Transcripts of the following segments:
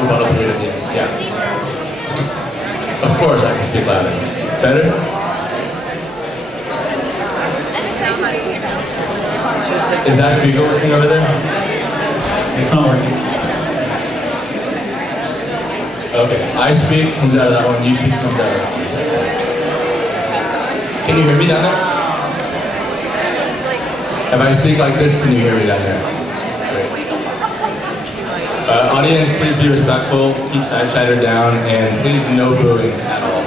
rebuttal period at the end. Yeah. Of course, I can speak louder. Better? Is that speaker working over there? It's not working. Okay. I speak, comes out of that one. You speak, comes out of that one. Can you hear me down there? If I speak like this, can you hear me down there? Great. Audience, please be respectful, keep side chatter down, and please no booing at all.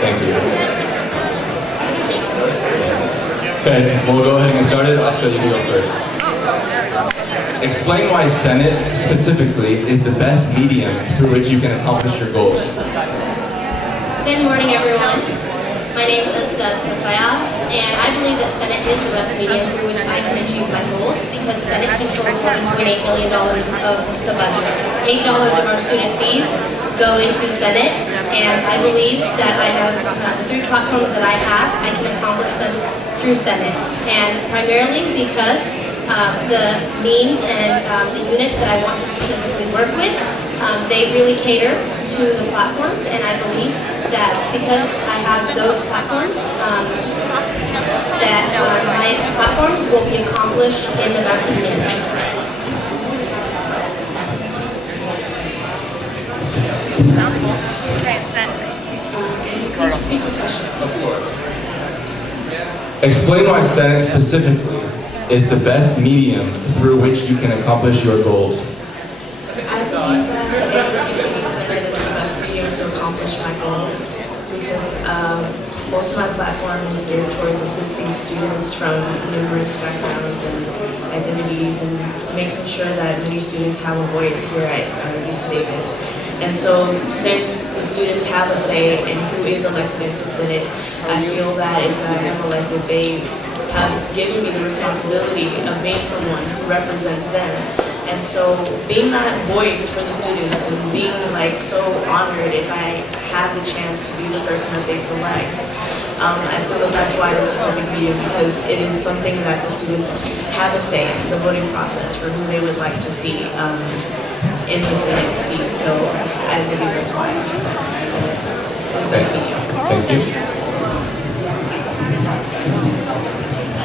Thank you. Okay, we'll go ahead and get started. Oscar, you can go first. Explain why Senate, specifically, is the best medium through which you can accomplish your goals. Good morning, everyone. My name is Fayaz, and I believe that Senate is the best medium through which I can achieve my goals because Senate controls $11.8 million of the budget. $8 of our student fees go into Senate, and I believe that I have the 3 platforms that I have, I can accomplish them through Senate. And primarily because the means and the units that I want to specifically work with, they really cater to the platforms, and I believe that because I have those platforms, that my platforms will be accomplished in the best manner. Repeat the question. Of course. Explain why Senate specifically is the best medium through which you can accomplish your goals. I believe that ASUCD Senate is the best medium to accomplish my goals because most of my platform is geared towards assisting students from numerous backgrounds and identities and making sure that many students have a voice here at UC Davis. And so since the students have a say in who is elected into Senate, I feel that if I am elected, they have given me the responsibility of being someone who represents them. And so being that voice for the students and being like so honored if I have the chance to be the person that they select, I feel that that's why it's a perfect medium because it is something that the students have a say in, the voting process for who they would like to see in the Senate seat. So I believe that's why it's the best medium. Thank you.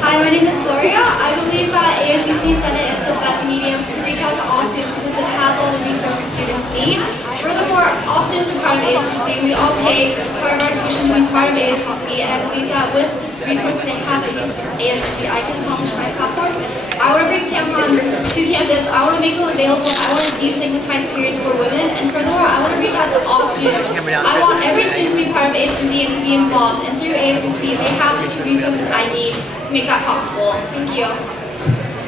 Hi, my name is Gloria. I believe that ASUCD Senate is the best medium to reach out to all students because it has all the resources students need. Furthermore, all students are part of ASUCD. We all pay part of our tuition to be part of ASUCD, and I believe that with the resources they have at ASUCD, I can accomplish my platforms. I want to bring tampons to campus. I want to make them available. I want to destigmatize periods for women, and furthermore, I want to reach out to all students. I want every student to be part of ASUCD and to be involved, and through ASUCD, they have the 2 resources I need to make that possible. Thank you.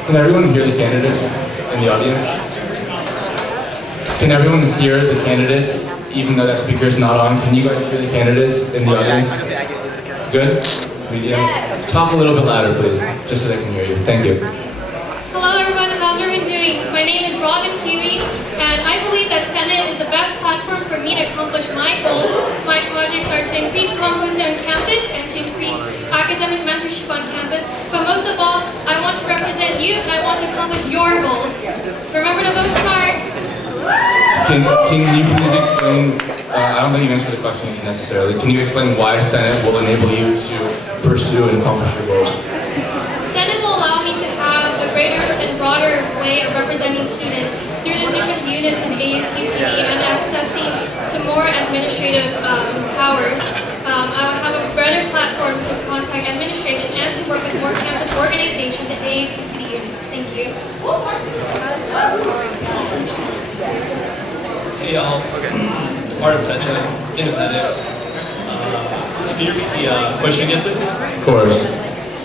Can everyone hear the candidates in the audience? Can everyone hear the candidates, even though that speaker is not on? Can you guys hear the candidates in the audience? Good? Medium? Yes. Talk a little bit louder, please, just so they can hear you. Thank you. Hello everyone, how's everyone doing? My name is Robin Huey, and I believe that Senate is the best platform for me to accomplish my goals. My projects are to increase competency on campus and to increase academic mentorship on campus. But most of all, I want to represent you and I want to accomplish your goals. Remember to vote smart. Can you please explain, I don't think you answered the question necessarily, can you explain why Senate will enable you to pursue and accomplish your goals? Senate will allow me to have a greater and broader way of representing students through the different units in ASUCD and accessing to more administrative powers. I will have a better platform to contact administration and to work with more campus organizations and ASUCD units. Thank you. Hey y'all, Art Secha, independent. Can you repeat the question again, please? Of course.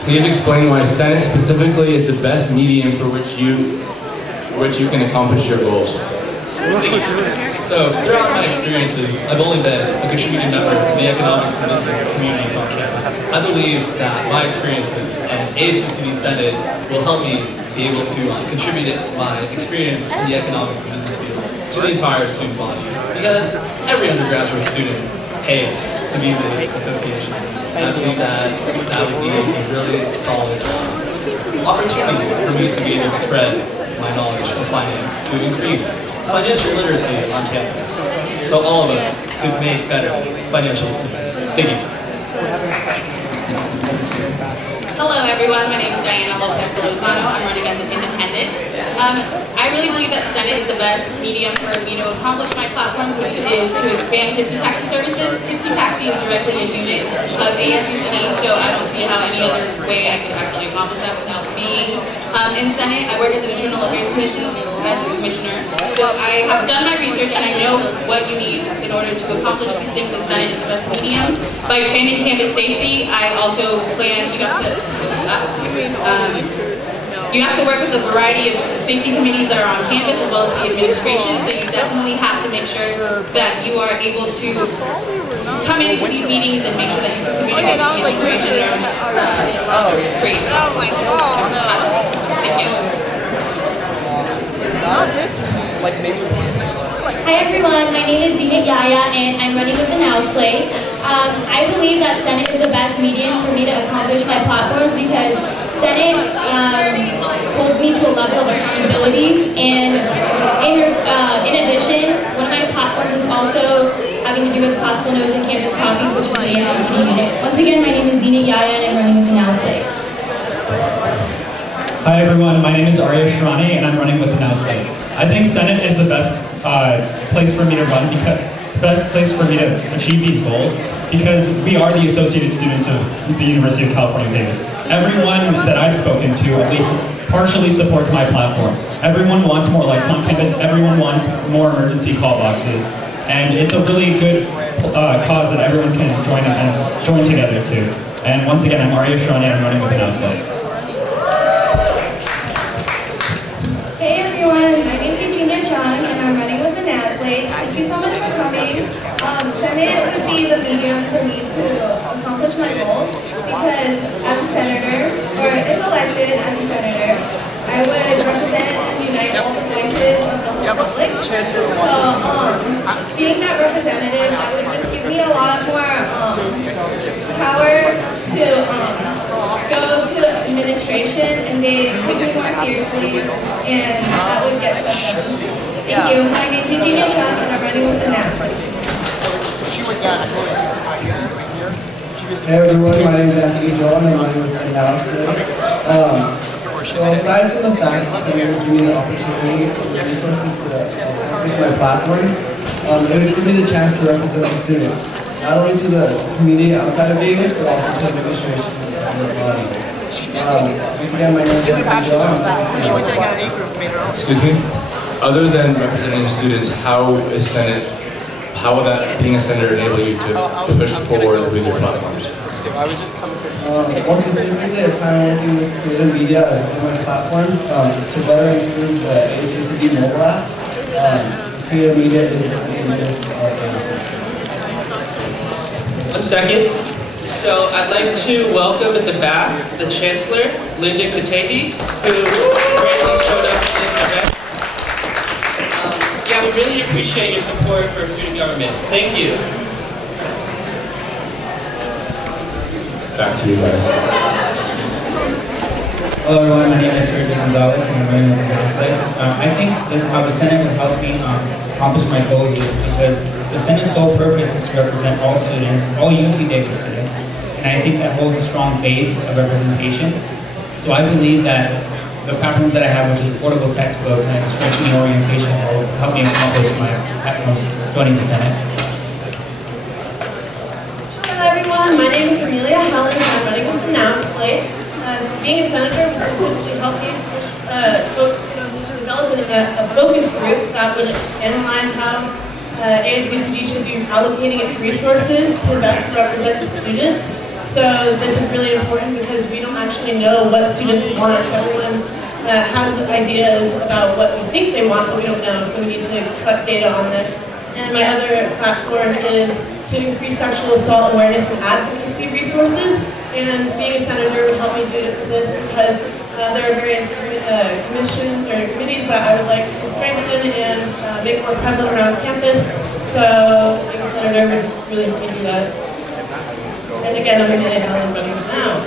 Please explain why Senate specifically is the best medium for which you can accomplish your goals. Thank you. So, throughout my experiences, I've only been a contributing member to the economics and business communities on campus. I believe that my experiences and ASUCD Senate will help me be able to contribute my experience in the economics and business fields to the entire student body. Because every undergraduate student pays to be in the association. And I believe that would be a really solid opportunity for me to be able to spread my knowledge of finance to increase financial literacy on campus, so all of us could make better financial decisions. Thank you. Hello everyone, my name is Diana Lopez Lozano. I'm running as an independent. I really believe that Senate is the best medium for me to accomplish my platforms, which is to expand Tipsy Taxi services. Tipsy Taxi is directly a unit of ASUCD, so I don't see how any other way I could actually accomplish that without being in Senate. I work as an internal affairs commissioner, so I have done my research and I know what you need in order to accomplish these things in Senate is the best medium. By expanding campus safety, I also plan, you have to work with a variety of safety committees that are on campus as well as the administration, so you definitely have to make sure that you are able to come into these meetings and make sure that you can communicate with the administration and great. Thank you. Hi everyone, my name is Zina Yaya and I'm running with the Now Slate. I believe that Senate is the best medium for me to accomplish my platforms because Senate holds me to a level of accountability, and in addition, one of my platforms is also having to do with classical notes and campus copies, which is the ASUCD unit. Once again, my name is Zina Yaya and I'm running with the Now Slate. Hi everyone, my name is Arya Sharani and I'm running with the Now Slate. I think Senate is the best place for me to run, because best place for me to achieve these goals, because we are the associated students of the University of California, Davis. Everyone that I've spoken to at least partially supports my platform. Everyone wants more lights on campus, everyone wants more emergency call boxes, and it's a really good cause that everyone can join together to. And once again, I'm Arya Sharani, I'm running with the Now Slate. Hey everyone, my name is Eugenia John and I'm running with the Now Slate. Thank you so much for coming. Senate would be the medium for me to accomplish my goals because as a senator, or if elected as a senator, I would represent and unite all the voices of the whole public. So being that representative, that would just give me a lot more power to go to administration and they take me more seriously, and that would get stuff done. Thank you. My name is Eugenia Chung and I'm running with the NASLA. Hey everyone, my name is Anthony Joel and I'm running with the NASLA. So aside from the fact that it would give me the opportunity and the resources to accomplish my platform, it would give me the chance to represent the students, not only to the community outside of Davis, but also to the administration and the Senate body. Once again, my name is Anthony Joel. Excuse me? Other than representing students, how will being a senator enable you to push forward with your platforms? Well, specifically, I plan on working with creative media on my platforms to better improve the ASUCD mobile app. Creative media is One second. So I'd like to welcome at the back the Chancellor, Linda Katehi, who greatly showed up in this event. Yeah, we really appreciate your support for student government. Thank you. Back to you guys. Hello everyone, my name is Sergio Gonzalez and I'm running with the Now Slate. I think that how the Senate will help me accomplish my goals is because the Senate's sole purpose is to represent all students, all UC Davis students, and I think that holds a strong base of representation. So I believe that the platforms that I have, which is affordable textbooks and strengthening orientation, will help me accomplish my platforms joining the Senate. Hello everyone, my name is Amelia Helen and I'm running with the Now Slate. Being a senator will specifically help me develop a focus group that would analyze how ASUCD should be allocating its resources to best represent the students. So this is really important because we don't actually know what students want. Everyone has ideas about what we think they want, but we don't know, so we need to collect data on this. And my other platform is to increase sexual assault awareness and advocacy resources. And being a senator would help me do this because there are various committees that I would like to strengthen and make more prevalent around campus. So being a senator would really help me do that. And again, I'm Amelia Helen running now.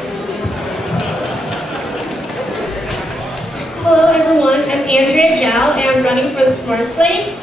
Hello everyone, I'm Andrea Zhao and I'm running for the Smart Slate.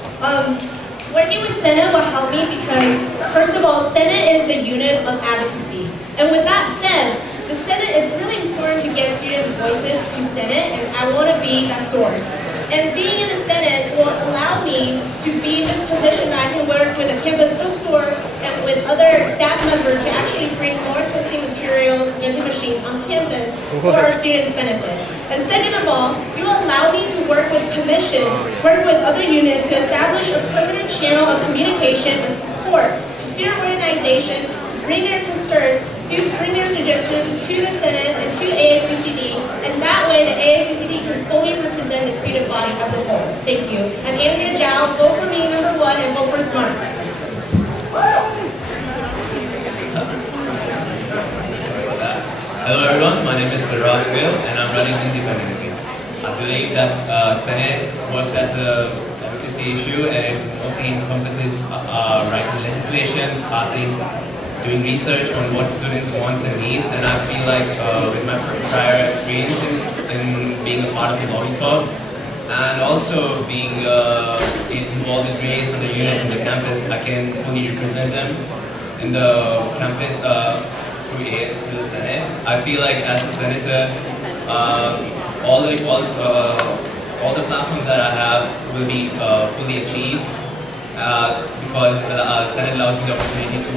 Working with Senate will help me because, first of all, Senate is the unit of advocacy. And with that said, the Senate is really important to get student voices to Senate, and I want to be that source. And being in the Senate will allow me to be in this position that I can work with a campus bookstore and with other staff members to actually bring more testing materials, vending machines on campus for our students' benefit. And second of all, you will allow me to work with commission, work with other units to establish a permanent channel of communication and support to student organizations, bring their concerns, bring their suggestions to the Senate and to ASUCD, and that way the ASUCD can fully represent the student body as a whole. Thank you. I'm Andrea Zhao. Vote for me, #1, and vote for SMART. Hello everyone, my name is Viraj Gill and I'm running independently. I believe that Senate works as an advocacy issue and it mostly encompasses writing legislation, passing, doing research on what students want and need, and I feel like with my prior experience in being a part of the lobby club and also being involved in various other units in the campus, I can fully represent them in the campus through the Senate. I feel like as a senator, all the platforms that I have will be fully achieved. Because Senate allows me the opportunity to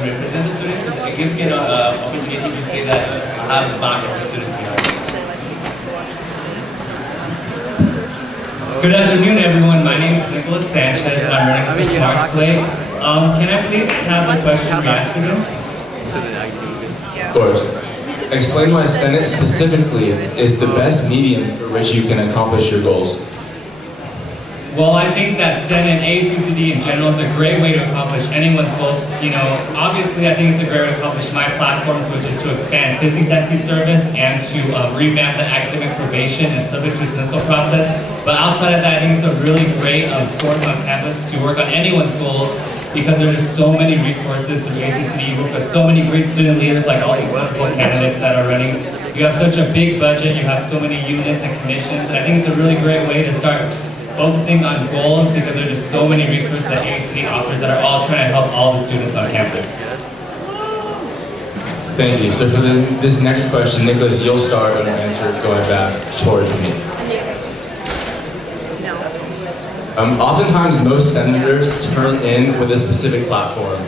represent the students. It gives me an opportunity to say that I have the back of the students behind me. Good afternoon, everyone. My name is Nicholas Sanchez, and I'm running for the Smart Slate. Can I please have the question re-asked again? Of course. Explain why Senate specifically is the best medium for which you can accomplish your goals. Well, I think that Senate and ASUCD in general is a great way to accomplish anyone's goals. You know, obviously I think it's a great way to accomplish my platforms, which is to expand tipping taxi service and to revamp the academic probation and subject dismissal process. But outside of that, I think it's a really great source on campus to work on anyone's goals because there's just so many resources through ASUCD. You work with so many great student leaders like all these wonderful candidates that are running. You have such a big budget, you have so many units and commissions, and I think it's a really great way to start focusing on goals because there are just so many resources that ASUCD offers that are all trying to help all the students on campus. Thank you. So for this next question, Nicholas, you'll start and we'll answer going back towards me. Oftentimes, most senators turn in with a specific platform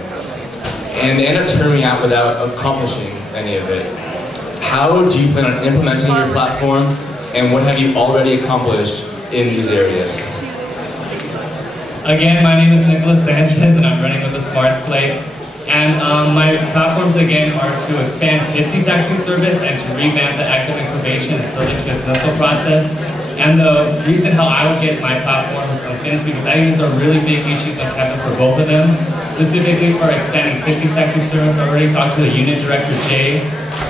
and they end up turning out without accomplishing any of it. How do you plan on implementing your platform and what have you already accomplished in these areas? Again, my name is Nicholas Sanchez and I'm running with the Smart Slate. And my platforms again are to expand tipsy taxi service and to revamp the academic probation and subject dismissal process. And the reason how I would get my platforms finished because I think these are really big issues on campus for both of them. Specifically for expanding tipsy taxi service, I already talked to the unit director, Jay,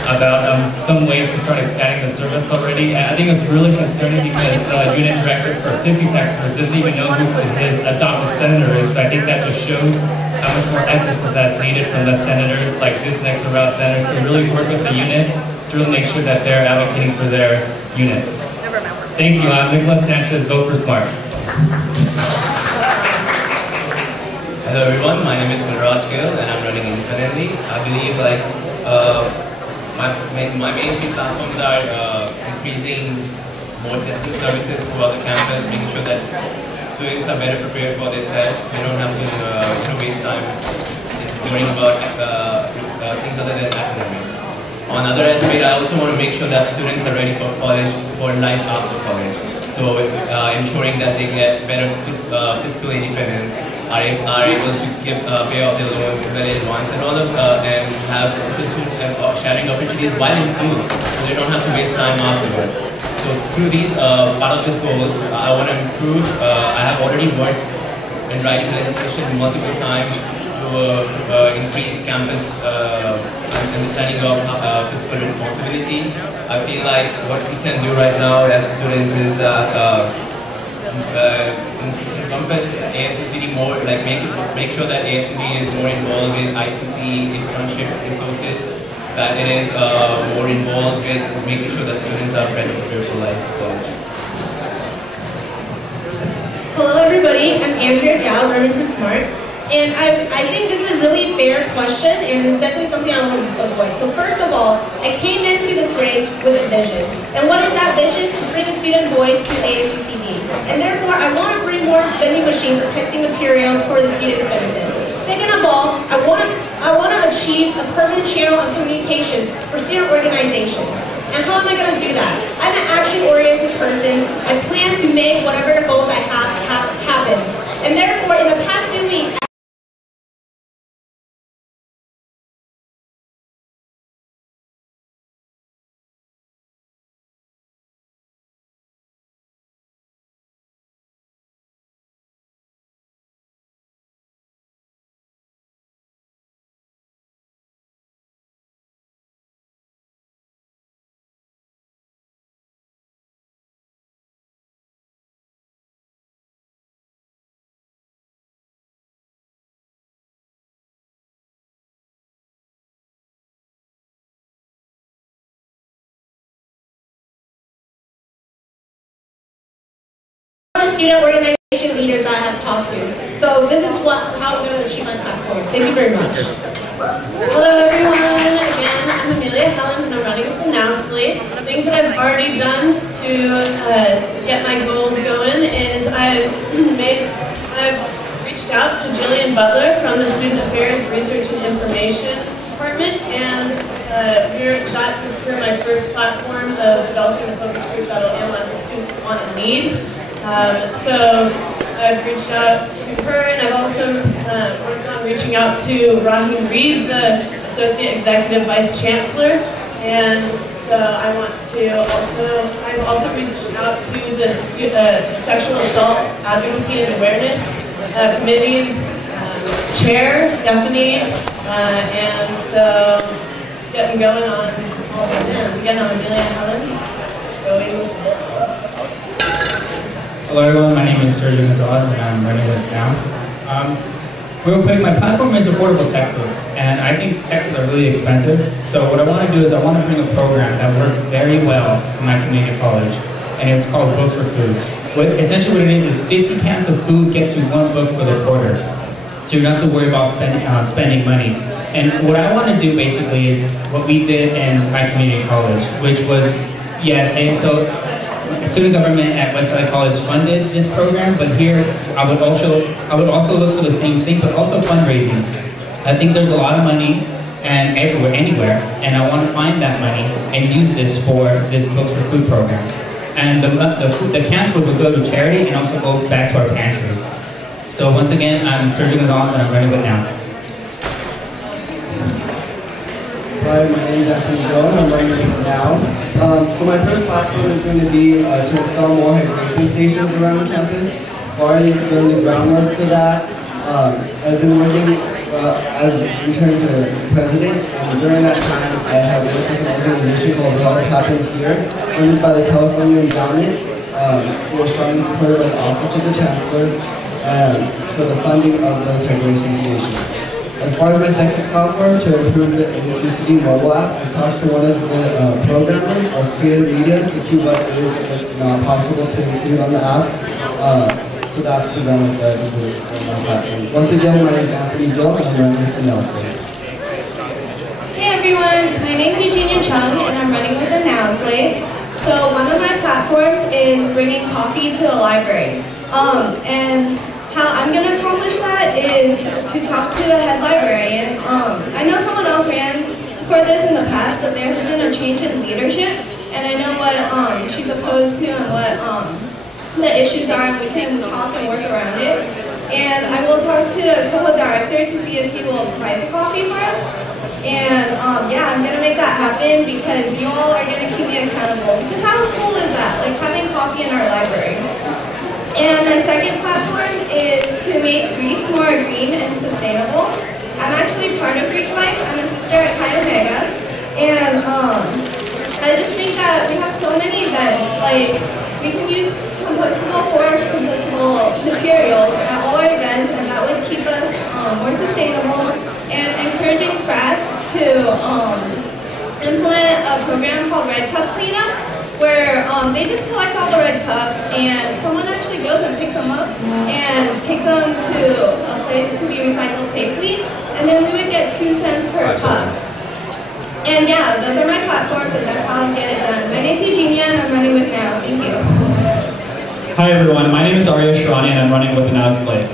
about some ways to start expanding the service already. And I think it's really concerning because the unit director for tipsy taxi service doesn't even know who his adopted senator is. So I think that just shows how much more emphasis that's needed from the senators, like this next route senators, to really work with the units to really make sure that they're advocating for their units. Thank you. I'm Nicholas Sanchez. Vote for SMART. Hello everyone, my name is Viraj Gill and I'm running independently. I believe like my main three platforms are increasing more testing services throughout the campus, making sure that students are better prepared for their tests. They don't have to waste time learning about things other than academics. On the other aspect, I also want to make sure that students are ready for college, for life after college. So ensuring that they get better fiscal independence, are able to pay off their loans well in advance and all of and have sharing opportunities while in school, so they don't have to waste time afterwards. So through these part of this goals, I want to improve. I have already worked in writing legislation multiple times to increase campus understanding of fiscal responsibility. I feel like what we can do right now as students is encompass ASUCD more, like make sure that ASUCD is more involved with ICT, internship resources, that it is more involved with making sure that students are better prepared for life. Hello everybody, I'm Andrea Gao, running for SMART. And I think this is a really fair question, and it's definitely something I want to avoid. So first of all, I came into this race with a vision. And what is that vision? To bring a student voice to ASUCD. And therefore, I want to bring more vending machines for testing materials for the students' benefit. Second of all, I want to achieve a permanent channel of communication for student organizations. And how am I going to do that? I'm an action-oriented person. I plan to make whatever goals I have happen. And therefore, in the past few weeks, student organization leaders that I have talked to. So this is how I'm going to achieve my platform. Thank you very much. Hello everyone, again I'm Amelia Helen and I'm running with the Now Slate. Things that I've already done to get my goals going is I've reached out to Jillian Butler from the Student Affairs Research and Information Department, and that is for my first platform of developing a focus group that will analyze what students want and need. So I've reached out to her, and I've also worked on reaching out to Raheem Reed, the Associate Executive Vice Chancellor, and so I've also reached out to the Sexual Assault Advocacy and Awareness Committee's Chair, Stephanie, and so getting going on all the plans. Again, I'm Amelia Helen, going. Hello everyone, my name is Sergio Gonzalez and I'm running with Now. Real quick, my platform is affordable textbooks, and I think textbooks are really expensive. So what I want to do is I want to bring a program that works very well in my community college, and it's called Books for Food. Essentially what it is 50 cans of food gets you 1 book for the quarter. So you don't have to worry about spending money. And what I want to do basically is what we did in my community college, which was, yes, and so student government at West Valley College funded this program, but here I would also look for the same thing, but also fundraising. I think there's a lot of money and anywhere, and I want to find that money and use this for this Books for Food program. And the canned food will go to charity and also go back to our pantry. So once again, I'm Sergio Gonzalez and I'm running with Now. Hi, my name is Anthony Joe and I'm running with Now. So my first platform is going to be to install more hydration stations around campus. I've already done the groundwork for that. I've been working as intern to president, and during that time I have worked with an organization called Help Happens Here, funded by the California Endowment. We are strongly supported by the Office of the Chancellor for the funding of those hydration stations. As far as my second platform, to improve the ASUCD mobile app, I talked to one of the programmers of Creative Media to see what is not possible to include on the app. So that's the realm that I include on my platform. Once again, my name is Anthony Gill, and I'm running with the Now Slate. Hey everyone, my name is Eugenia Chung, and I'm running with the Now Slate. So one of my platforms is bringing coffee to the library. And how I'm going to accomplish that is to talk to a head librarian. I know someone else ran for this in the past, but there has been a change in leadership, and I know what she's opposed to and what the issues are, and we can talk and work around it. And I will talk to a co-director to see if he will provide the coffee for us. And yeah, I'm going to make that happen because you all are going to keep me accountable. Because how cool is that? Like having coffee in our library. And my second platform is to make Greek more green and sustainable. I'm actually part of Greek Life. I'm a sister at Chi Omega. And I just think that we have so many events. Like, we can use compostable forms, compostable materials at all our events, and that would keep us more sustainable. And encouraging frats to red cup cleanup, where they just collect all the red cups and someone actually goes and picks them up and takes them to a place to be recycled safely, and then we would get 2 cents per cup. And yeah, those are my platforms, and that's how I get it done. My name's Eugenia, and I'm running with Now. Thank you. Hi everyone, my name is Arya Sharani, and I'm running with the Now Slate.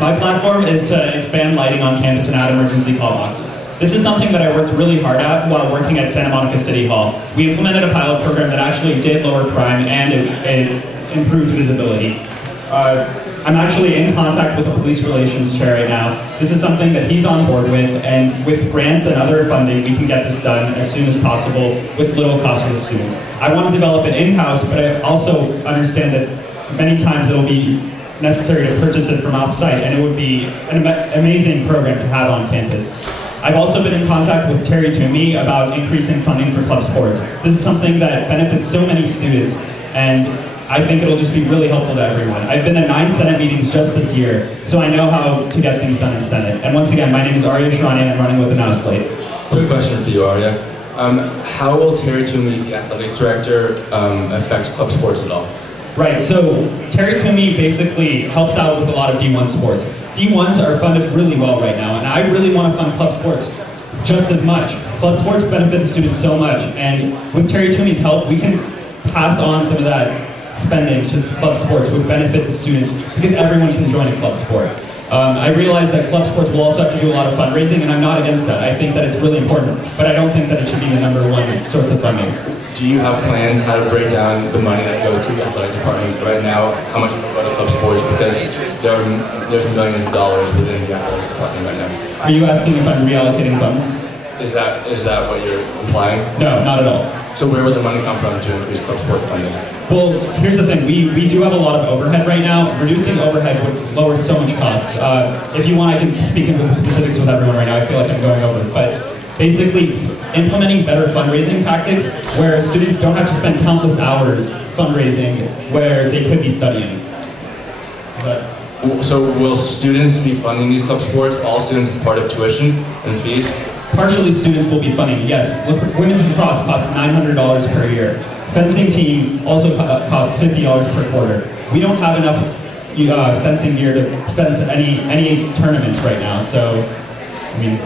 My platform is to expand lighting on campus and add emergency call boxes. This is something that I worked really hard at while working at Santa Monica City Hall. We implemented a pilot program that actually did lower crime and it improved visibility. I'm actually in contact with the police relations chair right now. This is something that he's on board with, and with grants and other funding, we can get this done as soon as possible with little cost to the students. I want to develop it in-house, but I also understand that many times it will be necessary to purchase it from off-site, and it would be an amazing program to have on campus. I've also been in contact with Terry Toomey about increasing funding for club sports. This is something that benefits so many students, and I think it'll just be really helpful to everyone. I've been at 9 Senate meetings just this year, so I know how to get things done in Senate. And once again, my name is Arya Sharani, and I'm running with the Now Slate. Quick question for you, Arya. How will Terry Toomey, the athletics director, affect club sports at all? Right, so Terry Toomey basically helps out with a lot of D1 sports. D1s are funded really well right now, and I really want to fund club sports just as much. Club sports benefit the students so much, and with Terry Toomey's help, we can pass on some of that spending to club sports, which benefit the students, because everyone can join a club sport. I realize that club sports will also have to do a lot of fundraising, and I'm not against that. I think that it's really important, but I don't think that it should be the #1 source of funding. Do you have plans how to break down the money that goes to the athletic department right now? How much will go to club sports? Because there's millions of dollars within the athletics department right now. Are you asking if I'm reallocating funds? Is that what you're implying? No, not at all. So where will the money come from to increase club sports funding? Well, here's the thing. We do have a lot of overhead right now. Reducing overhead would lower so much costs. If you want, I can speak into the specifics with everyone right now. I feel like I'm going over. But basically, implementing better fundraising tactics where students don't have to spend countless hours fundraising where they could be studying. So will students be funding these club sports, all students as part of tuition and fees? Partially students will be funding, yes. Women's lacrosse costs $900 per year. Fencing team also costs $50 per quarter. We don't have enough fencing gear to fence any tournaments right now, so, I mean,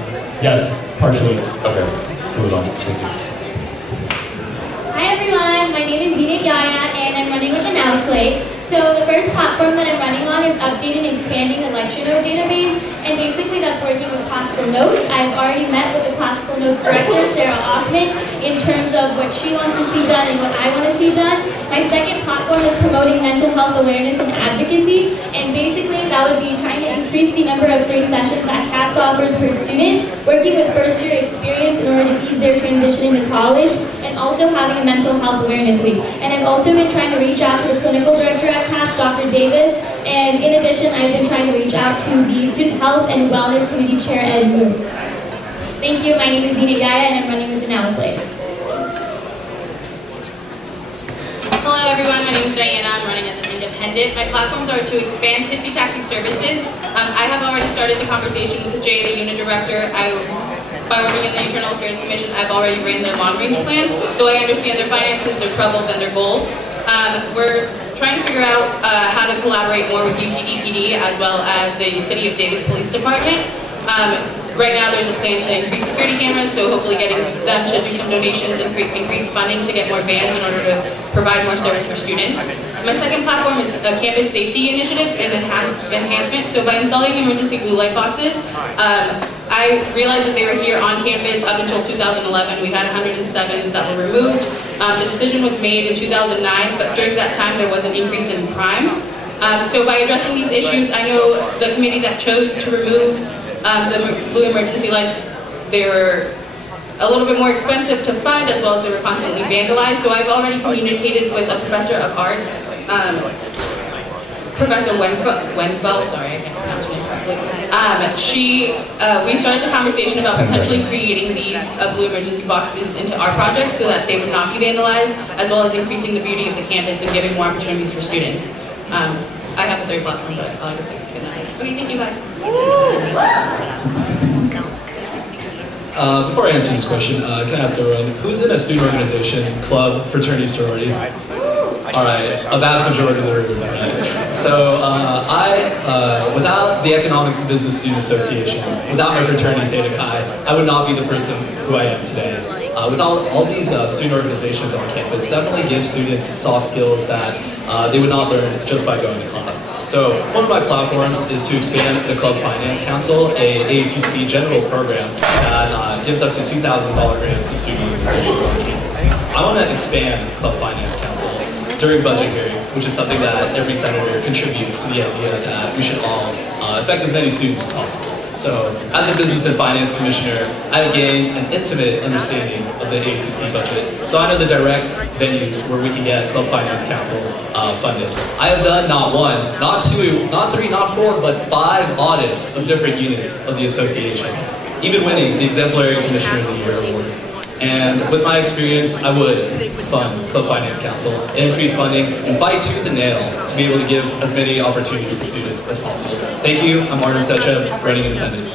yes, partially. Okay, move on, thank you. Hi everyone, my name is Zina Yaya and I'm running with the Now Slate. So the first platform that I'm running on is updating and expanding the lecture note database, and basically that's working with classical notes. I've already met with the classical notes director, Sarah Ochman, in terms of what she wants to see done and what I want to see done. My second platform is promoting mental health awareness and advocacy, and basically that would be trying to increase the number of free sessions that CAPS offers per student, working with first year experience in order to ease their transition into college, and also having a mental health awareness week. And I've also been trying to reach out to the clinical director at CAPS, Dr. Davis, and in addition, I've been trying to reach out to the Student Health and Wellness Committee Chair, Ed Moon. Thank you, my name is Zina Yaya, and I'm running with the Now Slate. Hello everyone, my name is Diana, I'm running as an independent. My platforms are to expand Tipsy Taxi services. I have already started the conversation with the Jay, the unit director. By working in the Internal Affairs Commission, I've already ran their long-range plan, so I understand their finances, their troubles, and their goals. We're trying to figure out how to collaborate more with UCDPD as well as the City of Davis Police Department. Right now there's a plan to increase security cameras, so hopefully getting them to do some donations and increase funding to get more vans in order to provide more service for students. My second platform is a campus safety initiative and enhancement. So by installing emergency blue light boxes, I realized that they were here on campus up until 2011. We had 107 that were removed. The decision was made in 2009, but during that time there was an increase in crime. So by addressing these issues, I know the committee that chose to remove the blue emergency lights, they were a little bit more expensive to find, as well as they were constantly vandalized. So I've already communicated with a professor of arts, Professor Wenfeld, sorry, I can't pronounce her name correctly. We started the conversation about potentially creating these blue emergency boxes into our project so that they would not be vandalized, as well as increasing the beauty of the campus and giving more opportunities for students. I have a third platform, but I'll just take it now. Okay, thank you, bye. Before I answer this question, can I ask everyone, who's in a student organization, club, fraternity, sorority? All right, a vast majority of the room, right? So without the Economics and Business Student Association, without my fraternity Theta Chi, I would not be the person who I am today. With all these student organizations on campus, definitely give students soft skills that they would not learn just by going to class. So one of my platforms is to expand the Club Finance Council, a ASUCD general program that gives up to $2,000 grants to student organizations on campus. I want to expand Club Finance Council during budget hearings, which is something that every senator contributes to the idea that we should all affect as many students as possible. So, as a Business and Finance Commissioner, I have gained an intimate understanding of the ASUCD budget. So I know the direct venues where we can get Club Finance Council funded. I have done not one, not two, not three, not four, but 5 audits of different units of the association, even winning the Exemplary Commissioner of the Year award. And with my experience, I would fund Club Finance Council, increase funding, and fight tooth and nail to be able to give as many opportunities to students as possible. Thank you. I'm Martin Sechev, running independent.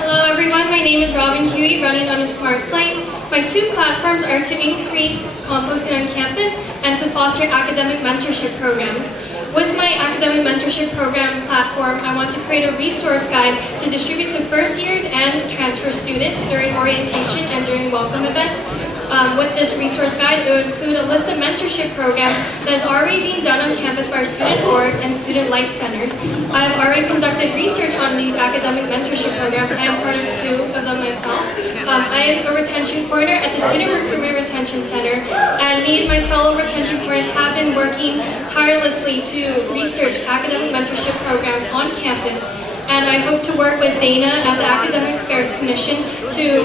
Hello everyone, my name is Robin Huey, running on a smart slate. My 2 platforms are to increase composting on campus and to foster academic mentorship programs. With my academic mentorship program platform, I want to create a resource guide to distribute to first years and transfer students during orientation and during welcome events. With this resource guide, it will include a list of mentorship programs that is already being done on campus by our student orgs and student life centers. I have already conducted research on these academic mentorship programs. I am part of 2 of them myself. I am a retention coordinator at the Student Recruitment Retention Center, and me and my fellow retention coordinators have been working tirelessly to research academic mentorship programs on campus. And I hope to work with Dana at the Academic Affairs Commission to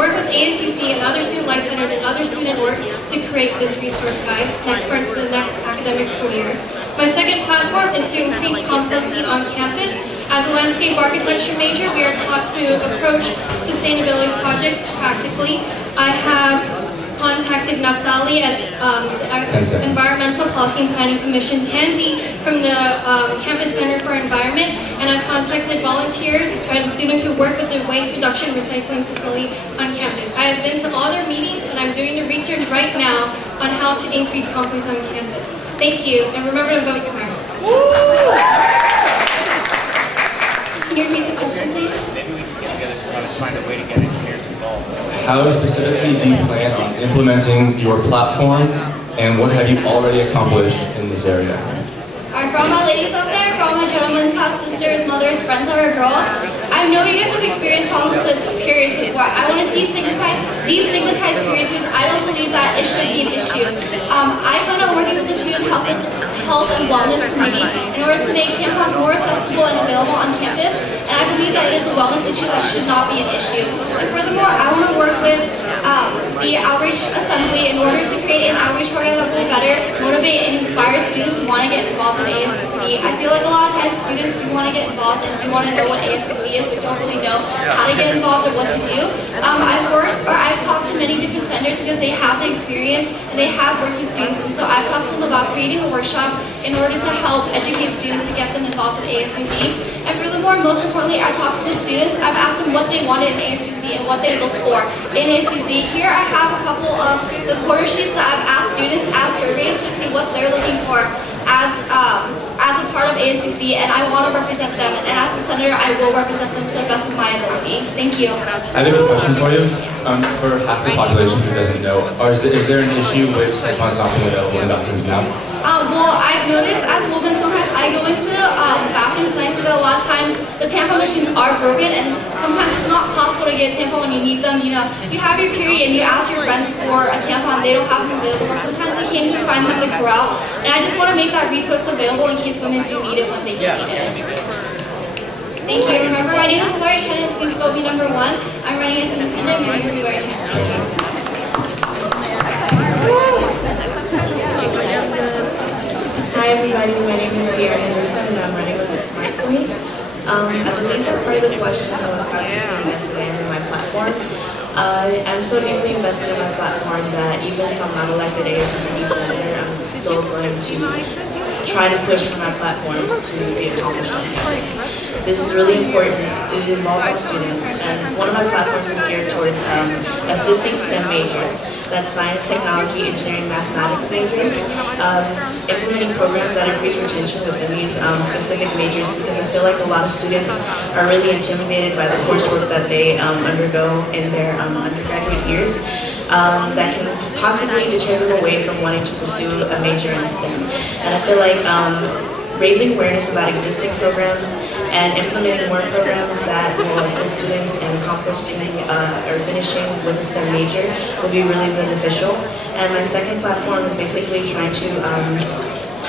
work with ASUCD and other student life centers and other student orgs to create this resource guide for the next academic school year. My second platform is to increase composting on campus. As a landscape architecture major, we are taught to approach sustainability projects practically. I have contacted Naftali at the Environmental Policy and Planning Commission, Tanzi, from the Campus Center for Environment, and I've contacted volunteers and students who work with the Waste Reduction Recycling Facility on campus. I have been to all their meetings, and I'm doing the research right now on how to increase compost on campus. Thank you, and remember to vote smart. Can you repeat the question, please? How specifically do you plan on implementing your platform, and what have you already accomplished in this area? Alright, for all my ladies out there, for all my gentlemen, past sisters, mothers, friends that are girls, I know you guys have experienced problems with periods before. I want to destigmatize periods because I don't believe that it should be an issue. I plan on working with the Student Health and Wellness Committee in order to make tampons more accessible and available on campus, and I believe that it is a wellness issue that should not be an issue. And furthermore, I want to work with the Outreach Assembly in order to create an outreach program that will better motivate and inspire students to want to get involved in ASUCD. I feel like a lot of times students do want to get involved and do want to know what ASUCD is, but don't really know how to get involved or what to do. I've talked to many different centers because they have the experience and they have worked with students, and so I've talked to them about creating a workshop in order to help educate students to get them involved in ASUCD. And furthermore, most importantly, I talked to the students. I've asked them what they wanted in ASUCD and what they look for in ASUCD. Here I have a couple of the quarter sheets that I've asked students as surveys to see what they're looking for as a part of ASUCD, and I want to represent them. And as a senator, I will represent them to the best of my ability. Thank you. I have a quick question for you. For half the population who doesn't know, is there an issue with tampons not being available in bathrooms now? Well, I've noticed as a woman, sometimes I go into bathrooms and I see that a lot of times the tampon machines are broken, and sometimes it's not possible to get a tampon when you need them. You know, you have your period and you ask your friends for a tampon, they don't have them available. Sometimes you can't even find them at the corral, and I just want to make that resource available in case women do need it when they do need it. Thank you. Remember, my name is Lori Chen, and please vote me number 1. I'm running as an independent. My name is Lori Chen. Hi everybody, my name is Sierra Anderson and I'm running with the Smart Slate. I believe that part of the question was how to be invested in my platform. I'm so deeply invested in my platform that even if I'm not elected ASUCD senator, I'm still going to try to push for my platforms to be accomplished on campus. This is really important. It involves all students, and one of my platforms is geared towards assisting STEM majors. That's science, technology, engineering, mathematics majors, implementing programs that increase retention within these specific majors, because I feel like a lot of students are really intimidated by the coursework that they undergo in their undergraduate years. That can possibly deter them away from wanting to pursue a major in STEM. And I feel like raising awareness about existing programs and implementing more programs that will assist students in accomplishing or finishing with a STEM major will be really beneficial. And my second platform is basically trying to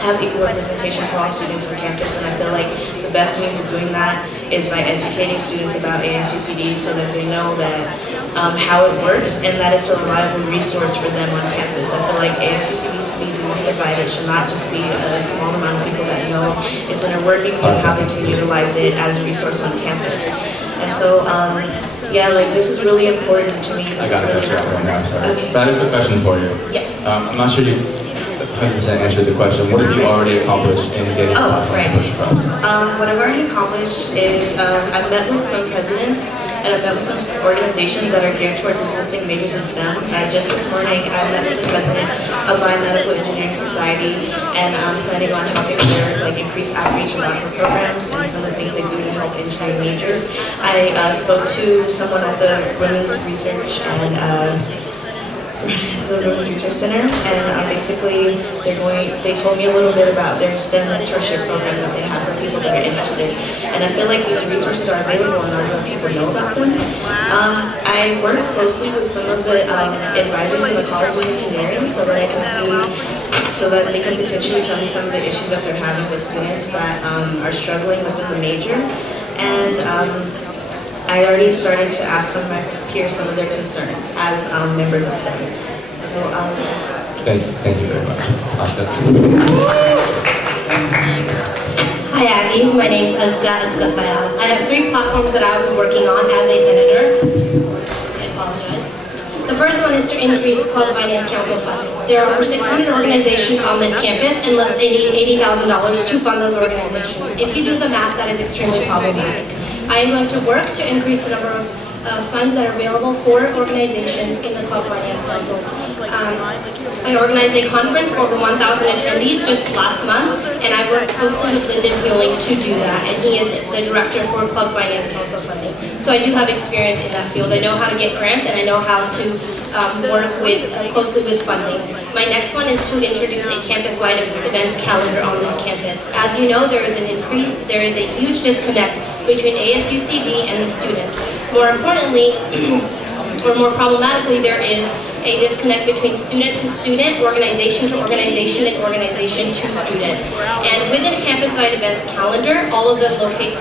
have equal representation for all students on campus, and I feel like the best means of doing that is by educating students about ASUCD so that they know that how it works and that it's a reliable resource for them on campus. I feel like ASUCD should be demystified. It should not just be a small amount of people that know its inner workings and how they can utilize it as a resource on campus. And so, yeah, like this is really important to me. I got it right now, sorry. Okay. But I have a quick question for you. Yes. I'm not sure you 100% answered the question. What have you already accomplished in getting platforms to push across? What I've already accomplished is I've met with some presidents and I've met with some organizations that are geared towards assisting majors in STEM. Just this morning, I met with the president of Biomedical Engineering Society, and I'm planning on helping her increase outreach about her programs and some of the things they do to help engineering majors. I spoke to someone at the Women's Research and the Women's Research Center, and basically they told me a little bit about their STEM mentorship program that they have for people that are interested. And I feel like these resources are available and not enough people know about them. I work closely with some of the advisors in the College of Engineering so that I can see, so that they can potentially tell me some of the issues that they're having with students that are struggling within the major. And I already started to ask some of my peers some of their concerns as members of STEM. So, thank you very much. Ashta. Hi Aggies, my name is Azka Fayaz. I have 3 platforms that I will be working on as a senator. I apologize. The first one is to increase Club Finance Council funding. There are over 600 organizations on this campus and less than $80,000 to fund those organizations. If you do the math, that is extremely problematic. I am going to work to increase the number of funds that are available for organizations in the Club Finance Council. I organized a conference for over 1,000 attendees just last month, and I worked closely with Lyndon Hewling to do that, and he is the director for Club Finance Council funding. So I do have experience in that field. I know how to get grants, and I know how to work closely with funding. My next one is to introduce a campus-wide events calendar on this campus. As you know, there is a huge disconnect between ASUCD and the students. More importantly, or more problematically, there is a disconnect between student to student, organization to organization, and organization to student. And within campus-wide events calendar, all of the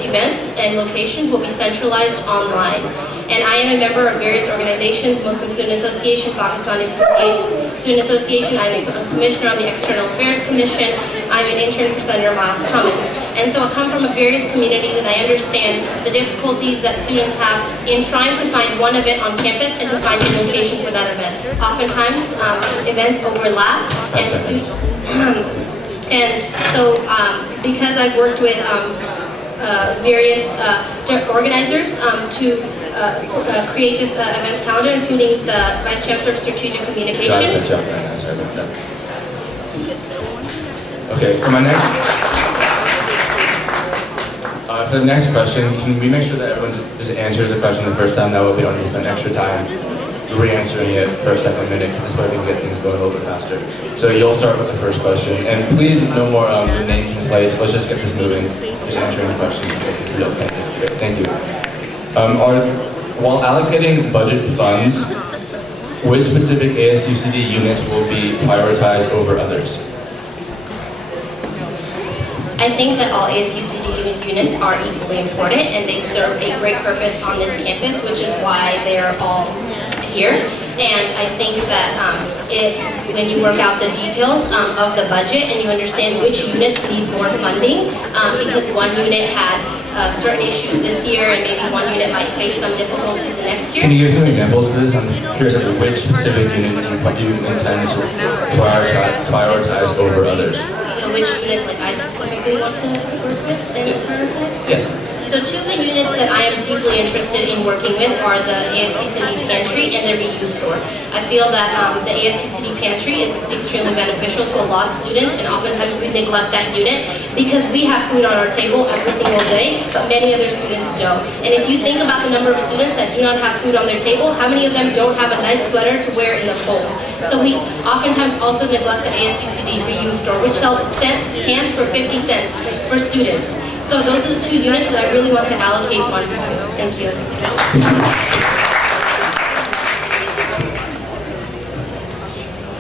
events and locations will be centralized online. And I am a member of various organizations, Muslim Student Association, Pakistani Student Association. I'm a commissioner on the External Affairs Commission. I'm an intern for Senator Miles Thomas. And so I come from various communities, and I understand the difficulties that students have in trying to find one event on campus and to find a location for that event. Oftentimes, events overlap, and so because I've worked with various organizers to create this event calendar, including the Vice Chancellor of Strategic Communications. Sorry about that. Okay, for the next question, can we make sure that everyone just answers the question the first time? That way we don't need to spend extra time re-answering it for a second minute, because this way we can get things going a little bit faster. So you'll start with the first question, and please no more names and slates. Let's just get this moving. Just answering the questions. Real candidates. Thank you. While allocating budget funds, which specific ASUCD units will be prioritized over others? I think that all ASUCD units are equally important, and they serve a great purpose on this campus, which is why they are all here. And I think that when you work out the details of the budget and you understand which units need more funding, because one unit had certain issues this year and maybe one unit might face some difficulties the next year. Can you give some examples for this? I'm curious of which specific units you intend to prioritize over others. So which units like I specifically want to work with and prioritize? Yes. So two of the units that I am deeply interested in working with are the ASUCD Pantry and the Reuse Store. I feel that the ASUCD Pantry is extremely beneficial to a lot of students, and oftentimes we neglect that unit because we have food on our table every single day, but many other students don't. And if you think about the number of students that do not have food on their table, how many of them don't have a nice sweater to wear in the cold? So we oftentimes also neglect the ASUCD Reuse Store, which sells cans for 50 cents for students. So those are the two units that I really want to allocate funds to. Thank you.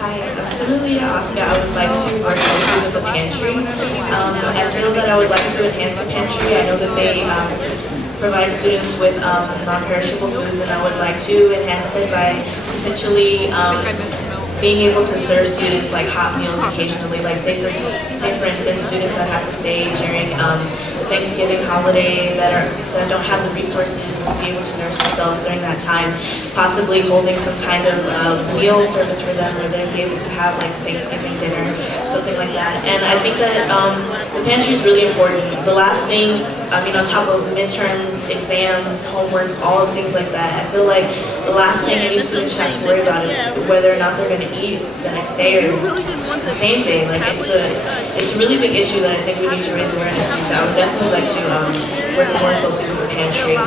Hi, similarly to Asuka, I would like to work closely with the pantry. I feel that I would like to enhance the pantry. I know that they provide students with non-perishable foods, and I would like to enhance it by potentially being able to serve students like hot meals occasionally. Like say for instance, students that have to stay during the Thanksgiving holiday that don't have the resources to be able to nurse themselves during that time, possibly holding some kind of meal service for them where they'd be able to have like Thanksgiving dinner or something like that. And I think that the pantry is really important. The last thing, I mean, on top of midterms, exams, homework, all of things like that, I feel like the last thing any student should have to worry about is whether or not they're going to eat the next day or the same day. Like it's a really big issue that I think we need to raise awareness to. So I would definitely like to work more closely with the pantry.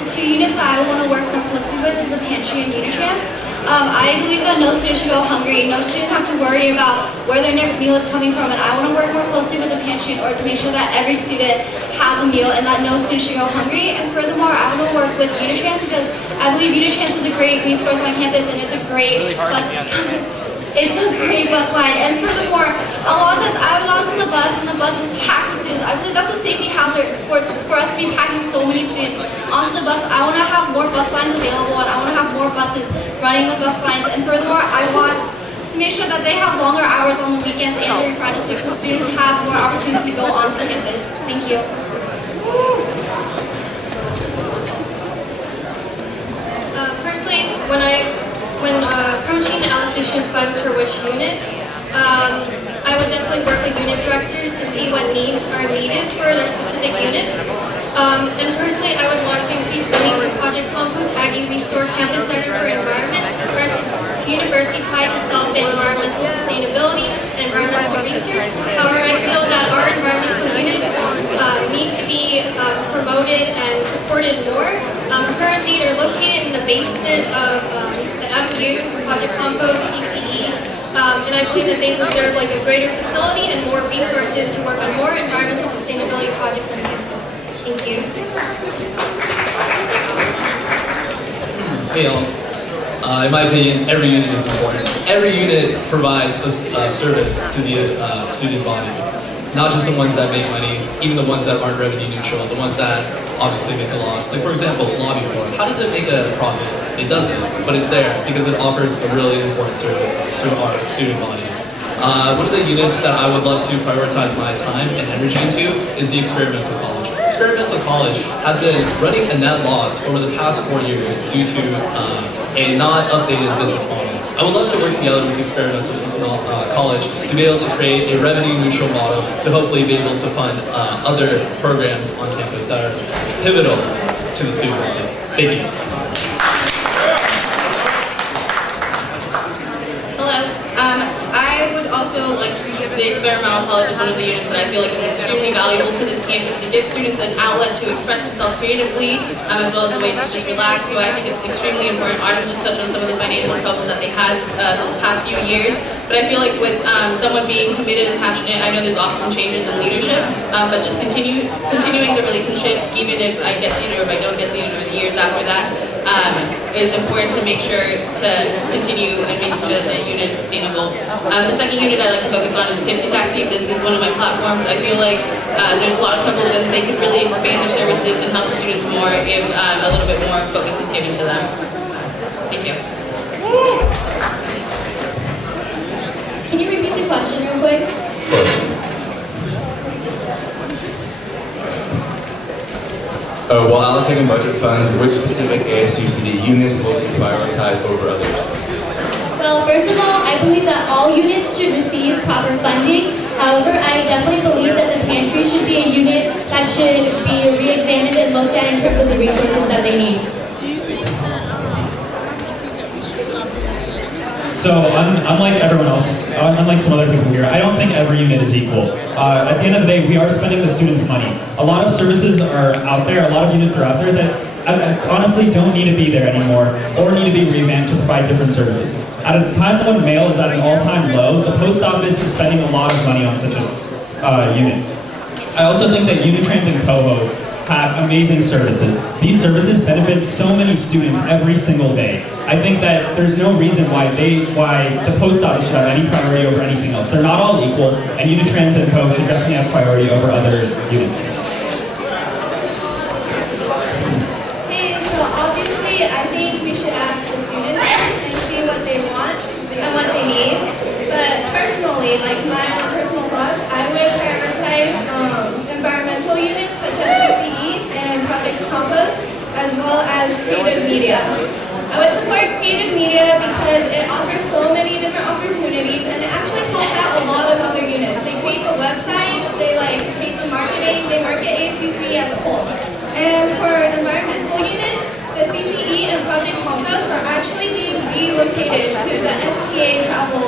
The two units that I want to work more closely with is the pantry and Unitrans. I believe that no student should go hungry. No student have to worry about where their next meal is coming from, and I want to work more closely with the pantry in order to make sure that every student has a meal and that no student should go hungry. And furthermore, I want to work with Unitrans because I believe Unitrans is a great resource on campus, and it's a great bus. It's a great bus ride. And furthermore, a lot of times I've gone to the bus and the bus is packed with students. I believe that's a safety hazard for us to be packing so many students onto the bus. I want to have more bus lines available, and I want to have more buses running the bus lines. And furthermore, I want to make sure that they have longer hours on the weekends and during Fridays so students have more opportunities to go onto campus. Thank you. Personally, when approaching the allocation of funds for which units, I would definitely work with unit directors to see what needs are needed for their specific units. And personally, I would want to increase funding for Project Compost, Aggie Restore Campus Center for Environment, University Pride to help in environmental sustainability and environmental research. However, I feel that our environmental units need to be promoted and supported more. Currently, they're located in the basement of the MU, Project Compost, CCE. And I believe that they deserve like a greater facility and more resources to work on more environmental sustainability projects on campus. Thank you. Hey y'all. In my opinion, every unit is important. Every unit provides a service to the student body. Not just the ones that make money, even the ones that aren't revenue neutral, the ones that obviously make a loss. Like for example, lobby board. How does it make a profit? It doesn't, but it's there because it offers a really important service to our student body. One of the units that I would love to prioritize my time and energy into is the experimental college. Experimental college has been running a net loss over the past 4 years due to a not updated business model. I would love to work together with Experimental College to be able to create a revenue neutral model to hopefully be able to fund other programs on campus that are pivotal to the student body. Thank you. Hello. I would also like the experimental college is one of the units that I feel like is extremely valuable to this campus. It gives students an outlet to express themselves creatively, as well as a way to just relax. So I think it's extremely important. Artem just touched on some of the financial troubles that they had the past few years. But I feel like with someone being committed and passionate, I know there's often changes in leadership, but just continuing the relationship, even if I get seated or if I don't get seated or the years after that, is important to make sure to continue and making sure that the unit is sustainable. The second unit I like to focus on is Tipsy Taxi. This is one of my platforms. I feel like there's a lot of troubles and they could really expand their services and help the students more if a little bit more focus is given to them. Thank you. Can you repeat the question real quick? Of course. While allocating budget funds, which specific ASUCD units will be prioritized over others? Well, first of all, all units should receive proper funding. However, I definitely believe that the pantry should be a unit that should be re-examined and looked at in terms of the resources that they need. So, unlike everyone else, unlike some other people here, I don't think every unit is equal. At the end of the day, we are spending the students' money. A lot of services are out there, a lot of units are out there that honestly don't need to be there anymore or need to be revamped to provide different services. At a time when mail is at an all-time low, the post office is spending a lot of money on such a unit. I also think that Unitrans and Coho have amazing services. These services benefit so many students every single day. I think that there's no reason why the post office should have any priority over anything else. They're not all equal, and Unitrans and Co should definitely have priority over other units. Hey, so obviously I think we should ask the students and see what they want and what they need. But personally, like my own personal thoughts, I would prioritize environmental units such as CCE and Project Compost, as well as creative media. I would support creative media because it offers so many different opportunities and it actually helps out a lot of other units. They create the websites, they create the marketing, they market ASUCD as a whole. And for environmental units, the CCE and Project Compost are actually being relocated to the STA travel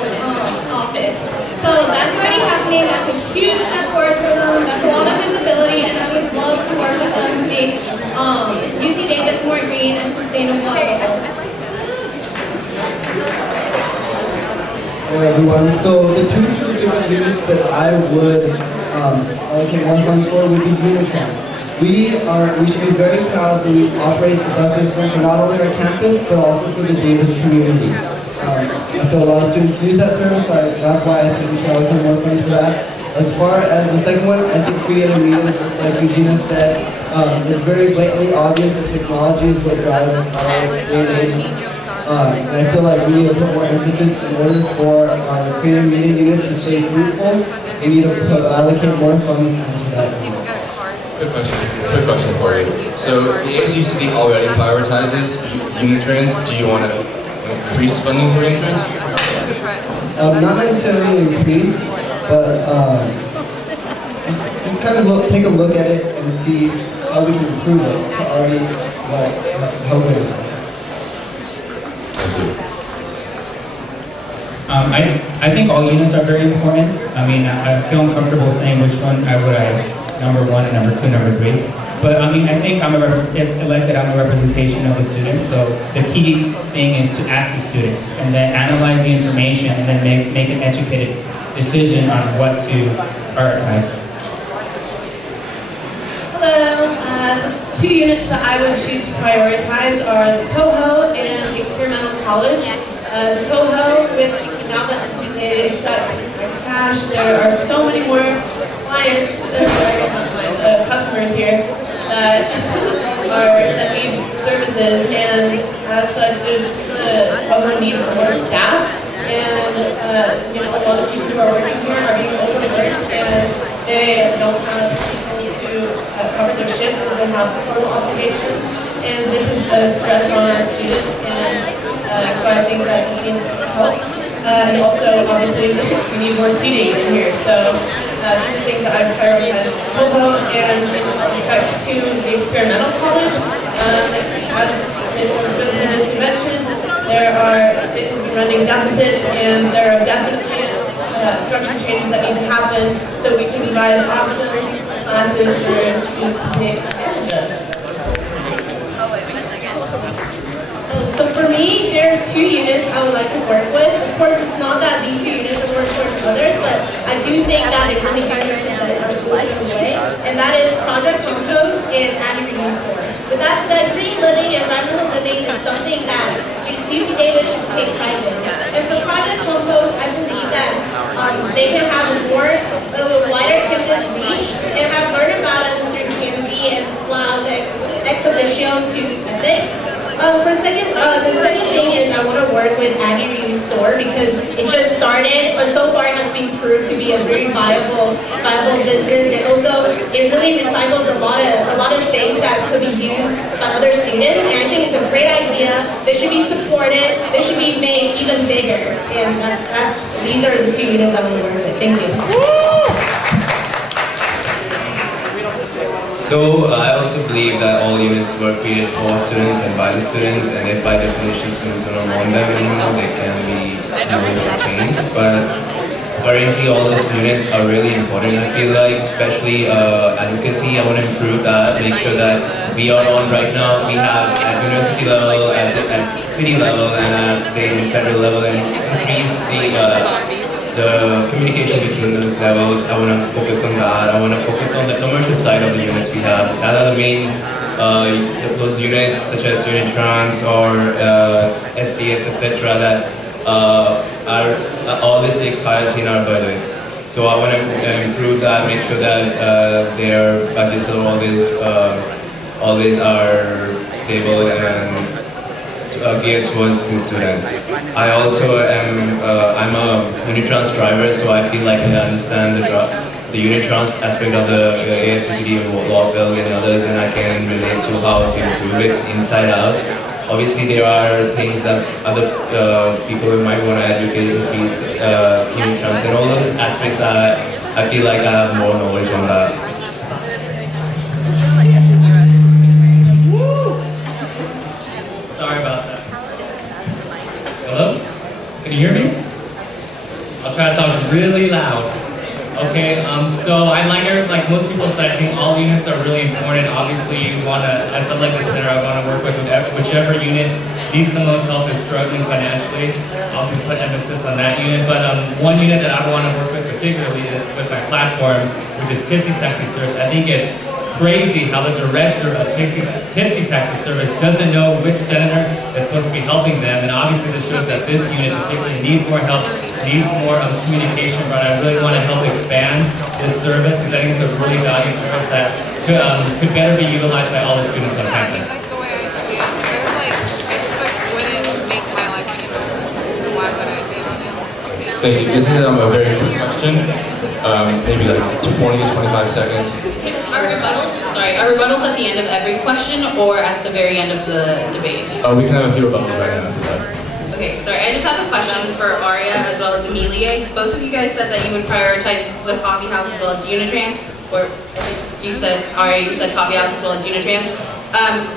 office. So that's already happening, that's a huge step forward for them, that's a lot of visibility, and I would love to work with them to make UC Davis more green and sustainable as well. Hello everyone, so the two specific units that I would allocate one fund for would be Unitrans. We should be very proud that we operate the bus system for not only our campus, but also for the Davis community. I feel a lot of students use that service, so that's why I think we should allocate more funds for that. As far as the second one, I think creative media, just like Eugenia said, it's very blatantly obvious that technology is what drives our creativity. And I feel like we need to put more emphasis in order for our creative media units to stay fruitful. We need to allocate more funds into that. Quick question for you. So the ASUCD already prioritizes Unitrans. Do you want to increase funding for Unitrans? Not necessarily increase, but just kind of take a look at it and see how we can improve it to already how good it is. Thank you. I think all units are very important. I mean, I feel uncomfortable saying which one I number one and number two, number three. But I mean, I think if elected, I'm a representation of the students. So the key thing is to ask the students and then analyze the information and then make an educated decision on what to prioritize. Hello. Two units that I would choose to prioritize are the Coho and the Experimental College. The Coho, now that they accept cash, there are so many more clients, customers here that need services, and as such, there's the Coho needs more staff, and a lot of teachers who are working here are being overworked, and they don't have people to cover their shifts, and they have school obligations, and this is a stress on our students, and so I think that this needs help. And also, obviously, we need more seating in here. So, these are things that I've prioritized. Coho, and in respects to the Experimental College, as it was previously mentioned, it is running deficits, and there are definite structure changes that need to happen so we can provide awesome classes for students to take advantage of. So for me, there are two units I would like to work with. Of course, it's not that these two units are working with others, but I do think that they really do represent our school in a way, and that is Project Compost and Addie Reuse Store. With that said, green living and environmental living is something that UC Davis should take pride in. And for Project Compost, I believe that they can have a wider campus reach, and have learned about us through Kenzie and Wow, the exhibition to Epic. The second thing is I want to work with Addie Reuse Store because it just started, but so far it has been proved to be a very viable business, and also it really recycles a lot of things that could be used by other students, and I think it's a great idea. They should be supported. They should be made even bigger, and that's these are the 2 units I want to work with. Thank you. So I also believe that all units were created for students and by the students, and if by definition students don't want them anymore, they can be moved or changed. But currently all those units are really important, I feel like, especially advocacy. I want to improve that, make sure that we are on right now. We have at university level, at city level, and at state and federal level, and increase the communication between those levels. I want to focus on that. I want to focus on the commercial side of the units we have. That are the main, those units such as Unitrans or STS, etc. that always take priority in our budgets. So I want to improve that, make sure that their budgets are always are stable and geared towards the students. I also am I'm a Unitrans driver, so I feel like I understand the Unitrans aspect of the ASUCD and Lawville and others, and I can relate to how to improve it inside out. Obviously, there are things that other people might want to advocate with these Unitrans, and all those aspects I feel like I have more knowledge on that. Sorry about that. Hello? Can you hear me? I'll try to talk really loud. Okay, so like most people said, I think all units are really important. Obviously, you want to, at the Lincoln Center, I want to work with whichever unit needs the most help is struggling financially. I'll put emphasis on that unit. But one unit that I want to work with particularly is with my platform, which is Tipsy Taxi Service. I think it's crazy how the director of Tipsy Taxi Service doesn't know which senator is supposed to be helping them, and obviously this shows that this unit particularly needs more help, needs more communication, but I really want to help expand this service because I think it's a really valued service that could better be utilized by all the students on campus. The way I see it, there's like, Facebook wouldn't make my life any better, so why would I be on it? Thank you. This is a very quick question, maybe like 20 to 25 seconds. Are rebuttals at the end of every question or at the very end of the debate? We can have a few rebuttals right now if you'd like. Okay, sorry, I just have a question for Aria as well as Amelia. Both of you guys said that you would prioritize the coffee house as well as Unitrans, or I think you said, Aria, you said coffee house as well as Unitrans.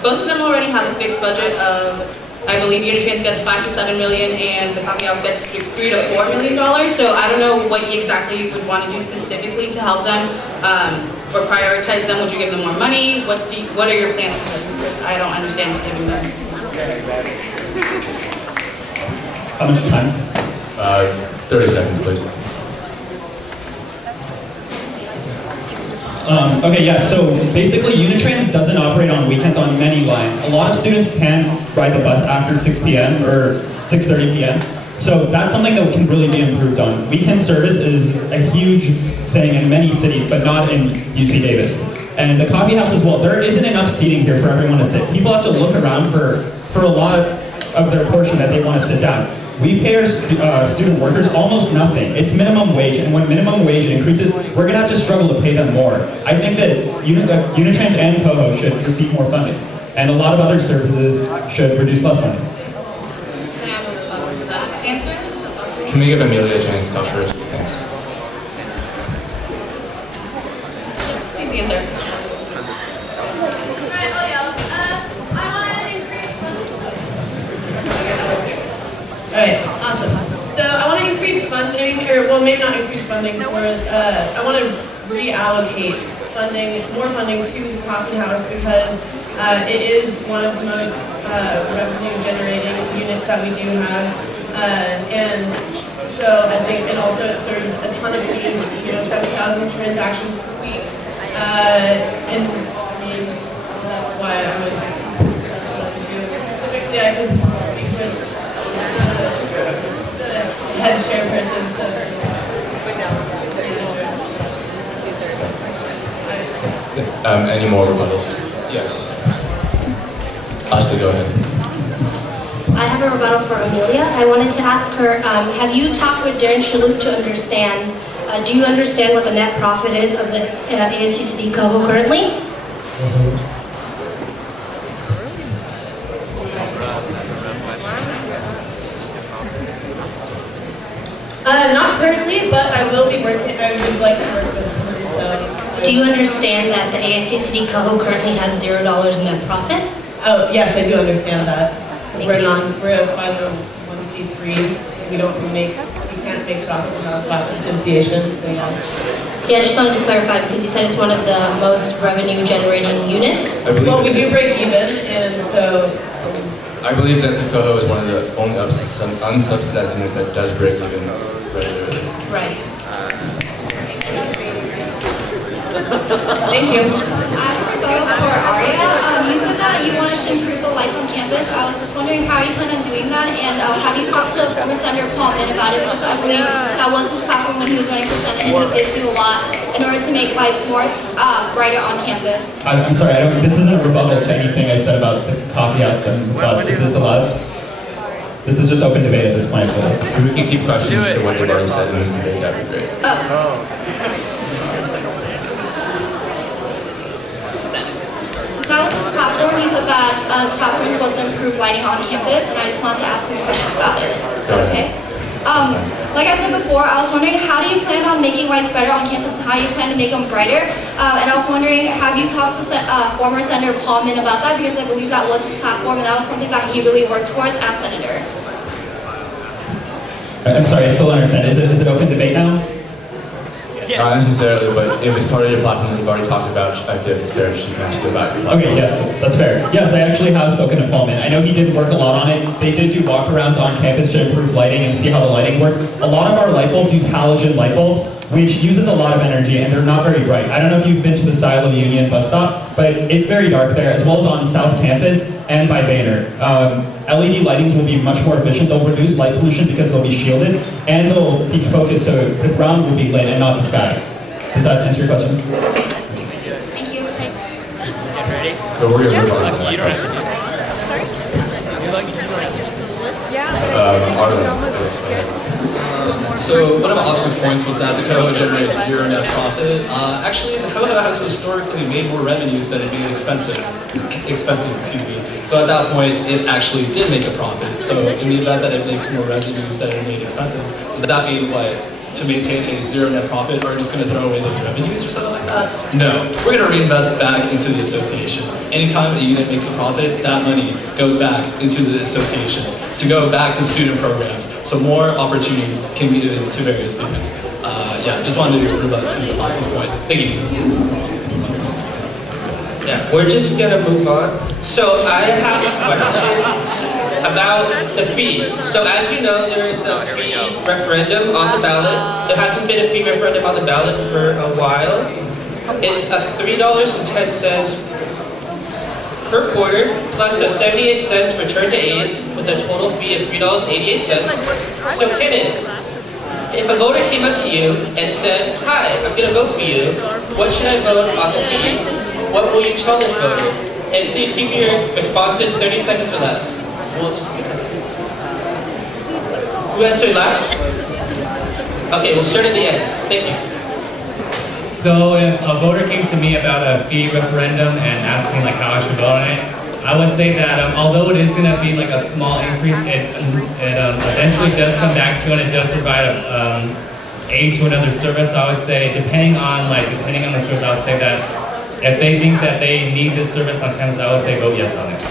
Both of them already have a fixed budget of, I believe Unitrans gets $5 to $7 million and the coffee house gets $3 to $4 million. So I don't know what exactly you would want to do specifically to help them or prioritize them. Would you give them more money? What are your plans for them? Because I don't understand giving them. How much time? 30 seconds, please. Okay, yeah, so basically Unitrans doesn't operate on weekends on many lines. A lot of students can ride the bus after 6 p.m. or 6:30 p.m. So that's something that can really be improved on. Weekend service is a huge thing in many cities, but not in UC Davis. And the coffee house as well, there isn't enough seating here for everyone to sit. People have to look around for a lot of their portion that they want to sit down. We pay our student workers almost nothing. It's minimum wage, and when minimum wage increases, we're going to have to struggle to pay them more. I think that Unitrans and Coho should receive more funding, and a lot of other services should produce less funding. Can I have a rebuttal to that answer? Can we give Amelia a chance to talk first? Thanks. Please answer. Alright, awesome. So I want to increase funding, or well, maybe not increase funding, I want to reallocate funding, more funding to the coffee house because it is one of the most revenue-generating units that we do have, and so I think, and also it serves a ton of students, 7,000 transactions per week, and I mean, that's why I would do it. Specifically, I could speak with the head chairperson. Any more rebuttals? Yes. Ashley, go ahead. I have a rebuttal for Amelia. I wanted to ask her, have you talked with Darren Shalhoub to understand, do you understand what the net profit is of the ASUCD Coho currently? Not currently, but I will be working. I would like to work with her. So. Do you understand that the ASUCD Coho currently has $0 in net profit? Oh yes, I do understand that. We're a 501c3. We can't make profit without that association. So yeah. Yeah, I just wanted to clarify because you said it's one of the most revenue-generating units. Well, we do break even, and so. I believe that the Coho is one of the only unsubsidized units that does break even regularly. Right. Thank you. I have a rebuttal for Aria. You said that you wanted to improve the lights on campus. I was just wondering how you plan on doing that, and have you talked to former Senator Paul Min about it? Because I believe that was his platform when he was running for Senate, and he did do a lot in order to make lights more brighter on campus. I'm sorry, this isn't a rebuttal to anything I said about the coffee house and the bus. Is this allowed? This is just open debate at this point. If we can keep questions to what they've already said in this debate, that'd be great. Oh. That was his platform. He said that his platform was to improve lighting on campus, and I just wanted to ask him a question about it. Is that okay? Like I said before, I was wondering how do you plan on making lights better on campus and how you plan to make them brighter? And I was wondering, have you talked to former Senator Paul Min about that? Because I believe that was his platform and that was something that he really worked towards as senator. I'm sorry, I still don't understand. Is it open debate now? Not necessarily, but if it's part of your platform that you've already talked about, I feel it's fair you can actually go back to your platform. Okay, yes, that's fair. Yes, I actually have spoken to Paul Min. I know he did work a lot on it. They did do walkarounds on campus to improve lighting and see how the lighting works. A lot of our light bulbs use halogen light bulbs, which uses a lot of energy, and they're not very bright. I don't know if you've been to the Silo Union bus stop, but it's very dark there, as well as on South Campus and by Boehner. LED lightings will be much more efficient. They'll reduce light pollution because they'll be shielded, and they'll be focused so the ground will be lit and not the sky. Does that answer your question? Thank you. So we're going to move on to that question. So one of Oscar's points was that the Coho generates zero net profit. Actually, the Coho has historically made more revenues than it made expenses, excuse me. So at that point, it actually did make a profit. So in the event that it makes more revenues than it made expenses, does that mean what? To maintain a zero net profit, or just going to throw away those revenues or something like that? No, we're going to reinvest back into the association. Anytime a unit makes a profit, that money goes back into the associations to go back to student programs, so more opportunities can be given to various students. Yeah, just wanted to rebut to Oscar's point. Thank you. Yeah, we're just going to move on. So I have a question about the fee. So as you know, there is a fee referendum on the ballot. There hasn't been a fee referendum on the ballot for a while. It's $3.10 per quarter, plus a 78 cents for turn to aid, with a total fee of $3.88. So Kenneth, if a voter came up to you and said, "Hi, I'm going to vote for you. What should I vote on the fee?" What will you tell this voter? And please keep your responses 30 seconds or less. Who answered last? Okay, we'll start at the end. Thank you. So if a voter came to me about a fee referendum and asked me like how I should vote on it, I would say that although it is going to be like a small increase, it eventually does come back to and it does provide aid to another service. I would say depending on the service, I would say that if they think that they need this service on campus, I would say vote yes on it.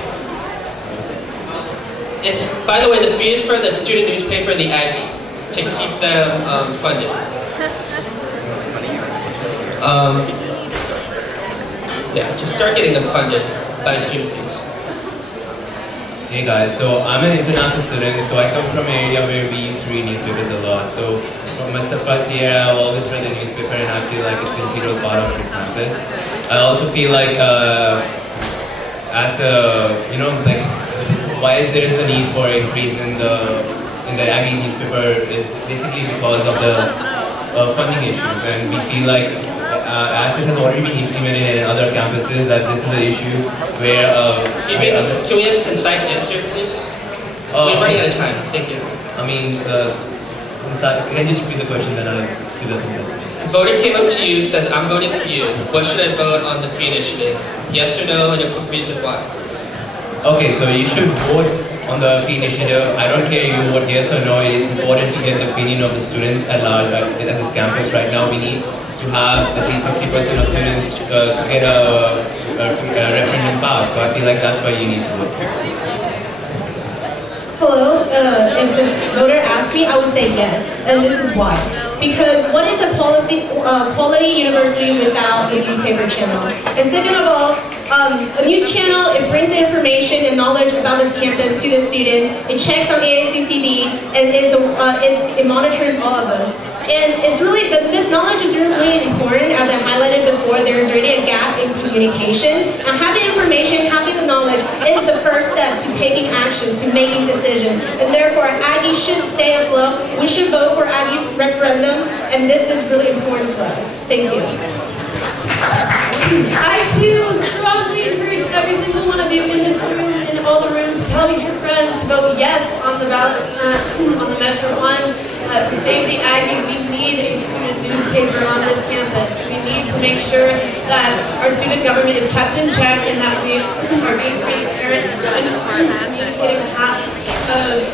It's, by the way, the fee is for the student newspaper, the Aggie, to keep them funded. Yeah, to start getting them funded by student fees. Hey guys, so I'm an international student, so I come from an area where we used to read newspapers a lot. So from my first year, I've always read the newspaper and I feel like it's an integral part of the campus. I also feel like as a, like, why is there a need for increase in the Aggie newspaper? It's basically because of the funding issues, and we feel like as it has already been implemented in other campuses, that this is an issue where. Can we have a concise answer, please? We're running out of time. Thank you. I mean, can you just repeat the question that I do the A voter came up to you, said, "I'm voting for you. What should I vote on the fee initiative? Yes or no, and a quick reason why." Okay, so you should vote on the fee initiative. I don't care you vote yes or no. It's important to get the opinion of the students at large at this campus. Right now, we need to have at least 60% of students to get a referendum passed. So I feel like that's why you need to vote. Hello, if this voter asked me, I would say yes, and this is why. Because what is a quality university without a newspaper channel? And second of all, a news channel, it brings the information and knowledge about this campus to the students. It checks on ASUCD, and it monitors all of us. And it's really, this knowledge is really important. As I highlighted before, there's already a gap in communication. And having information, having the knowledge is the first step to taking actions, to making decisions. And therefore, Aggie should stay afloat. We should vote for Aggie referendum. And this is really important for us. Thank you. I too strongly encourage every single one of you in this room, in all the rooms, to tell your friends to vote yes on the ballot, on the Measure 1. To save the Aggie, we need a student newspaper on this campus. We need to make sure that our student government is kept in check and that we are being transparent and communicating the half of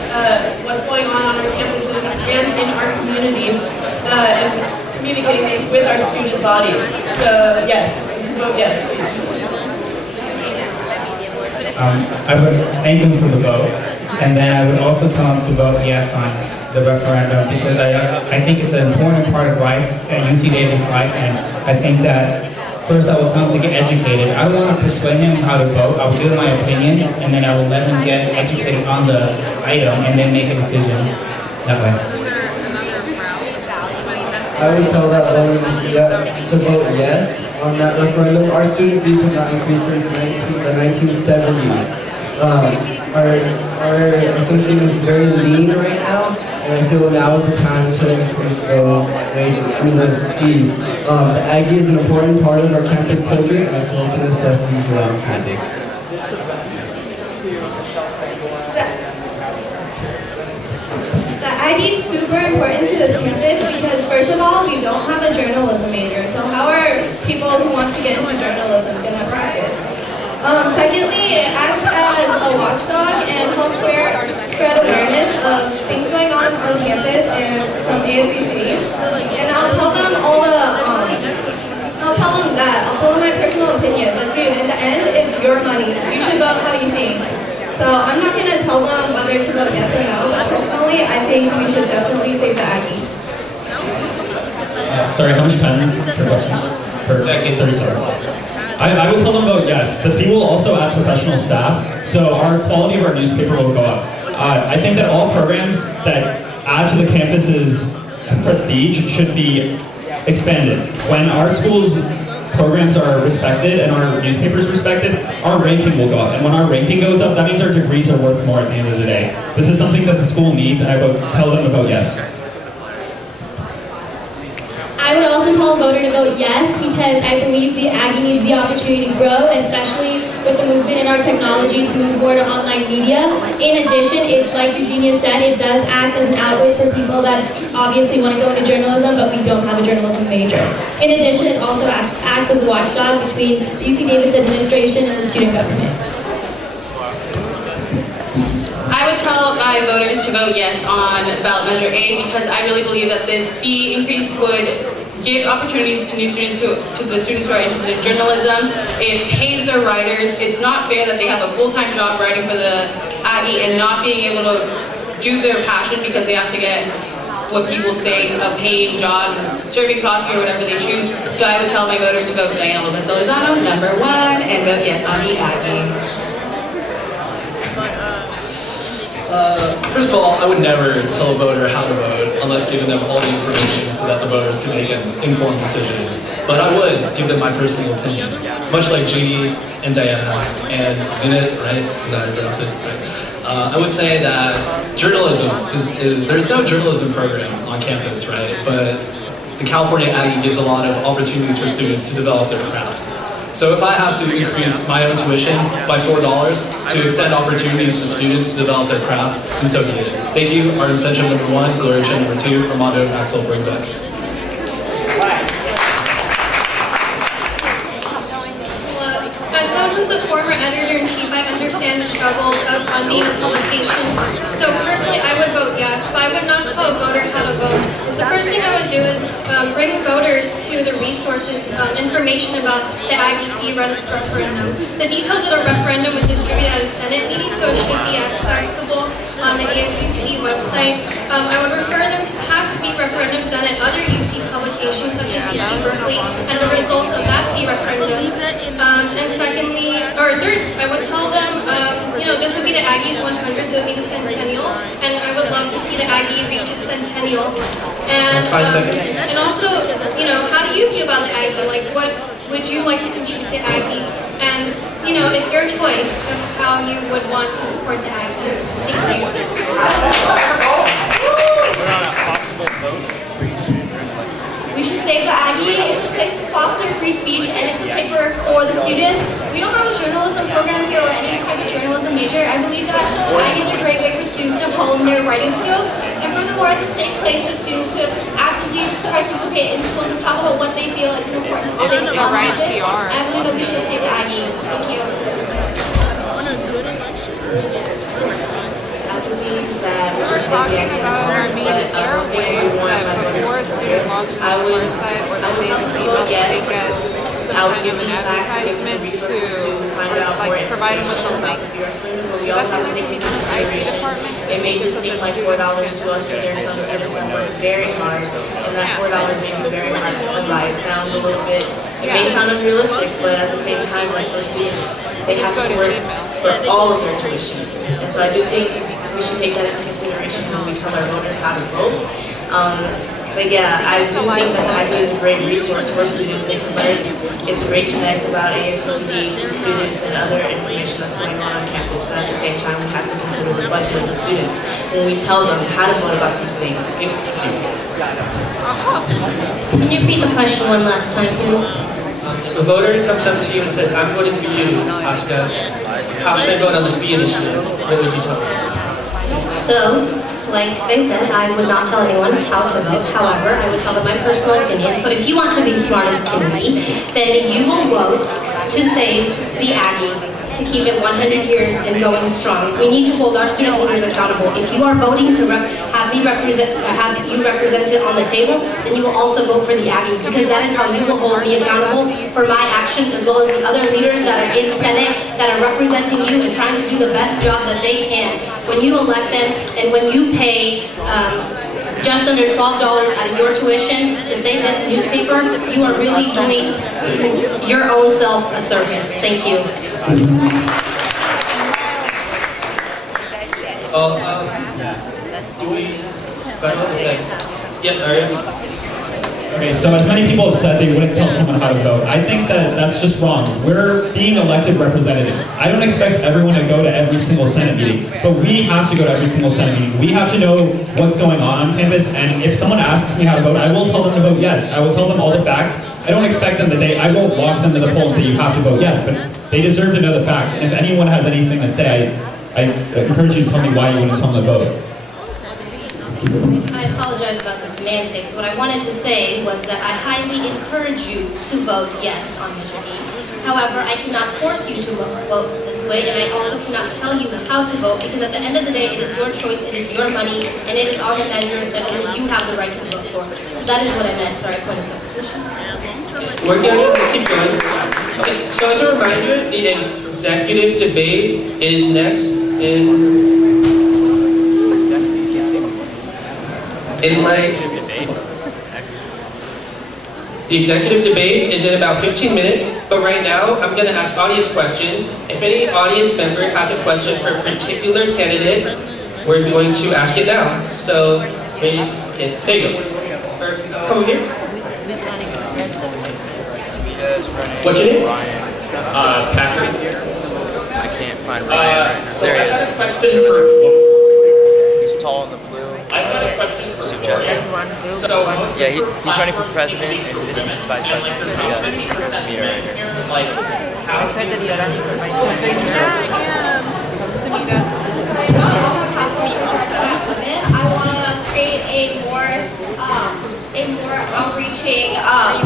what's going on our campus and in our community, and communicating this with our student body. So yes, vote yes, please. I would thank them for the vote, and then I would also tell them to vote yes on the referendum, because I think it's an important part of life at UC Davis life, and I think that first I will tell him to get educated. I don't want to persuade him how to vote. I will give him my opinion, and then I will let him get educated on the item, and then make a decision that way. I would tell that voter to vote yes on that referendum. Our student fees have not increased since the 1970s. Our association is very lean right now, and I feel now is the time to increase those fees. Aggie is an important part of our campus culture, and I feel it's a necessity for our campus. The Aggie is super important to this campus because, first of all, we don't have a journalism major. So how are people who want to get into journalism going to practice? Secondly, it acts as a watchdog and helps spread awareness of things going on campus and from ASUCD. And I'll tell them I'll tell them my personal opinion. But dude, in the end, it's your money. You should vote how you think. So I'm not going to tell them whether to vote yes or no, but personally, I think we should definitely save the Aggie. Sorry, how much time per question? Per second. 30 seconds. I would tell them vote yes. The fee will also add professional staff, so our quality of our newspaper will go up. I think that all programs that add to the campus's prestige should be expanded. When our school's programs are respected and our newspaper is respected, our ranking will go up. And when our ranking goes up, that means our degrees are worth more at the end of the day. This is something that the school needs, and I would tell them to vote yes. I would also tell a voter to vote yes because I believe the Aggie needs the opportunity to grow, especially with the movement in our technology to move more to online media. In addition, like Eugenia said, it does act as an outlet for people that obviously want to go into journalism, but we don't have a journalism major. In addition, it also acts as a watchdog between the UC Davis administration and the student government. I would tell my voters to vote yes on ballot measure A because I really believe that this fee increase would give opportunities to new students, to the students who are interested in journalism. It pays their writers. It's not fair that they have a full-time job writing for the Aggie and not being able to do their passion because they have to get what people say a paid job, serving coffee or whatever they choose. So I would tell my voters to vote Diana Lopez-Lozano, #1, and vote yes on the Aggie. First of all, I would never tell a voter how to vote unless giving them all the information so that the voters can make an informed decision. But I would give them my personal opinion, much like Jeannie and Diana and Zenit, right? Is that how you pronounce it? Right. I would say that journalism there's no journalism program on campus, right? But the California Aggie gives a lot of opportunities for students to develop their craft. So if I have to increase my own tuition by $4 to extend opportunities to students to develop their craft, then so be it. Thank you, Artem Senchev #1, Gloria Chen #2, Armando Maxwell for exec. Hello. As someone who's a former editor-in-chief, I understand the struggles of funding a publication. So personally, I would vote yes, but I would not tell a voter how to vote. The first thing I would do is bring voters to the resources, information about the Aggie fee referendum. The details of the referendum was distributed at a Senate meeting, so it should be accessible on the ASUCD website. I would refer them to past fee referendums done at other UC publications, such as UC Berkeley, and the results of that fee referendum. And secondly, or third, I would tell them, this would be the Aggie's 100th, it would be the centennial, and I would love to see the Aggie reach its centennial. And also, how do you feel about the Aggie? Like, what would you like to contribute to Aggie? And, it's your choice of how you would want to support the Aggie. Thank you. We should save the Aggie. It's a place to foster free speech, and it's a paper for the students. We don't have a journalism program here or any type of journalism major. I believe that Aggie is a great way for students to hone their writing skills. And furthermore, it's a safe place for students to actively participate in school to talk about what they feel is an important topic on campus. I believe that we should save the Aggie. Thank you. That we were talking about being is there a way that before a student logs into the website or the Davis email that they get some kind of an advertisement to provide them with a link? Is that something that can be done in the IT department? It may just seem like $4 to us, but there's some students that work very hard, and that $4 may be very hard to provide. It sounds a little bit, it may sound unrealistic, but at the same time, like those students, they have to work for all of their tuition. And so I do think we should take that into consideration when we tell our voters how to vote. But yeah, I do think that Aggie is a great resource for students. They can learn. It's a great connect about ASUCD to students and other information that's going on campus. But at the same time, we have to consider the budget of the students when we tell them how to vote about these things. Can you repeat the question one last time, please? If a voter comes up to you and says, "I'm voting for you, Asuka. How should I vote on the fee initiative?" What would you tell them? So, like I said, I would not tell anyone how to vote. However, I would tell them my personal opinion. So if you want to be smart as can be, then you will vote to save the Aggie, to keep it 100 years and going strong. We need to hold our student leaders accountable. If you are voting to have you represented on the table, then you will also vote for the Aggie, because that is how you will hold me accountable for my actions, as well as the other leaders that are in Senate that are representing you and trying to do the best job that they can. When you elect them and when you pay just under $12 out of your tuition to save this newspaper, you are really doing your own self a service. Thank you. Yes, Arya? Okay, so as many people have said they wouldn't tell someone how to vote. I think that that's just wrong. We're being elected representatives. I don't expect everyone to go to every single Senate meeting, but we have to go to every single Senate meeting. We have to know what's going on campus, and if someone asks me how to vote, I will tell them to vote yes. I will tell them all the facts. I don't expect them I won't walk them to the poll and say you have to vote yes, but they deserve to know the facts. If anyone has anything to say, I encourage you to tell me why you wouldn't tell them to vote. I apologize about the semantics. What I wanted to say was that I highly encourage you to vote yes on Measure D. However, I cannot force you to vote this way, and I also cannot tell you how to vote, because at the end of the day, it is your choice, it is your money, and it is on the measure that only you have the right to vote for. So that is what I meant. Sorry, point of clarification. We're going to keep going. Okay, so as a reminder, the executive debate is next the executive debate is in about 15 minutes, but right now I'm going to ask audience questions. If any audience member has a question for a particular candidate, we're going to ask it now. So, please, okay, there you go. Come over here. What's your name? Patrick. I can't find Ryan. There he is. He's tall in the blue. I've got a question for Gloria. Yeah, he's running for president, and this is his vice president, Samia. I've heard that you're running for vice president. I want to create a a more outreaching, a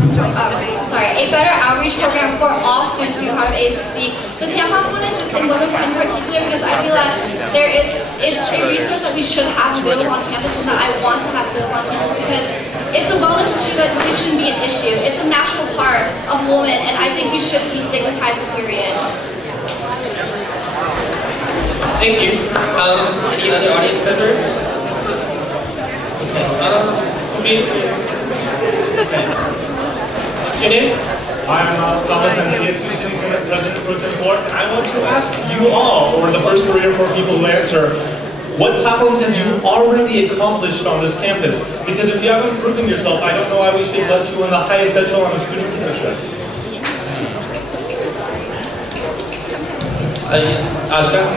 better outreach program for all students to be part of ASUCD. The tampon one is just in women in particular because I feel that it's a resource that we should have available on campus and that I want to have available on campus because it's a wellness issue that really shouldn't be an issue. It's a natural part of a woman and I think we should destigmatize the period. Thank you. Any other audience members? Okay. What's your name? Hi, I'm Thomas. I'm the ASUCD Senate President Pro Tem 4. I want to ask you all, or the first 3 or 4 people who answer, what platforms have you already accomplished on this campus? Because if you haven't proven yourself, I don't know why we should let you in the highest echelon of student leadership. Oscar?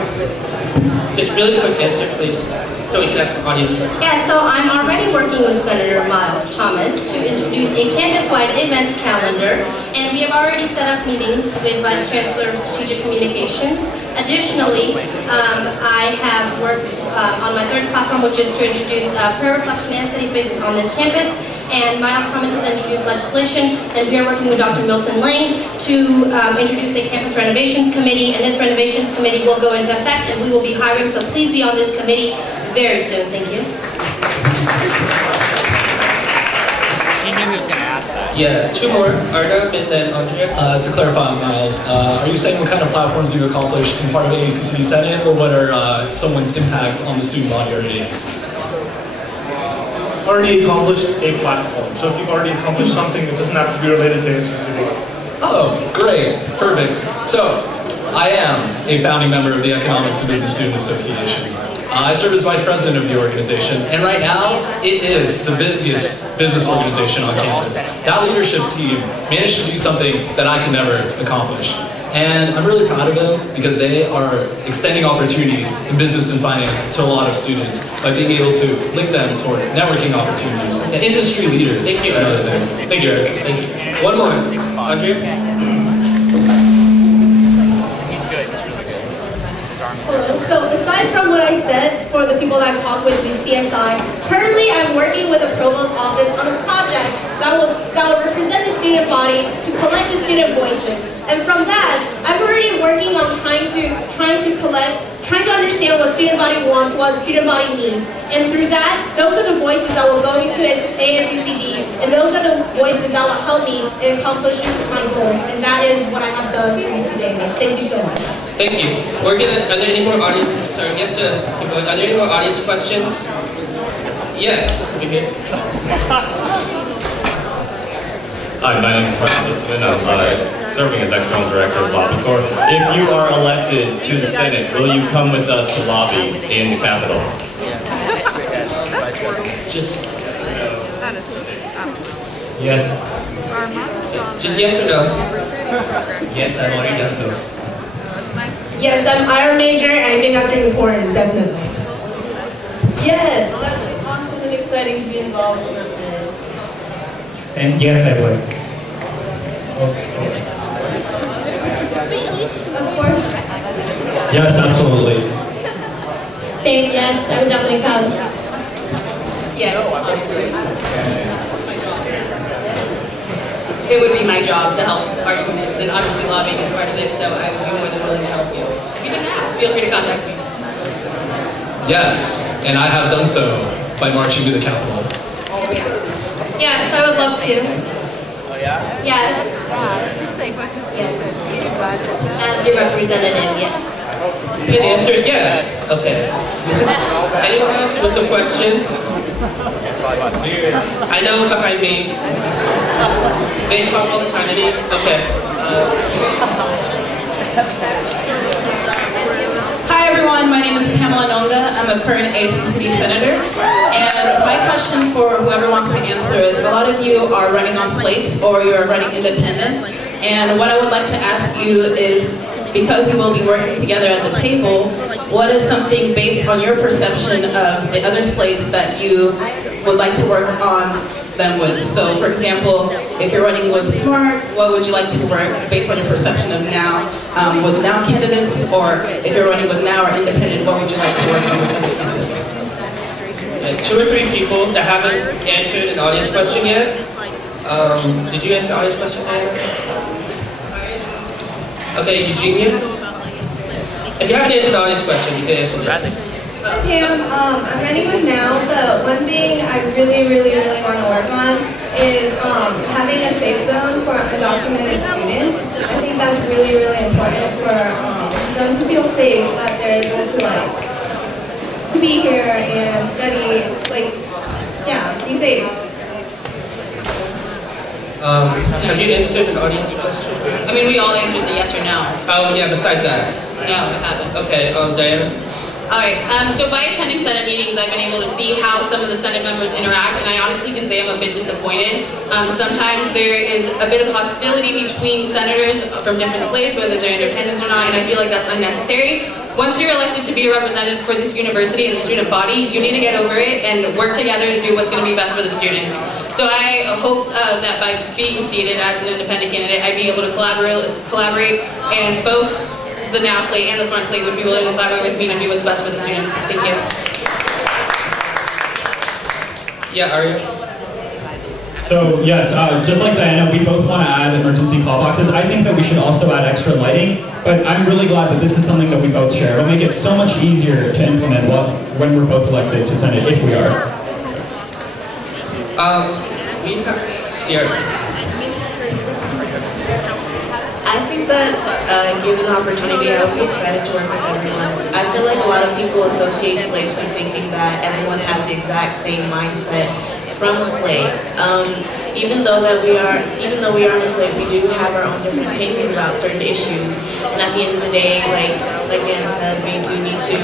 Just really quick answer, please, so we can have the audience questions. Yeah, so I'm already working with Senator Miles Thomas to introduce a campus-wide events calendar, and we have already set up meetings with Vice Chancellor of Strategic Communications. Additionally, I have worked on my 3rd platform, which is to introduce prayer reflection and study spaces on this campus. And Miles Thomas has introduced legislation, and we are working with Dr. Milton Lane to introduce the Campus Renovations Committee, and this Renovations Committee will go into effect, and we will be hiring, so please be on this committee very soon. Thank you. She knew he was going to ask that. Yeah, 2 more. Arnab and then Andrea. To clarify, Miles, are you saying what kind of platforms you accomplished in part of ASUCD Senate, or what are someone's impact on the student body already? Already accomplished a platform. So if you've already accomplished something, it doesn't have to be related to ASUCD. Oh, great. Perfect. So, I am a founding member of the Economics and Business Student Association. I serve as vice president of the organization, and right now, it is the biggest business organization on campus. That leadership team managed to do something that I could never accomplish. And I'm really proud of them because they are extending opportunities in business and finance to a lot of students by being able to link them toward networking opportunities, industry leaders, and other things. Thank you, Eric. Thank you. One more. Andrea? He's good. So aside from what I said for the people that I've talked with CSI, currently I'm working with the Provost Office on a project that will represent the student body to collect the student voices. And from that, I'm already working on trying to understand what student body wants, what the student body needs. And through that, those are the voices that will go into ASUCD, and those are the voices that will help me in accomplishing my goals. And that is what I have done today. Thank you so much. Thank you. Are there any more audience, sorry, we have to keep going. Are there any more audience questions? Yes, over here. Hi, my name is Martin Litzman. I'm serving as External Director of Lobby Corps. If you are elected to the Senate, will you come with us to lobby in the Capitol? Just yes. Just yes or no? Yes, I've already done so. Yes, I'm IR major, and I think that's really important, definitely. Yes, that's awesome and exciting to be involved in that. And yes, I would. Of course. Yes, absolutely. Say yes, I would definitely come. Yes, obviously. It would be my job to help our units, and obviously lobbying is part of it, so I would be more than willing to help you. Even now, feel free to contact me. Yes, and I have done so by marching to the Capitol. Yes, I would love to. Yes. Yes. As your representative, yes. Okay, the answer is yes. Okay. Anyone else with a question? I know behind me. They talk all the time. Okay. Hi everyone, my name is Pamela Nonga. I'm a current ASUCD Senator. And my question for whoever wants to answer is, a lot of you are running on slates or you're running independent. And what I would like to ask you is, because you will be working together at the table, what is something based on your perception of the other slates that you would like to work on them with? So for example, if you're running with SMART, what would you like to work based on your perception of now with now candidates? Or if you're running with now or independent, what would you like to work on with other candidates? 2 or 3 people that haven't answered an audience question yet. Did you answer the audience question, Diana? Okay, Eugenia? If you haven't answered the audience question, you can answer this. Okay, I'm running with now, but one thing I really want to work on is having a safe zone for undocumented students. I think that's really important for them to feel safe, that they're able to be here and study, be safe. Have you answered an audience question? I mean, we all answered the yes or no. Oh yeah, besides that. No, I haven't. Okay, Diana? Alright, so by attending Senate meetings, I've been able to see how some of the Senate members interact, and I honestly can say I'm a bit disappointed. Sometimes there is a bit of hostility between senators from different slates, whether they're independents or not, and I feel like that's unnecessary. Once you're elected to be a representative for this university and the student body, you need to get over it and work together to do what's going to be best for the students. So I hope that by being seated as an independent candidate, I'd be able to collaborate, and both the Now slate and the Smart slate would be willing to collaborate with me to do what's best for the students. Thank you. Yeah, Arya? So yes, just like Diana, we both want to add emergency call boxes. I think that we should also add extra lighting, but I'm really glad that this is something that we both share. It'll make it so much easier to implement when we're both elected to Senate, if we are. Sierra. I think that given the opportunity, I would be excited to work with everyone. I feel like a lot of people associate slates with thinking that everyone has the exact same mindset from a slate. Even though we are on a slate, we do have our own different opinions about certain issues. And at the end of the day, like Dan said, we do need to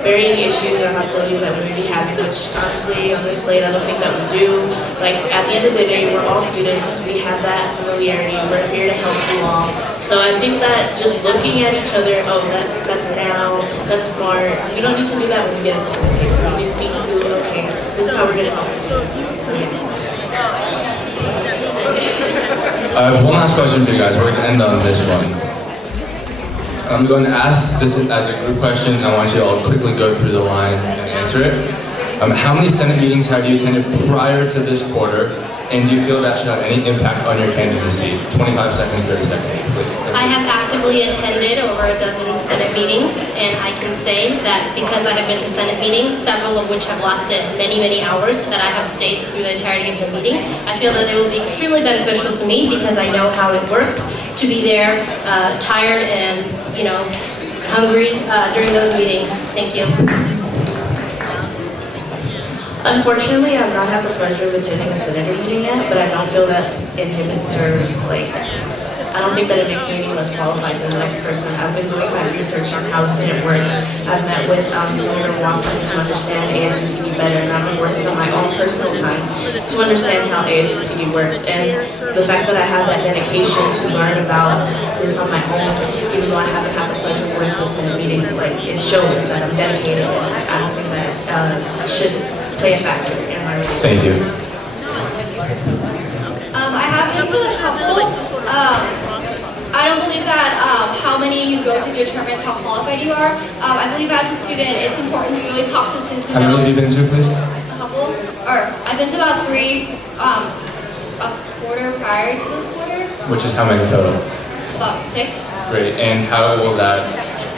vary any issues or hostilities that we may be having, which honestly on this slate I don't think that we do. Like at the end of the day, we're all students, we have that familiarity, we're here to help you all. So I think that just looking at each other, oh that's now, that's smart, we don't need to do that when we get at the same table. We just need to do, okay, this is how we're going to help you. So yeah. I have one last question for you guys. We're going to end on this one. I'm going to ask this as a group question, and I want you all quickly go through the line and answer it. How many Senate meetings have you attended prior to this quarter, and do you feel that should have any impact on your candidacy? 25 seconds, 30 seconds, please. I have actively attended over a dozen Senate meetings, and I can say that because I have been to Senate meetings, several of which have lasted many hours, that I have stayed through the entirety of the meeting, I feel that it will be extremely beneficial to me because I know how it works to be there, tired and, hungry during those meetings. Thank you. Unfortunately, I've not had the pleasure of attending a senator meeting yet, but I don't feel that inhibits or I don't think that it makes me any less qualified than the next person. I've been doing my research on how the Senate works. I've met with Senator Watson to understand ASUCD better, and I've been working on my own personal time to understand how ASUCD works. And the fact that I have that dedication to learn about this on my own, even though I haven't had the pleasure of going to a Senate meeting, it shows that I'm dedicated, and I don't think that should play a factor in my role. Thank you. I have been to a couple. I don't believe that how many you go to determines how qualified you are. I believe as a student, it's important to really talk to students who know. How many have you been to, please? A couple. I've been to about 3 a quarter prior to this quarter. Which is how many total? About 6. Great. And how will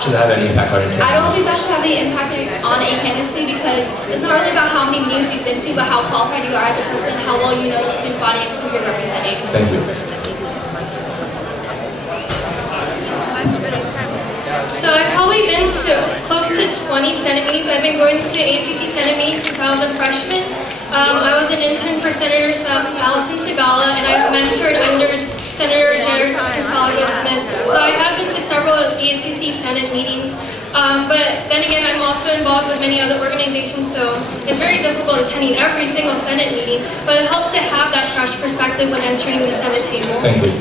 should that have any impact on your candidacy? I don't think that should have any impact on a candidacy because it's not really about how many meetings you've been to, but how qualified you are as a person, how well you know the student body and who you're representing. Thank you. So I've probably been to close to 20 Senate meetings. I've been going to ACC Senate meetings since I was a freshman. I was an intern for Senator Allison Segala, and I've mentored under Senator Jared Crisalago-Smith. So I have been to several ASUC Senate meetings, but then again, I'm also involved with many other organizations, so it's very difficult attending every single Senate meeting, but it helps to have that fresh perspective when entering the Senate table. Thank you.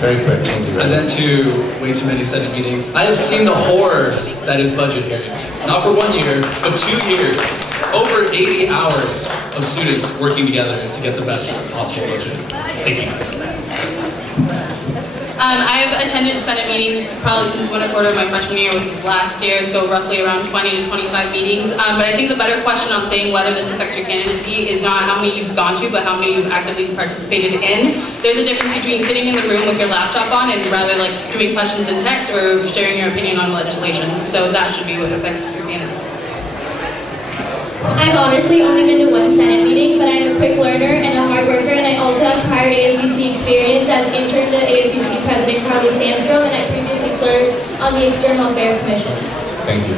Very quick, thank you. I've been to way too many Senate meetings. I have seen the horrors that is budget hearings. Not for 1 year, but 2 years. Over 80 hours of students working together to get the best possible budget. Thank you. I've attended Senate meetings probably since 1 1/4 of my freshman year, which was last year, so roughly around 20 to 25 meetings. But I think the better question on saying whether this affects your candidacy is not how many you've gone to, but how many you've actively participated in. There's a difference between sitting in the room with your laptop on and rather like doing questions in text or sharing your opinion on legislation. So that should be what affects your candidate. I've honestly only been to one Senate meeting, but I'm a quick learner and a hard worker, and I also have prior ASUCD experience as intern to ASUCD President Carly Sandstrom, and I previously served on the External Affairs Commission. Thank you.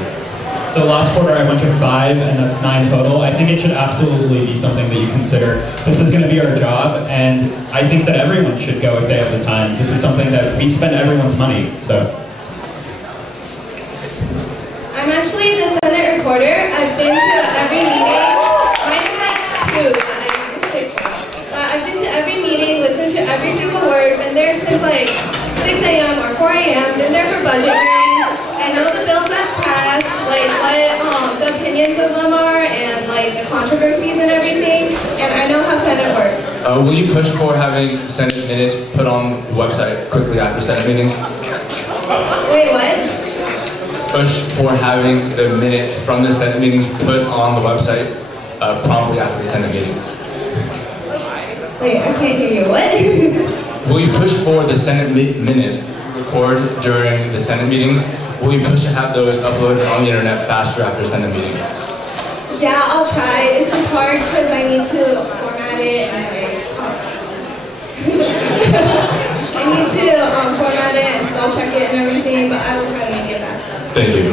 So last quarter I went to 5, and that's 9 total. I think it should absolutely be something that you consider. This is going to be our job, and I think that everyone should go if they have the time. This is something that we spend everyone's money, so. I'm actually the Senate reporter. I've been to every meeting. Mine is like 2, I'm 6. But I've been to every meeting, listened to every single word, been there since like 6 a.m. or 4 a.m., been there for budget hearings. I know the bills that passed, like what the opinions of them are, and like the controversies and everything, and I know how Senate works. Will you push for having Senate minutes put on the website quickly after Senate meetings? Wait, what? Push for having the minutes from the Senate meetings put on the website promptly after the Senate meeting. Wait, I can't hear you. What? Will you push for the Senate minutes record during the Senate meetings? Will you push to have those uploaded on the internet faster after Senate meetings? Yeah, I'll try. It's just hard because I need to format it and like I need to format it and spell check it and everything, but I will try to make it faster. Thank you.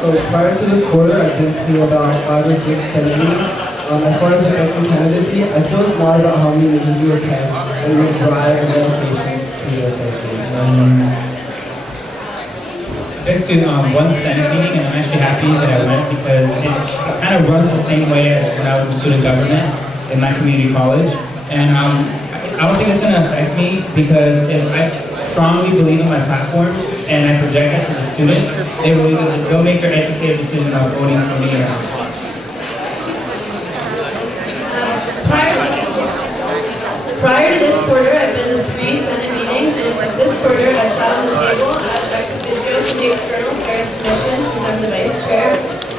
So prior to this quarter, I've been to about 5 or 6 Senate meetings. As far as the effective candidacy, I feel it's not about how many meetings you attend, but your drive and dedications to your association. I've been to one Senate meeting, and I'm actually happy that I went because it kind of runs the same way as when I was in student government in my community college. And I don't think it's going to affect me because if I strongly believe in my platform and I project it to the students, they'll make their educated decision on voting for me or not. Prior to this quarter, I've been to 3 Senate meetings, and like this quarter, I sat on the table as ex officio for the External Affairs Commission, and I'm the vice chair.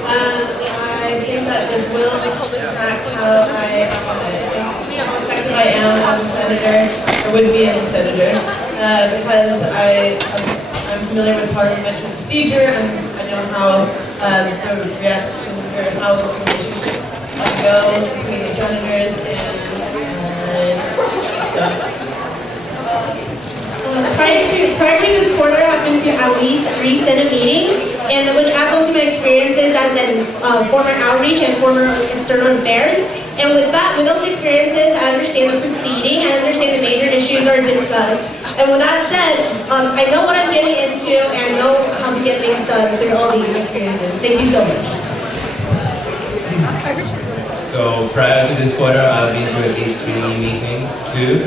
I think that this will impact how effective I am as a senator, or would be as a senator, because I'm familiar with parliamentary procedure, and I know how the reaction, or how the relationships go between the senators and prior to this quarter, I've been to at least 3 Senate meetings, and which adds on to my experiences as a former outreach and former external affairs. And with those experiences, I understand the proceeding, I understand the major issues are discussed. And with that said, I know what I'm getting into, and I know how to get things done through all these experiences. Thank you so much. So prior to this quarter, I've been to at least 3 meetings too.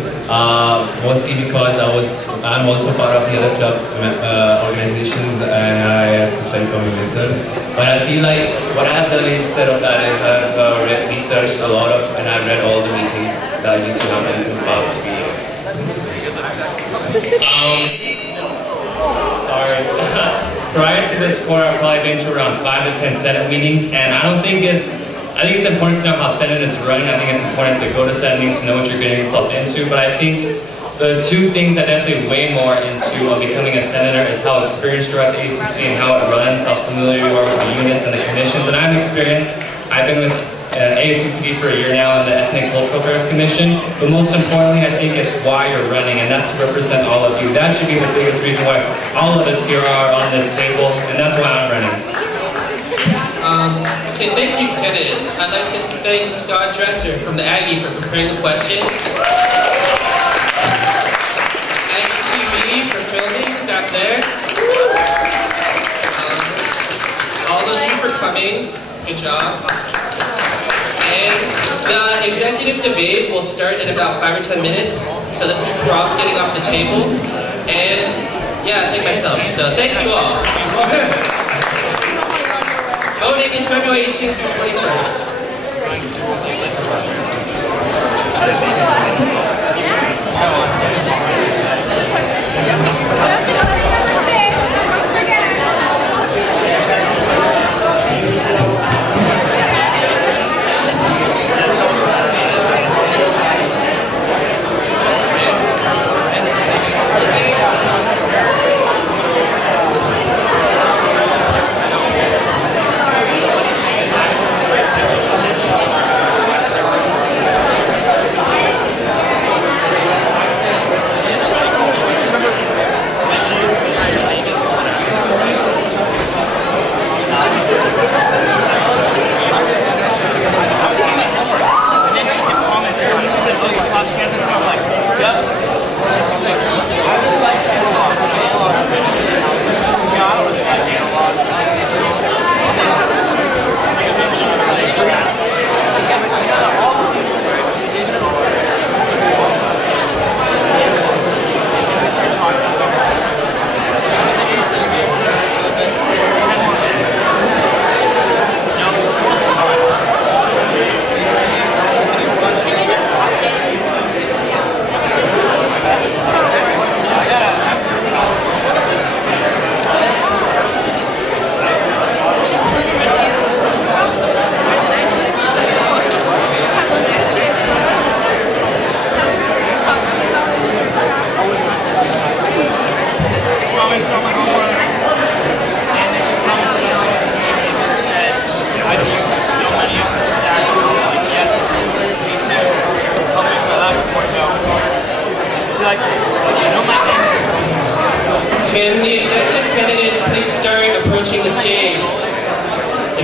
Mostly because I'm also part of the other club organizations, and I have to send for visitors. But I feel like what I've done instead of that is I've researched a lot of, and I've read all the meetings that used to happen in the past 3 years. Sorry. Prior to this quarter, I've probably been to around 5 to 10 Senate meetings, and I think it's important to know how Senate is running. I think it's important to go to Senate meetings to know what you're getting yourself into. But I think the 2 things that definitely weigh more into becoming a senator is how experienced you are at the ASUCD and how it runs, how familiar you are with the units and the commissions. And I'm experienced. I've been with ASUCD for a year now in the Ethnic Cultural Affairs Commission. But most importantly, I think it's why you're running, and that's to represent all of you. That should be the biggest reason why all of us here are on this table, and that's why I'm running. Okay, thank you, candidates. I'd like to thank Scott Dresser from the Aggie for preparing the questions. Aggie TV for filming back there. All of you for coming. Good job. And the executive debate will start in about 5 or 10 minutes. So let's be prompt getting off the table. And yeah, thank myself. So thank you all. Voting is February 18th through 21st.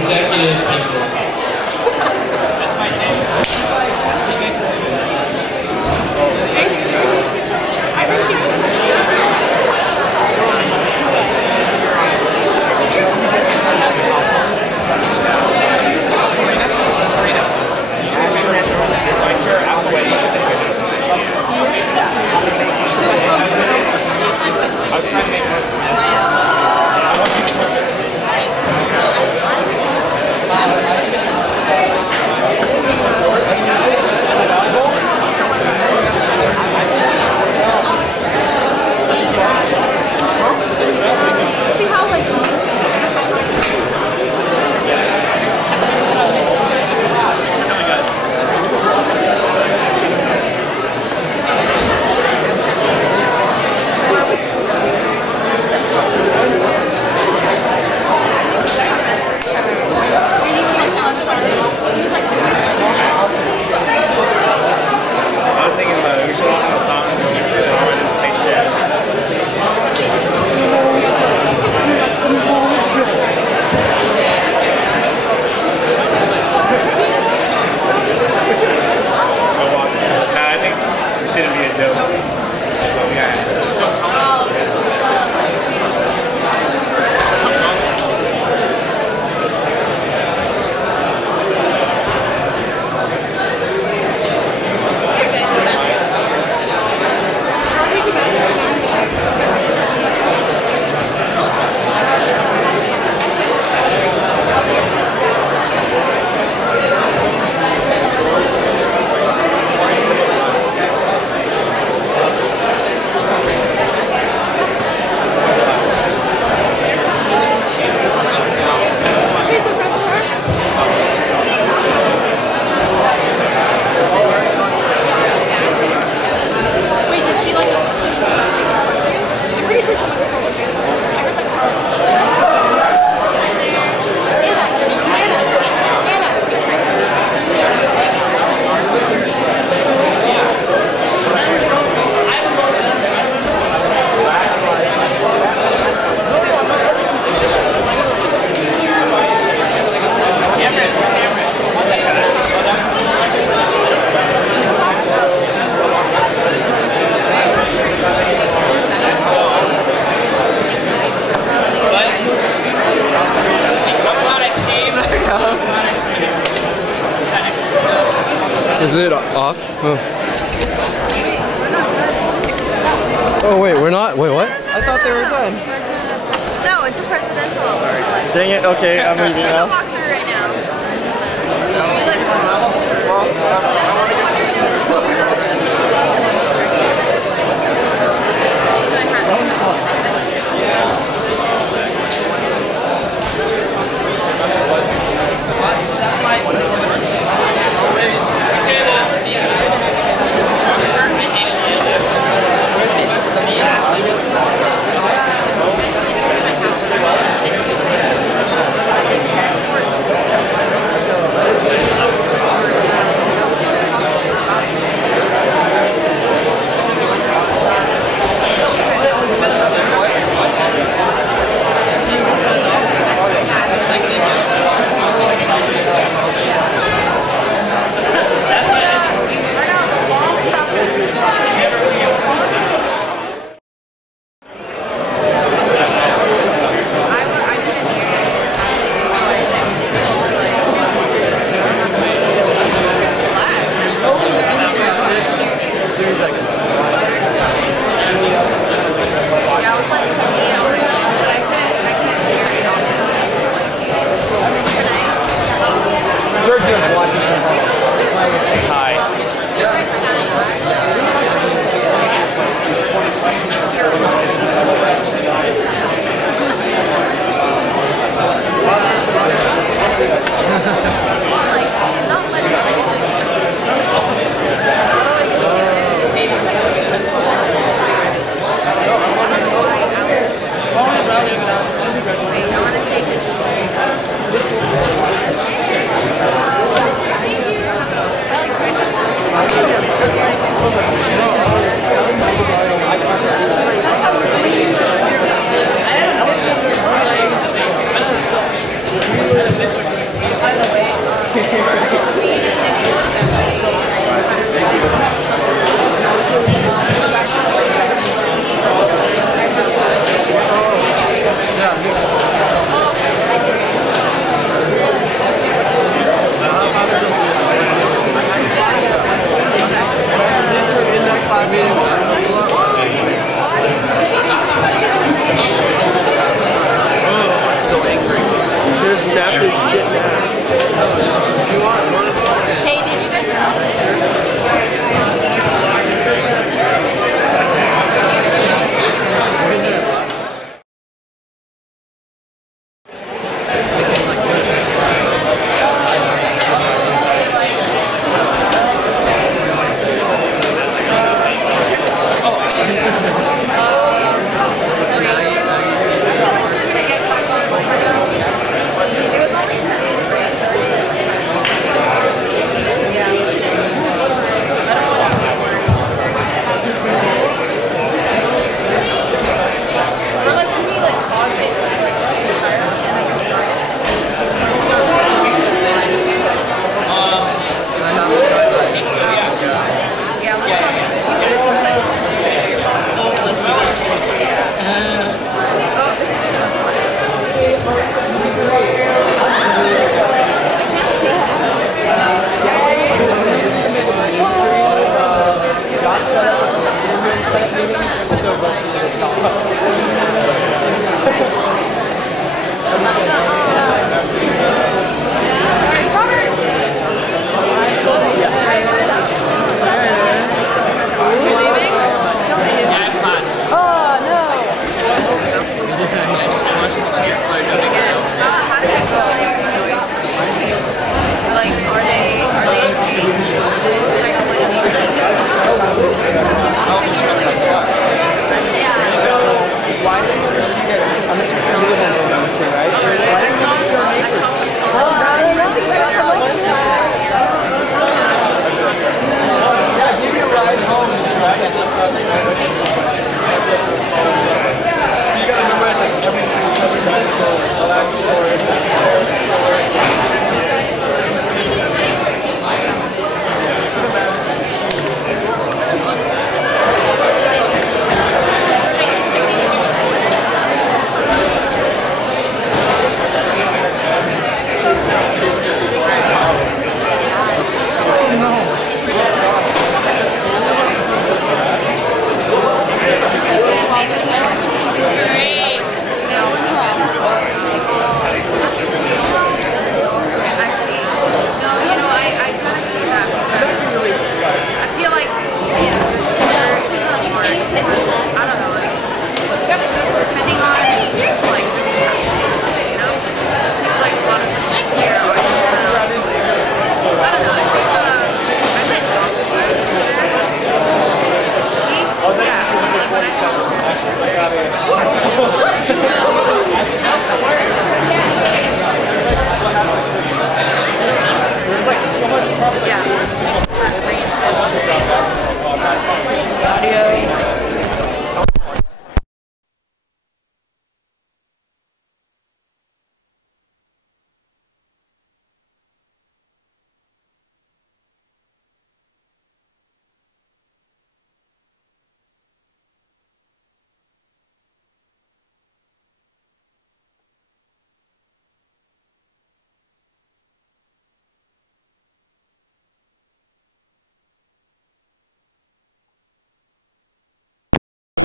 executive people. Is it off? Oh. Oh wait, we're not? Wait, what? I thought they were done. Dang it, okay, I'm leaving now. Where is he?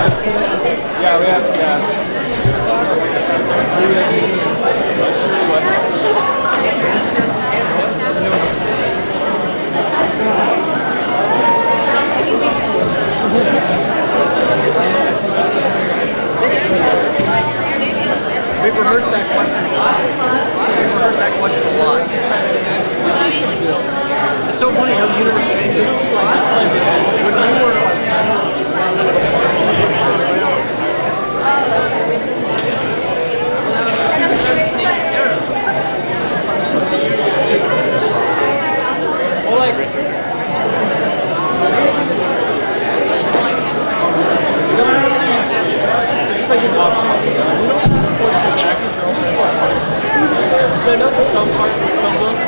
Yeah, we have, yeah. We've rehearsed that question a lot. We've rehearsed that question a lot. It's so funny how the universe changes. When we were I know that some parts of some books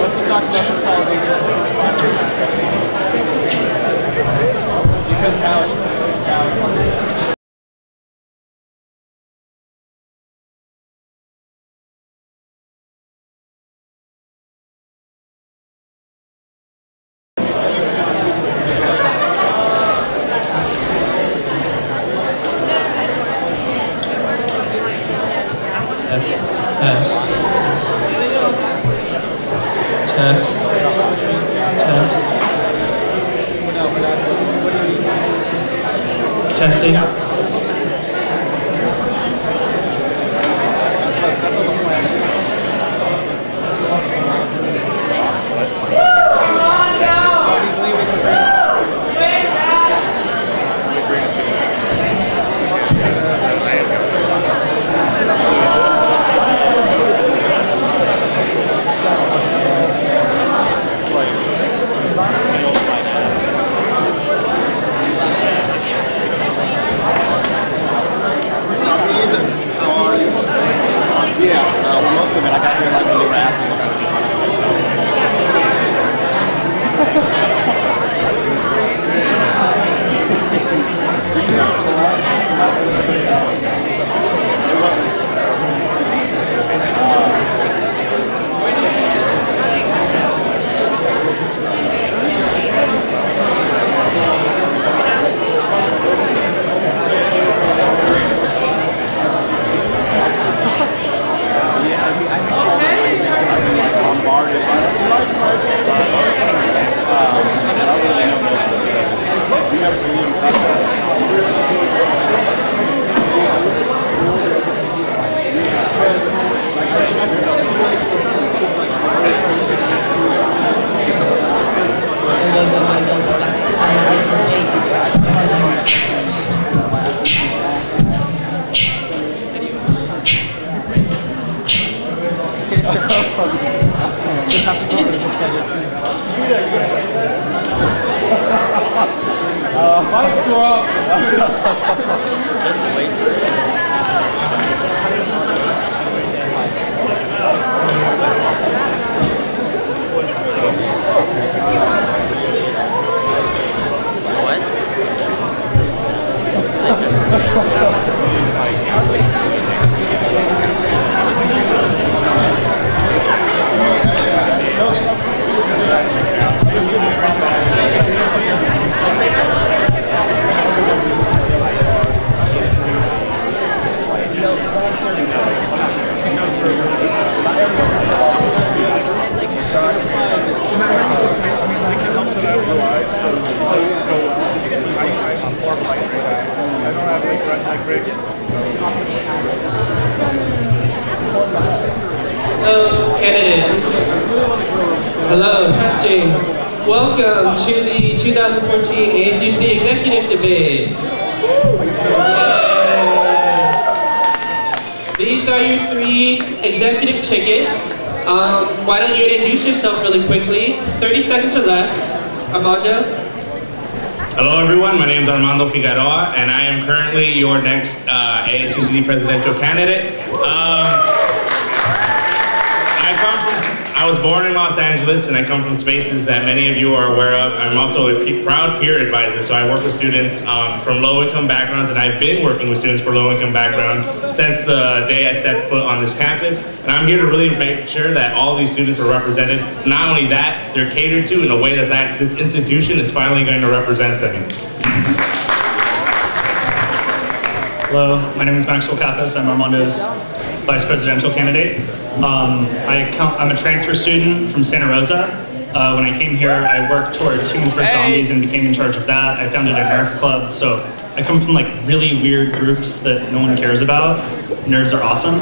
let's talk about consolidation. Because now it's Testing. most of it I got here like when they were asking about it. Mic drop. Just wait. Hello, candidates. Hello, testing. Welcome to the 2014 ASUCD Executive Debate. Yay. These are your 3 executive tickets. Why don't you introduce yourself really quickly? 30 seconds or less. Armando? Hello everyone, my name is Armando Figueroa and I am currently your next ASUCD presidential candidate. I I was born in Los Angeles, and I come from spaces that many of you are aware of. I'm also a proud peer advisor, so I work with students from low-income backgrounds, and I've been working with students for low-income backgrounds since the day I stepped foot on this campus. And I'm here to really make sure that all these students are represented. Not only that, they're catered to in a way that this institution is finally going to represent them. Hello, my name is Maxwell Kappas. I'm Armando's vice presidential candidate. I'm a transfer student from Santa Rosa. When I came here, I worked towards Humans vs. Zombies and became in charge of that. I founded a Nerf club, so I come from like really weird groups that no one cares about. Nerds are awesome.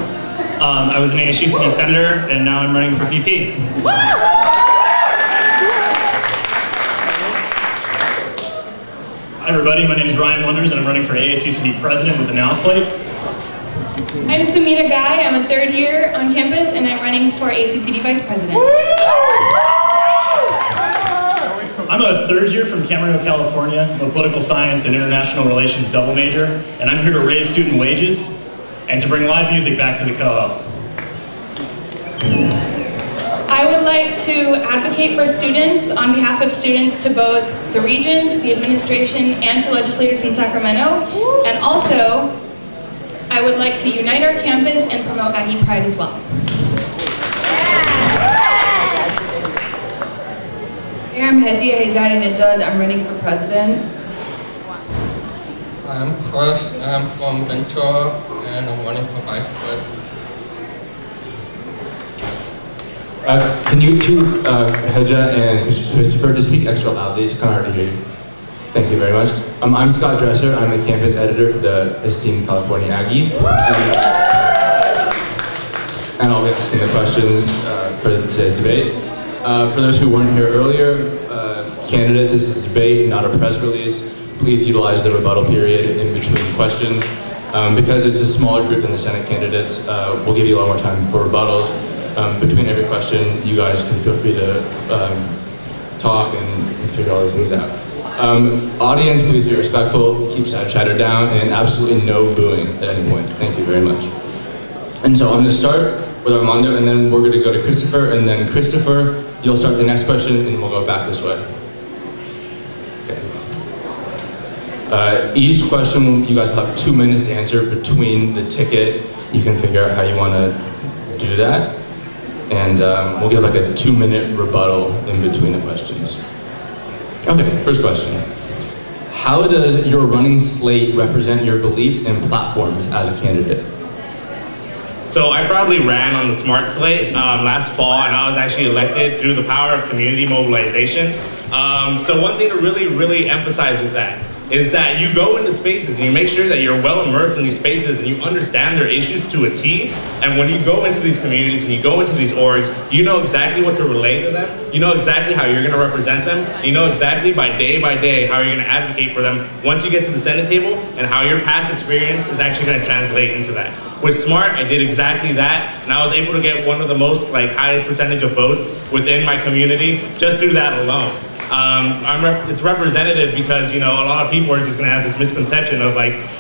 I was an ASUCD senator, and now I'm running for VP. Hi everybody, my name is Ryan Wonders, and I'm running for ASUCD president with the Now slate. I'm Sumita Guy. I'm a third year on campus, and I'm running for ASUCD Vice President. I'm a third year from Camarillo, California. I'm a political science and international relations double major, and I'm here to raise student wages and to bring live music back to the co-op. I would like to advocate for students on behalf of students to both the regions, the administration, and to legislators in Sacramento, and also I would like to unite our campus and promote Aggie Pride as well. Hey, I'm Hediya Haydari Najad. I'm running for president. I'm Chris. I'm from Ventura, and I'm running for vice president. Can you two, Hedja and Christopher, to speak extra loudly? It's kind of hard to hear you. Thank you very much. I'm Scott Dresser. I'm the campus editor for the esteemed California Aggie. And I'll be asking the questions for today's debate. For those who weren't here earlier, candidates, this is a debate, not a press release. Please utilize the rebuttal period in between questions. Because it's a smaller group than the Senate candidates, we'll give you a lot more time for rebuttals. Between every question, you guys can feel free to talk and figure all these things out. Audience, please be respectful, keep side chatter down, and absolutely no booing at any point. Thank you very much. And so I'm going to start with Armando, and then we're going to go to Christopher, and then Christopher, you'll start the next question, and we'll go back this way. Okay. Each question, you guys will have 2 minutes to answer between the ticket. You can figure out how you want to do that. And we'll give like a 2-minute rebuttal in between the questions. Okay, first question. How does your running slate represent your beliefs and platforms as a candidate? So I probably ran on the SMART slate last fall, and I was actually elected through the power of community mobilization. So one thing to really emphasize with that is that you go into spaces and you make sure that you're well immersed in these spaces and you understand their issues to a T. And when you go into these communities and you go into these orgs, you know exactly what to relay to them. You know exactly how you're going to represent them. You know exactly by day how you're going to advocate for them once you get to the Senate table, and how your past experience is actually going to translate into that. With SMART, I did exactly that, and I was able to get one of the most highest percentage of votes within my community just through that alone. It's representative because, you know, a lot of people are just going to have this misconception of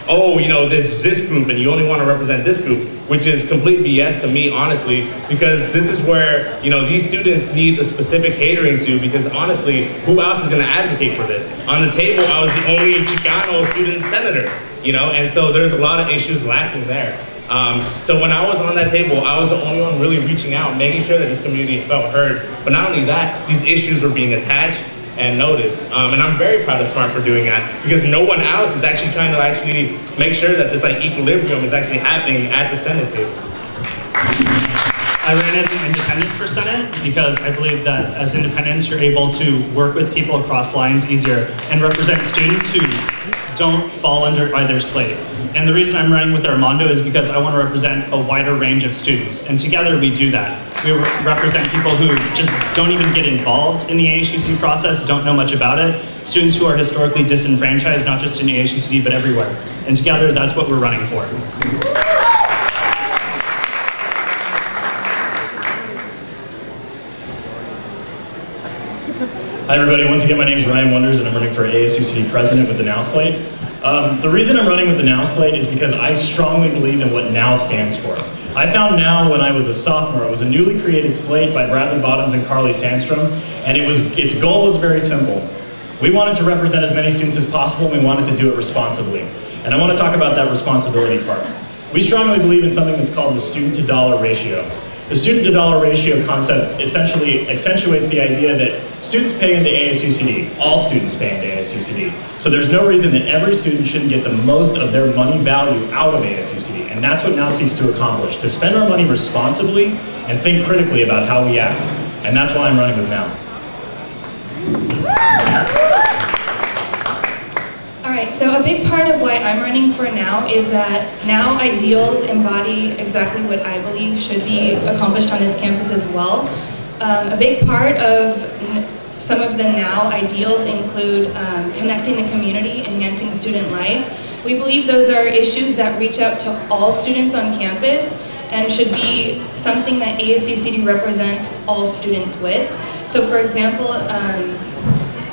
oh, you know, this group and you only want to represent this group, which is complete BS to me, honestly, because this is where, you know, these students need a specific catering to, because honestly, who else is going to advocate for this? On the table, I was the only Chicano student senator, you know, and so there's a lot of issues lacking there. So when I was on that table, I was the only one really reaching out, making sure that this community felt heard. But not only that, these issues were being attached and noticed. And I'm very proud of SMART for doing that, because no one else is actually trying to make sure that this equilibrium is actually happening at the Senate table. I ran as an independent for Senate because I believe that as independents, you're able to work with people across lines easier and represent students who don't fall under either slate. And the reason I'm running with Armando is because I want to represent a wider range of students. And together we do that. We represent people who just don't even get involved in the ASUCD process, don't know much about it. Students who are historically disenfranchised, not just in ASUCD, but everywhere. And together, that's what we're running for. Hi everybody, once again my name is Ryan Wonders and I'm running for ASUCD President with the Now slate. The reason I'm running with the Now slate is because I strongly believe in what Now stands for. I found Now when I was a sophomore. It was a newly created slate by Bradley Bottoms and Carly Sandstrom, and its goal was very simple. We wanted to represent as many students as possible, and we wanted to do it responsibly. And I want to talk about that responsibility part. We strongly believe in something that's called the student-to-dollar ratio. The student-to-dollar ratio concept essentially accentuates the idea that students pay into ASUCD. All students pay into ASUCD. So there's no reason that every student shouldn't get the most of their money value out of ASUCD. And that's what Now seeks to accomplish, to spend our money responsibly and think critically about how we act. And that's why I'm running with Now. Alright, so a big part of why I'm running for Now is that Now ideals embody exactly what I believe should be accomplished on this campus as well. A big part of some of the Now ideals include connecting the community, enhancing student life. We believe those are issues that reach out to all students on campus and should be something that ASUCD represents all students with. So for example,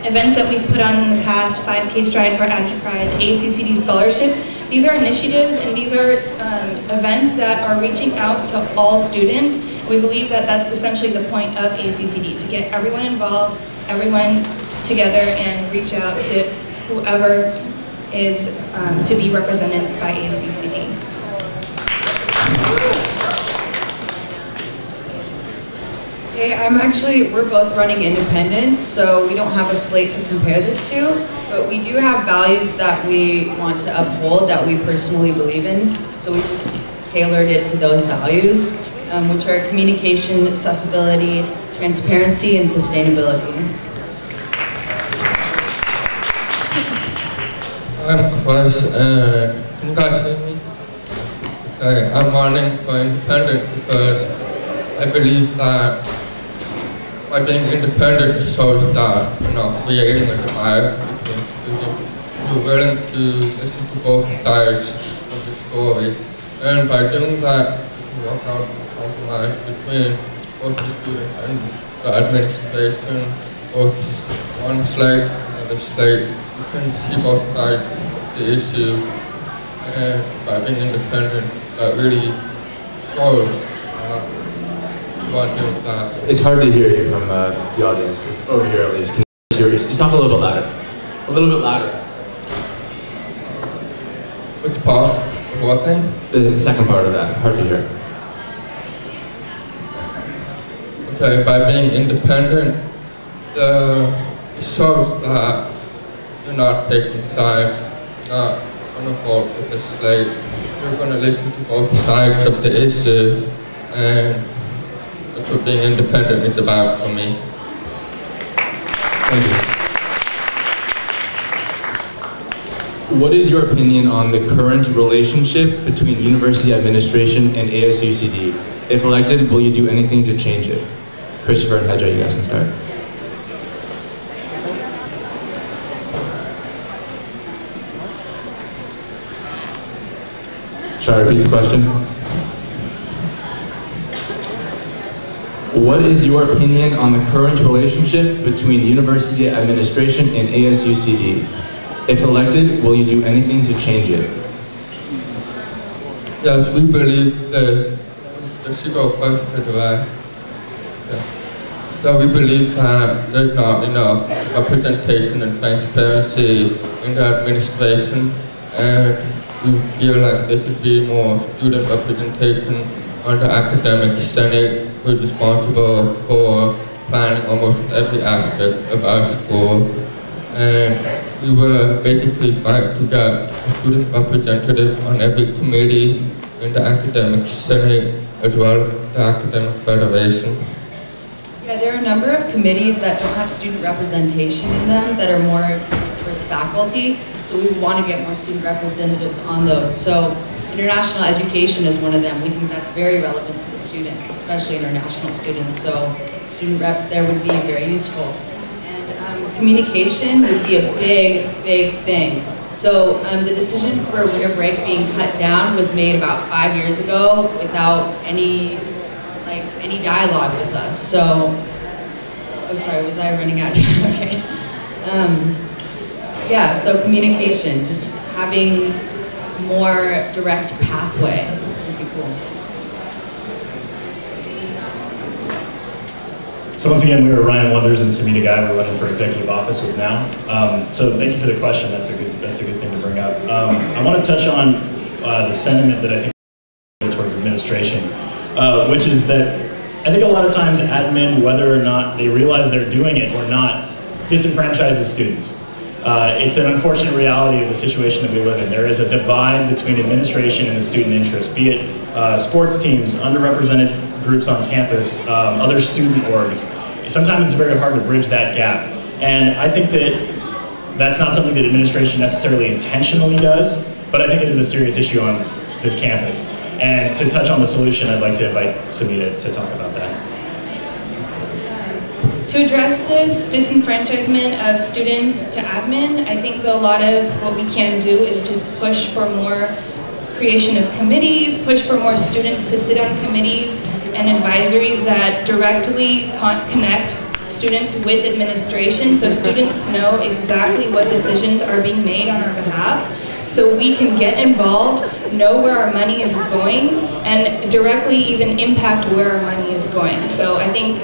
events that we've put on in the past, 5K Stride for Aggie Pride, ASUCD Scholarship, these are initiatives and these are events that are reaching out to all students. We believe that that's essentially the point of ASUCD, to get everyone involved, everyone together and reach out to whoever is to be represented by ASUCD. Okay, we're both running independent, so we don't have a slate to compare this to, but we do have values that we want to uphold, that we personally believe in, so we just tailored it to those values, which are communication, accessibility, transparency, and sustainability. I'm Chris, and can you guys hear me? Okay, I'm running for independent because I believe that by being independent shows that you're not creating a divide between students. You're willing to listen to both sides of the story. And by doing that, you work out a compromise between both the students and the administration, both one slate and the slate. You can see both sides of the issue. And by being independent, that really shows It's hard to hear you from the audience. Over here at least. Can you hear you? Just talk a little bit louder. A little bit louder. Which part? What thing? The second part of that. Hard to hear. Okay, by being independent, it shows that you're not taking sides, not going to vote with the slate. You're going to listen to both sides of the issue, and that's what being independent is about for me. Thank you. What is your opinion on the current relationship between university administration and ASUCD? If elected, will you do anything to change it? Christopher and Hedra, you guys can start. Shall I repeat the question? What is your opinion on the current relationship between university administration and ASUCD? If elected, will you do anything to change it? Yes, we believe there's go first to the right. So we believe that there's not enough representation and transparency in the administration, and we feel like there should be more student representation on the academic senate, who is responsible for planning almost every aspect of our school. And we were basically trying to get a student representative on every committee in the academic senate, as well as the academic federation. Yeah, there are a number of committees that don't have student representation in them that are more towards faculty. So we want to get more student representatives on those. So international education is one of them. We think that's very relevant to the students, especially international students. So student rep there would be very useful. And communication would be a big thing. So the decision for winter break being cut down was made about 5 years ago without any dialogue with us. So, oh sorry, was I running out of time? Okay. Yeah, so communication, just having more direct pathway would be cool. So once again, we were Ryan Wonders and Samita Guy. We're running for executive office with Now. So thank you for the question. That's a good thing to bring up. I want to touch on the sentiment that I think towards administration, which is that I think a lot of times admin, whether or not they realize they're doing it or not, disenfranchises students. It's an unfortunate reality of the situation that we live in. There is a divide between administration and the student interest, be it sports teams, underrepresented groups on campus, other student orgs. Sometimes it's very hard to bridge that gap. And I think that that's not something that administration necessarily intentionally does, but I think it is a serious issue on this campus. And to touch on the solution, I'd like to invite Samita to talk about that. To address this disenfranchisement of students to admin, I think a lot of what we can do is just push for more creation of committees, push for more students to sit on committees and advisories that directly connect students with administration, so students know exactly what decisions are being made on our behalf, so we can get involved, know where our money is going, and directly even impact where our money is going. So I think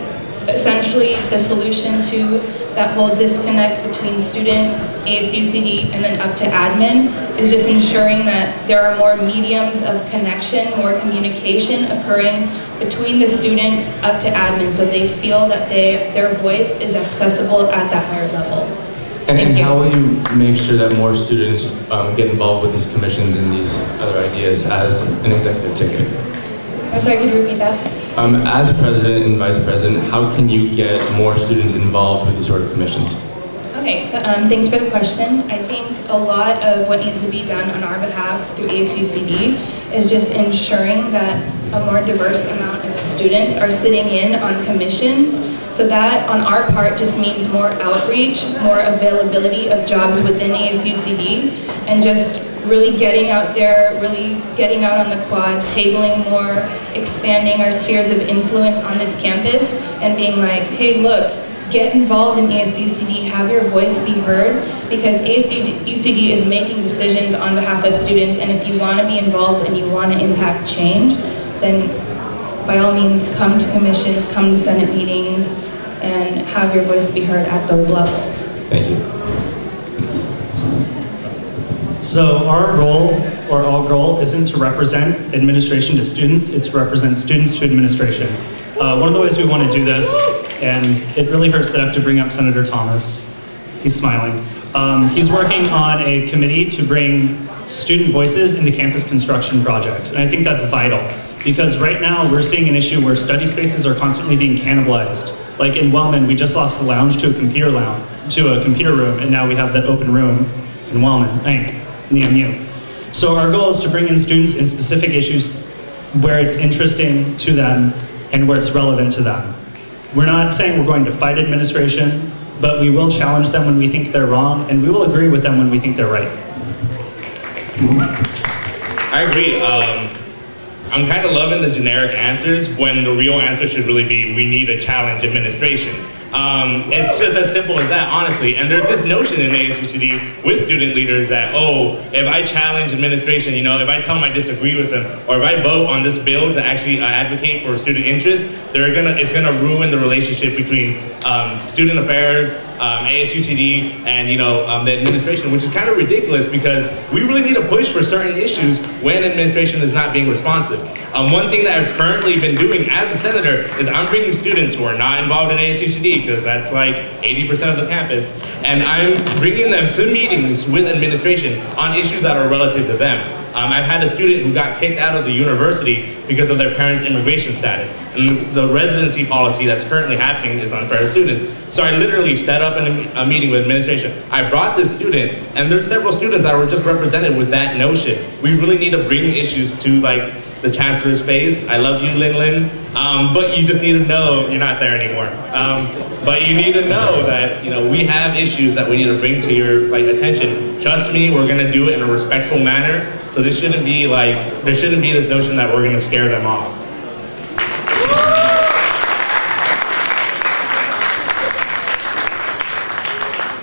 essentially the solution to that whole disconnect between students, ASUCD, and then up to admin is just ensuring that there are more mediums of connection, more communication occurring between the students up to admin, so they feel that their voice is accessible at that higher level. And how will you make sure that more students get involved with these commissions and these other ideas as an executive ticket? I'm sorry, could you repeat that? As president and vice president, how can you get more students involved with these sort of commissions? Okay, thanks for the question. I think a lot of what needs to be done on our behalf through ASUCD is just ensuring that a more diverse amount of students are sitting in on commissions. So that, on our part, just means more outreach, more availability of jobs within ASUCD, and just really getting out there, really getting out on the quad, tabling more, expanding our spheres of influence on this campus, and being like, hey, look, get involved in ASUCD, have your voice be heard, because ASUCD is making decisions on behalf of students, and if you want to be involved and you want to impact change, then by all means, come to commission, come to Senate meetings, and have your voice be heard at those levels. Thank you. So our goal isn't to represent administration to students, it's to represent students to administration. One of the ways we want to do this, and it really hurts that I have to bring up Senator Thomas. He's smiling. He's working on a committee to bring student voices into campus construction projects, and I think that's vital. Because right now we're seeing an issue where study spaces are constantly being cannibalized. Like in Wellman, we just lost the lounge to a computer room, and now we have that open room in Wellman, in the MU. So our goal is to bring in students in specific issues where it's interesting to them and where it's relevant to them. We're not saying we're going to fight administration, but we will challenge them when we think they're wrong, and we will agree with them when we think they're right. I agree. I'm kind of loving the generic answers when the real answer should really be, we need to challenge administration. It's just as simple as that, honestly. And there's this notion in ASUCD with student leaders that, oh, if I challenge administration, you know, if I tell them I disagree with them, or if I vote on this bill to actually advocate for student interest, it's gonna ruin the relationship between student affairs, ASUCD, and the administration, which is kind of ridiculous because we really need to push for certain issues when administration is not being responsive. One thing that I've currently been doing as a senator is I'm bringing students who are not involved in ASUCD, because that's like 80% of the campus, and I'm bringing them to meetings with administration on issues that are relative to them. I've had a student who got kicked out of the university because of their parents' immigration status. And the residency policy that's currently happening is unfair to students. So I literally set up a meeting with administration. I brought this student, and there's several students that were just represented with that notion. We really need to bring issues to the chancellor's face. I love you, Lin. But you just need to know you're not there anymore. But you need to know that we have issues that we need to bring to your attention. Trust me, we're gonna do it in a respectful manner. So this shouldn't be there shouldn't be this notion that we're gonna scare them off.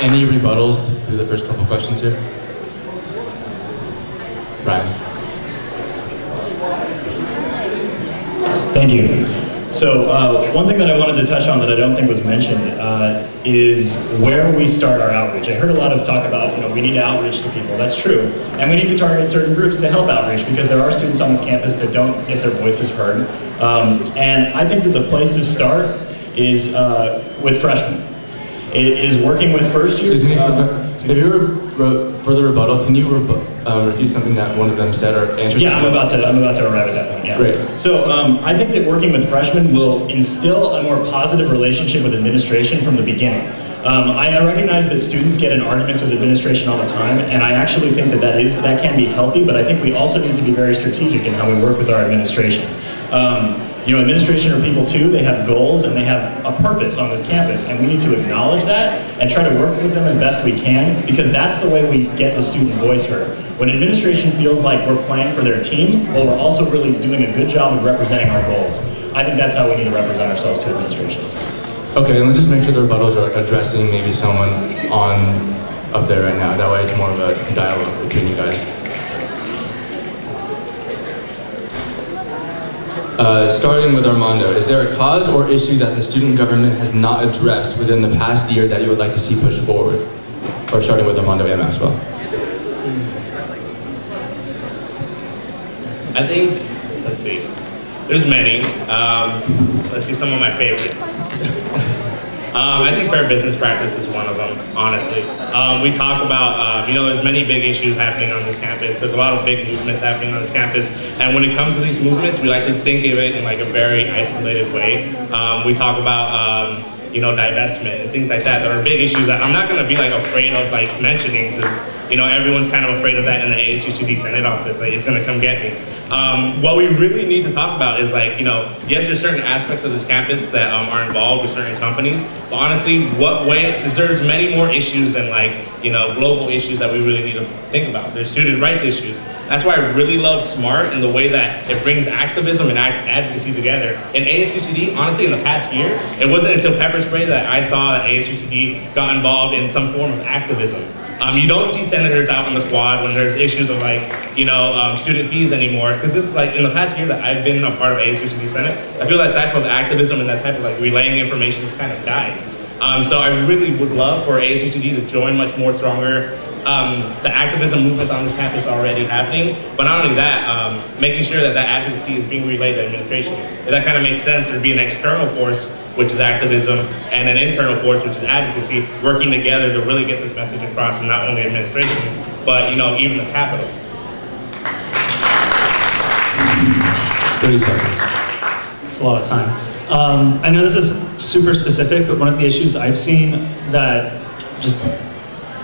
Any rebuttals to the first couple questions here? Brian. Thank you. So one thing that I wanted to touch on that I don't think was mentioned is where we start our outreach. I heard a lot of talk about, we need to outreach to people. That's true. And we need to target certain groups to help outreach because there are students on this campus that don't get their voices heard. And I think that the place to start is with freshmen. It is working with first years. Excuse me, if you were further rebuttal, can you repeat something that one of them said or answer? Yeah, I'm about to arrive at that point. Yeah. Great. So I think that working with freshmen will instill a more positive relationship with administration from the beginning. I recognize that students get in arguments with administration all the time, and I actually think that can be healthy. But I think we also need to be very strategic in how we work with our administration. Administration are people too. They have goals and they have a purpose on this campus, and we need to acknowledge that and try to work with them as best we can, because that's the way we get the student voice heard. When administration feels like we're playing for their team, well, we're also really doing a good job of representing our goals. I think that's how we need to represent ourselves to administration. Okay, and let's just make sure the rebuttals are addressing maybe someone up there right now. That way it's more of a dialogue between you guys. Starting with Armando, is there a cause or issue that the student government has not addressed within the past year that you would like to see pushed forward? Or starting with Armando and Maxwell. I think, let's see, there's many. Let's see some of my favorites. I think fair business practice is one of them, honestly. We talk about, there's many big issues happening on this campus. There's a lot of big movements happening on this campus. And when it comes to these movements, we like to think of it in like a very isolated way. We talk about, divestment and things like that are big issues that I'm not going to be like afraid of like mentioning, because everyone's kind of afraid of that in the ASUCD Senate office. Like, it's going to come get me. What we really need to talk about is like, yes, there's certain aspects of this campus that are involved with certain companies, but honestly, there's many more issues and like, global issues that we really need to think about. There's student rights issues. That's why I really love SMART in the way that it brings activism and advocacy together. In ASUCD, honestly, in the past year, it wasn't until pepper spray that I saw that ASUCD got involved in some form of activism. You don't see senators out on the quad when there's issues of like, student fees anymore. Because this is like, in the past year that I've been a part of ASUCD Senate, I feel that type of activism and that type of like relaying information has kind of died. So I really would love for ASUCD to join much more stronger. The activism movements on this campus are already happening, but not only that, making sure that advocacy is being relayed to administration. If that kind of makes sense, there'd be an external force, which is activism, and an internal force, which is advocacy, working together to really get this message across to not only administration, but even the Capitol. 30 seconds. It's a lot of time. I know this is super specific, but one of the issues I've seen that just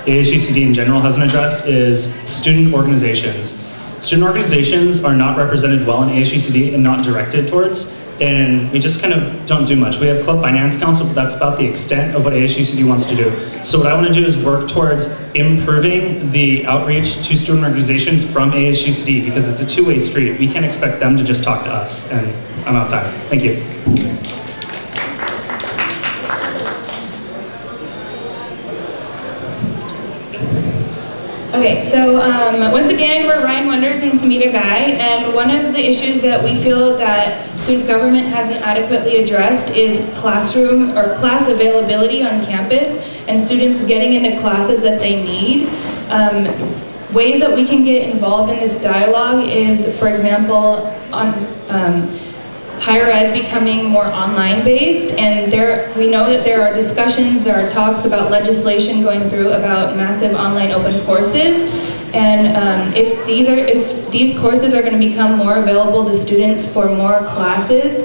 ASUCD in general hasn't addressed is student organizations. Student organizations are not represented well in ASUCD and not directed towards, and we just kind of don't do much. We have Club Finance Council, but that's about the extent of what ASUCD wants to do. So what I want to do is work towards improving the outreach to student organizations from ASUCD, because it's a two-way street. We can't expect them to just talk to us, and I'm out of time. Thank you. Okay, so once again, we're Ryan Wonders and Samita Guy, and one of the issues that we feel that student government hasn't adequately addressed is classroom or class availability on campus and students getting into classes that they need. Ways that we can get involved in this dialogue is, for example, on higher ed becoming more online based, and we know that there are discussions, there are talks about legislation going through about massive online open courses, and if these courses are going to become more available to students for more classes,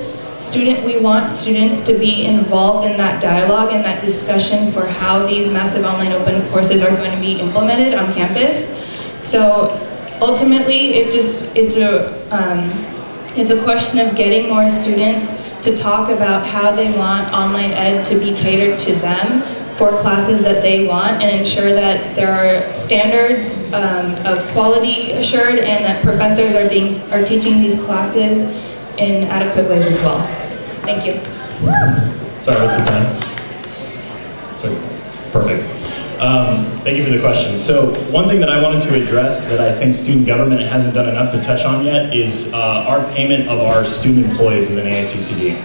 we want students to be involved in that dialogue and that discussion for how these massive online open courses are going to be implemented on campus. So ultimately, it's a question of getting more students to talk about how they want online ed to be catered to them for classes that they want, and ensure that there are standards of quality assured and that professors are teaching these classes in adequate ways as well. Thank you. Sorry, what's the time? Perfect. Thank you for the question. So one thing that I wanted to address that I think student government hasn't done enough to touch on yet is our payment of our student employees within ASUCD.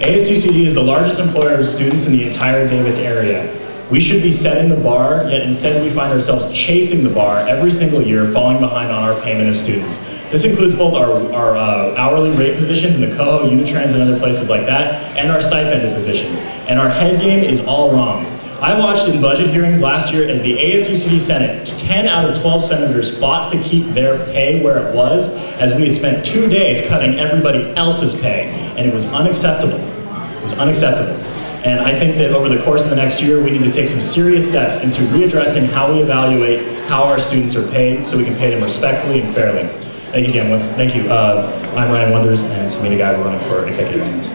ASUCD is the largest employer of students in the entire Davis area. We should be setting the bar, yet instead we find ourselves chasing the bar every single year, falling behind on our payment of students. This includes both our hourly rate positions in the Coho, Unitrans, and other places like that, and our stipended positions. And our head game is all wrong. I watched in budget hearings last year as the ASUCD Senate, 10 out of 12 senators fought to keep their pay where it was, as we had spent 2 days cutting everybody else's pay, and it was unacceptable. It was unacceptable. And I think that over the course of the next year, we need to take some serious steps into readdressing how we evaluate how our students are paid so we can pay them respectfully and fairly. Thank you again. Thank you. I'm Ryan Wonders, and Samita Guy, we're running for executive office.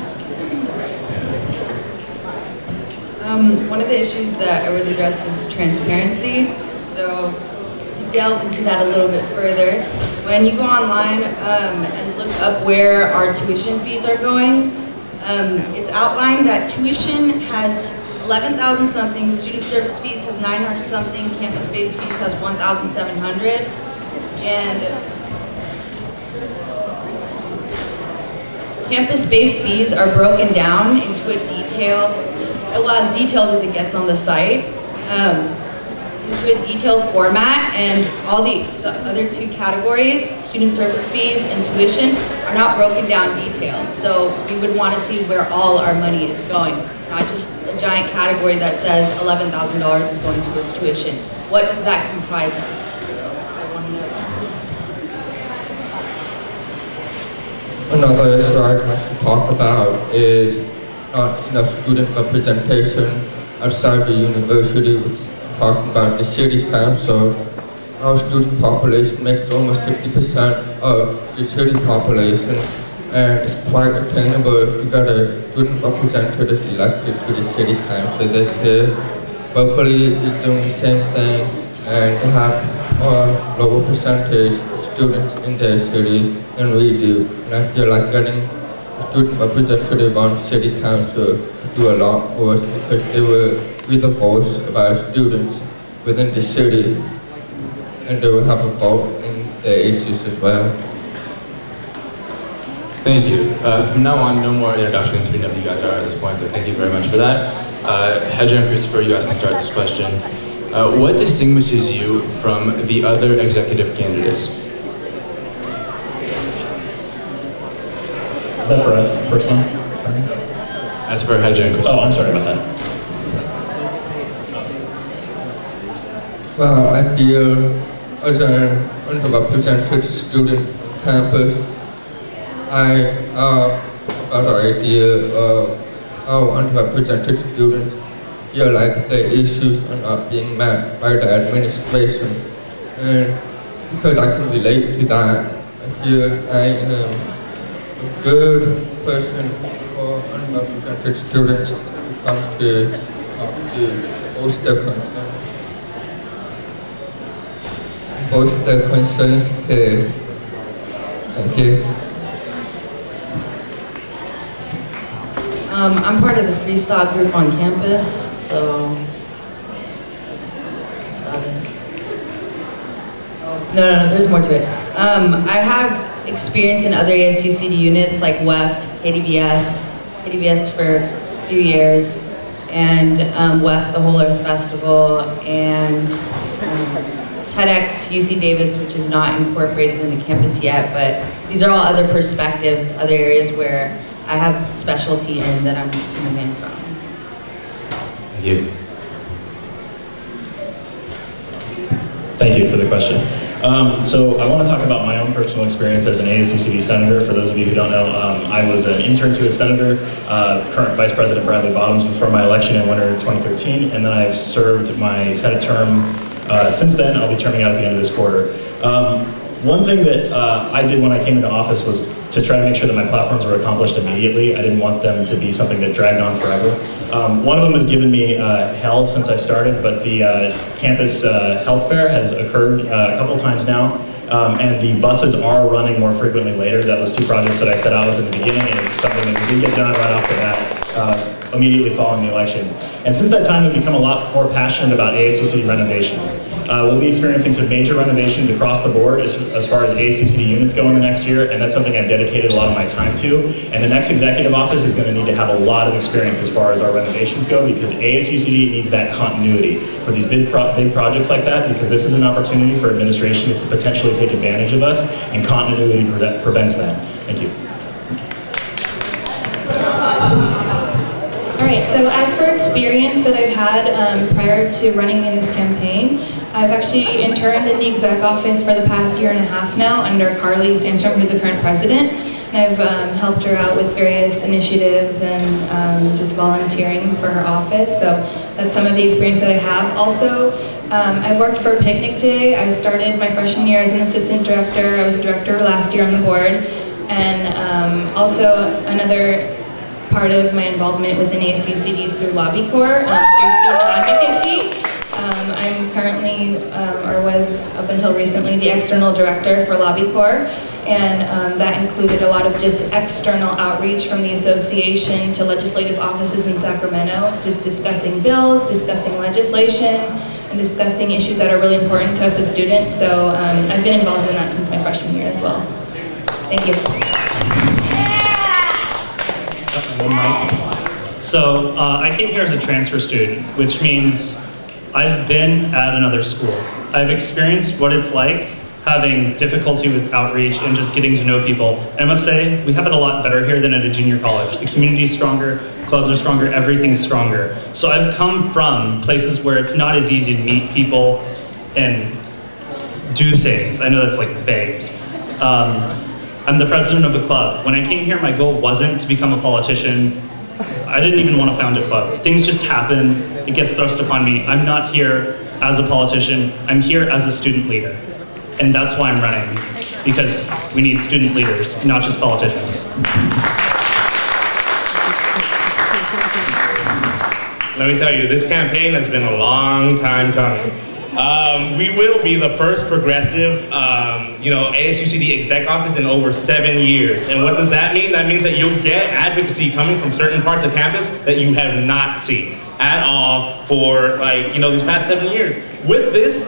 One of the issues that I would address is transparency. So to delve into that a little bit further, when you go online and look up where our tuition fees are going, it's outlined that tuition has 11,000 something, student service fees has 900 something, campus-based fees has 1,700, and campus-based fees are broken down into a detailed, well, as detailed as it gets on the site, into a detailed format, and all the other two categories, student service fees and tuition, are not broken down detailed. So we would want to see where all our money is going, not just a giant category that says $11,000 is going towards tuition. What does that comprise of? I want to know. Another issue I'd like to talk about is not enough student representation outside the university, which is talking about the city council. Our student population makes almost 50% of the city population, and it's quite attainable if you got a student representative elected to the city council this year. Berkeley is doing the same thing, and they have a lower percentage of students in their city than we do. And I feel like getting a student representative on city council would do a lot for us, because they will be the voice of our students within the city, and they will have a vote in the issues as well. Thank you. From now on, no more introductions. We know who you guys are at this point, so thank you very much for that. Hedger and Christopher, you guys can start this question. What distinguishes you from the other executive candidates? Is that for us, first one? That's for Hedger and Christopher. Oh, I'm sorry about that. Well, I feel as an underrepresented student on campus, I have an idea of how underrepresented students feel like their issues are not being met by the administration. And because I can relate to that, I feel I am a good person for underrepresented students who come to talk to voice their concerns. Voice their concerns to. Thank you. I'm part of the freestyle group on campus, so that's about it. No, there's more to it. I have experience in other ASUCD units like WEF, KDVS for a few years, and WEF, the Whole Earth Festival, and TEDx UC Davis, which is not incorporated in the campus yet, but these are all other perspectives, other areas where I have specialty in that I'm coming in from. Thank you. Thank you for the question. So I want to talk about my own personal experience as an ASUCD senator. For those of you who don't know, I was an intern to a senator, current Vice President Bradley Bottoms, before my election in winter 2013, and then I've served my Senate term since then. I'll be terming out at the end of this quarter. One thing that I did when I came into office was to try to make sure that my platforms were accomplished immediately. I didn't want them to be something that dragged on forever. One of them has given me hell since I've started, but the campus health fair has occurred a couple times now, and the buses are running more frequently later. That was two projects that I set out with in the beginning, and it's something that we did get done right off the bat. immediately following the election. And since that time, I've become a lot more passionate about ASUCD renovations. We'll be experiencing some major renovations across the board as far as ASUCD units go in the next year, and that's something I've dedicated a lot of my time to. And the next executive office is going to need to have a lot of experience as far as our renovations go, because ASUCD needs that continuity for these big projects like that, because this is an opportunity for administration to potentially take advantage of us, and continuity prevents that. Thank you. All right, so as for experience that I've had prior to running in this campaign, I've actually interned in the exec office for the past 1.5 years now under Carly Sandstrom, who's the current president. And I've helped her out with various initiatives and just volunteering for her office. So that's some of the experience that I have. Also, I've worked for Picnic Day. I started my freshman year as an assistant director. I was a director last year on the board. And also another part of my involvement within ASUCD is through Lobby Corps, through student advocacy. I'm currently, or was up until recently, the external director for Lobby Corps, and that included a lot of just external outreach from the association to legislative offices in Sacramento, just discussing bills, discussing legislation, and discussing issues that are really important to us as students. So I've been involved in that since my freshman year as well. Thank you. So I came here as a transfer student, which means I've been at another school. I've experienced what it's like having difficulty with outreach and just getting to know people. And I must say, we have it a lot better here than at a junior college. The community is stronger, clubs are stronger, everything's stronger. So I've come from places where it's not as easy to meet people and do things. I know that's like vague. I'm the president of a club. When I came here, my goal wasn't to become a politician. I didn't even want to found a club. Things just happen. It gets thrust upon me. I'm not here as a politician. I'm here as a student leader. And that's why I'm running, because we need student leaders, not just politicians. Let me tell you, this campaign has been a long time coming. We will be the first progressive, ASUCD exec office in over 7 years. And what does that mean? That means that you'll get advocacy coming from certain parts of campus that you have not seen at all for these past 7 years. With this,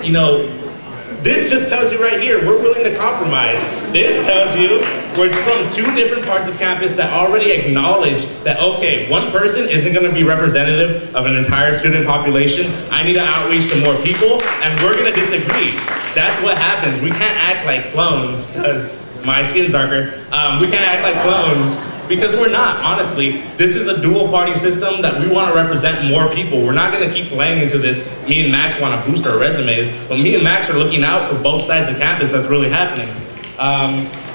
this just tells you right here, we're willing to compromise. This tells you we're from 2 different parts of campus that already acknowledge that, okay, one person isn't going to be representative of an entire student population. I need to outreach to more people, and we're going to disagree. That's what happens. We can't act like clones, because my skin's darker. We can't act like clones, because we're not, honestly. This is a dual party system that we want to represent more people. We're not going to keep playing into this, me and Max want to boost our resumes, but me and Max are looking out for both sides of campus that's really happening.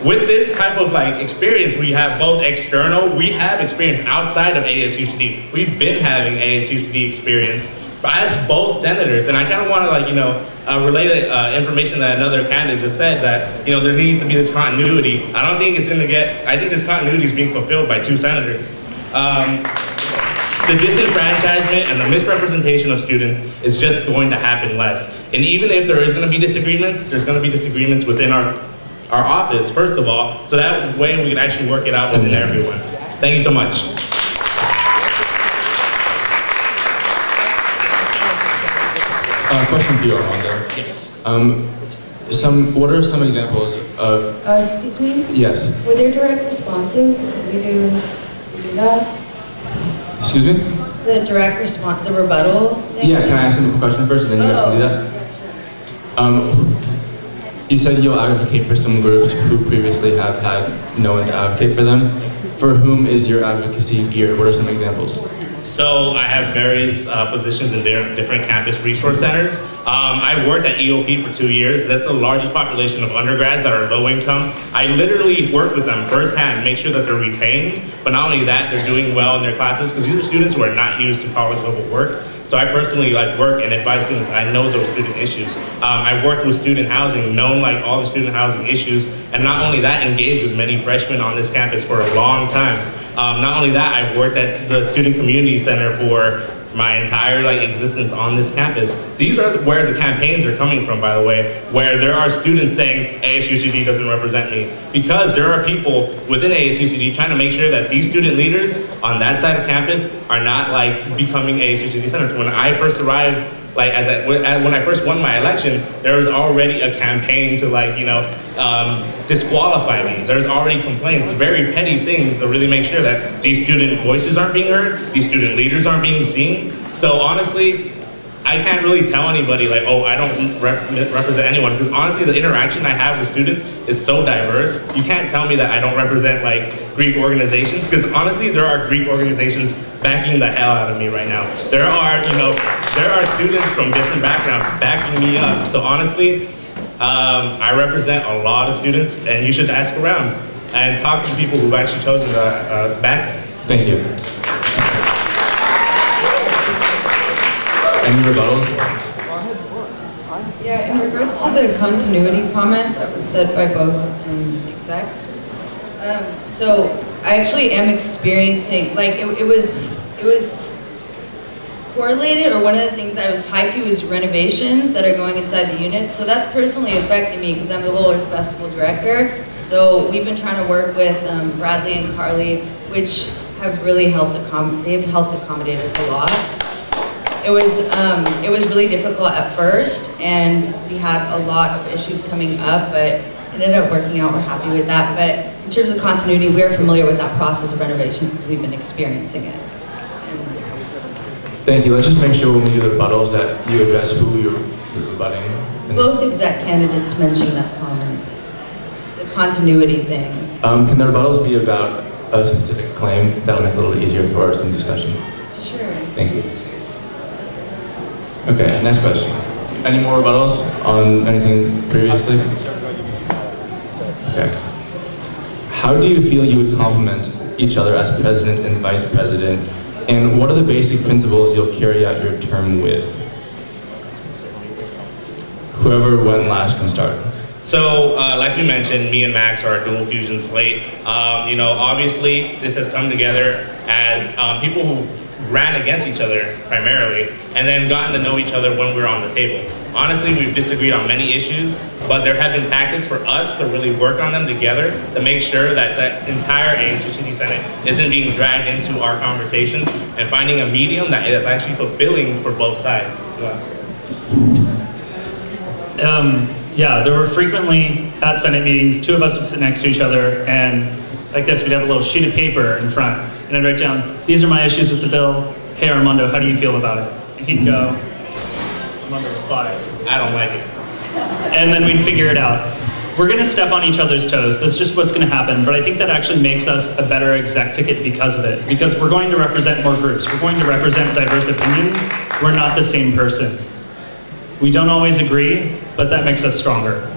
With this type of experience, we have both external, we have experience outside of ASUCD. We've been having ASUCD experience as both senators, and I kind of want to relay the information that another candidate just said, that there needs to be this continuity. I don't think it's going to get, I think this continuity is being fulfilled by 2 senators. The disenfranchisement and the misrepresentation of students is just going to happen less. And even if there is going to be disagreements, there's going to be disagreements within our office, first of all, so that way we can actually work it out within everyone. Thank you so much. Question for you, Armando. What are some examples of... excuse me? Yes. Were there direct responses? Did we do that? Excuse me? The direct response, the rebuttal thing? Yeah, can I ask them a question first and then you guys can do that? Yeah, sure. You said you'll advocate for some groups who previously have had no one to advocate for them. For whom is your advocacy geared? What are some examples? So I have various positions in different campus resource centers. I worked at EOP for 2 years. That's the largest population of undergrads that are low income. I literally work with them firsthand, make sure that they're retained, but not only that, they're doing well in their classes, because these are students who are not used to college level work. So I personally work and advise students. I know those student issues. I've worked with student housing, known all the student housing issues, and not only that, engaged with many freshmen on this campus for a long time. Not only that, I've worked at the Student Community Center for my entire existence on this campus. These are where the campaigns are coming from, by the way, where there are students saying ASUCD doesn't represent me, because there are people within ASUCD trying to make sure that these student leaders on that side of campus are not becoming ASUCD senators. When I first arrived, when I first won my election, there was already a campaign to disqualify me. There's already complaints, very petty things to really make sure that these student voices aren't being heard, these student leaders aren't being seen. So honestly, I can't really tell anybody oh, I don't represent anyone, because honestly the interaction I have with students is so diverse. You can't tell me that I don't represent Greek organizations, because honestly there are Greek organizations backing the hell out of me right now. There are students from different backgrounds backing me up. So honestly, I represent a lot of students, and you should ask around and talk to people who've actually chosen to back us. Thank you. Any rebuttals? Yeah, in regards to the continuity comment that was said by both execs, so I actually am experiencing, it was correlated, or one of the things that I was tied to is renovations that are going inside the unit. So that's personally affecting me because I'm the Little Earth Festival director. So we've been trying to work with Bradley and Carly, which have really helped accommodate us a lot. It was really difficult at first, and we had a lot of issues coming up, but it ended up working out. We're happy with that. But in terms of continuity, we are familiar with that process of renovations because we've been experiencing it. Thank you. Let's just make sure when we do the rebuttals that you address who you're rebutting. Both exec candidates mentioned that comment, the continuity thing. Can the rebuttals be about a specific claim? That'll make it a little easier for some discussion. Sure. Thank you. Okay, next question. Any more rebuttals on anything previously? Okay. How do you feel you would complement each other as president and vice president? And what are the basic principles you'll carry out your term with? Whoever went last can start. So, like we mentioned, me and Max are a dual fusion slate. Obviously, this has come together as people who ran against each other primarily, and then gotten to know each other when we were on the table. Honestly, we've disagreed on many issues, but there have been tactics for us to really work on them together to make sure that the entire ASUCD Senate isn't being dragged into our conversations, and finding a medium that is actually fulfilling for both sides. Yeah, there were frequently at Senate meetings, two of us would sit next to each other, and like this, we'd have a little sheet of paper in front, and I'd write down, these are my issues with the bill. Hey Armando, how do you feel about it? And he'd go, Armando replied, I don't like it. And then we'd figure it out. We're gonna step on each other's toes. That's just what's gonna happen, but I think that actually makes us a better exec ticket because of it. Because we're going to represent more groups. We're going to represent diverse opinions. We're not the same person. We don't always agree, but that makes us stronger.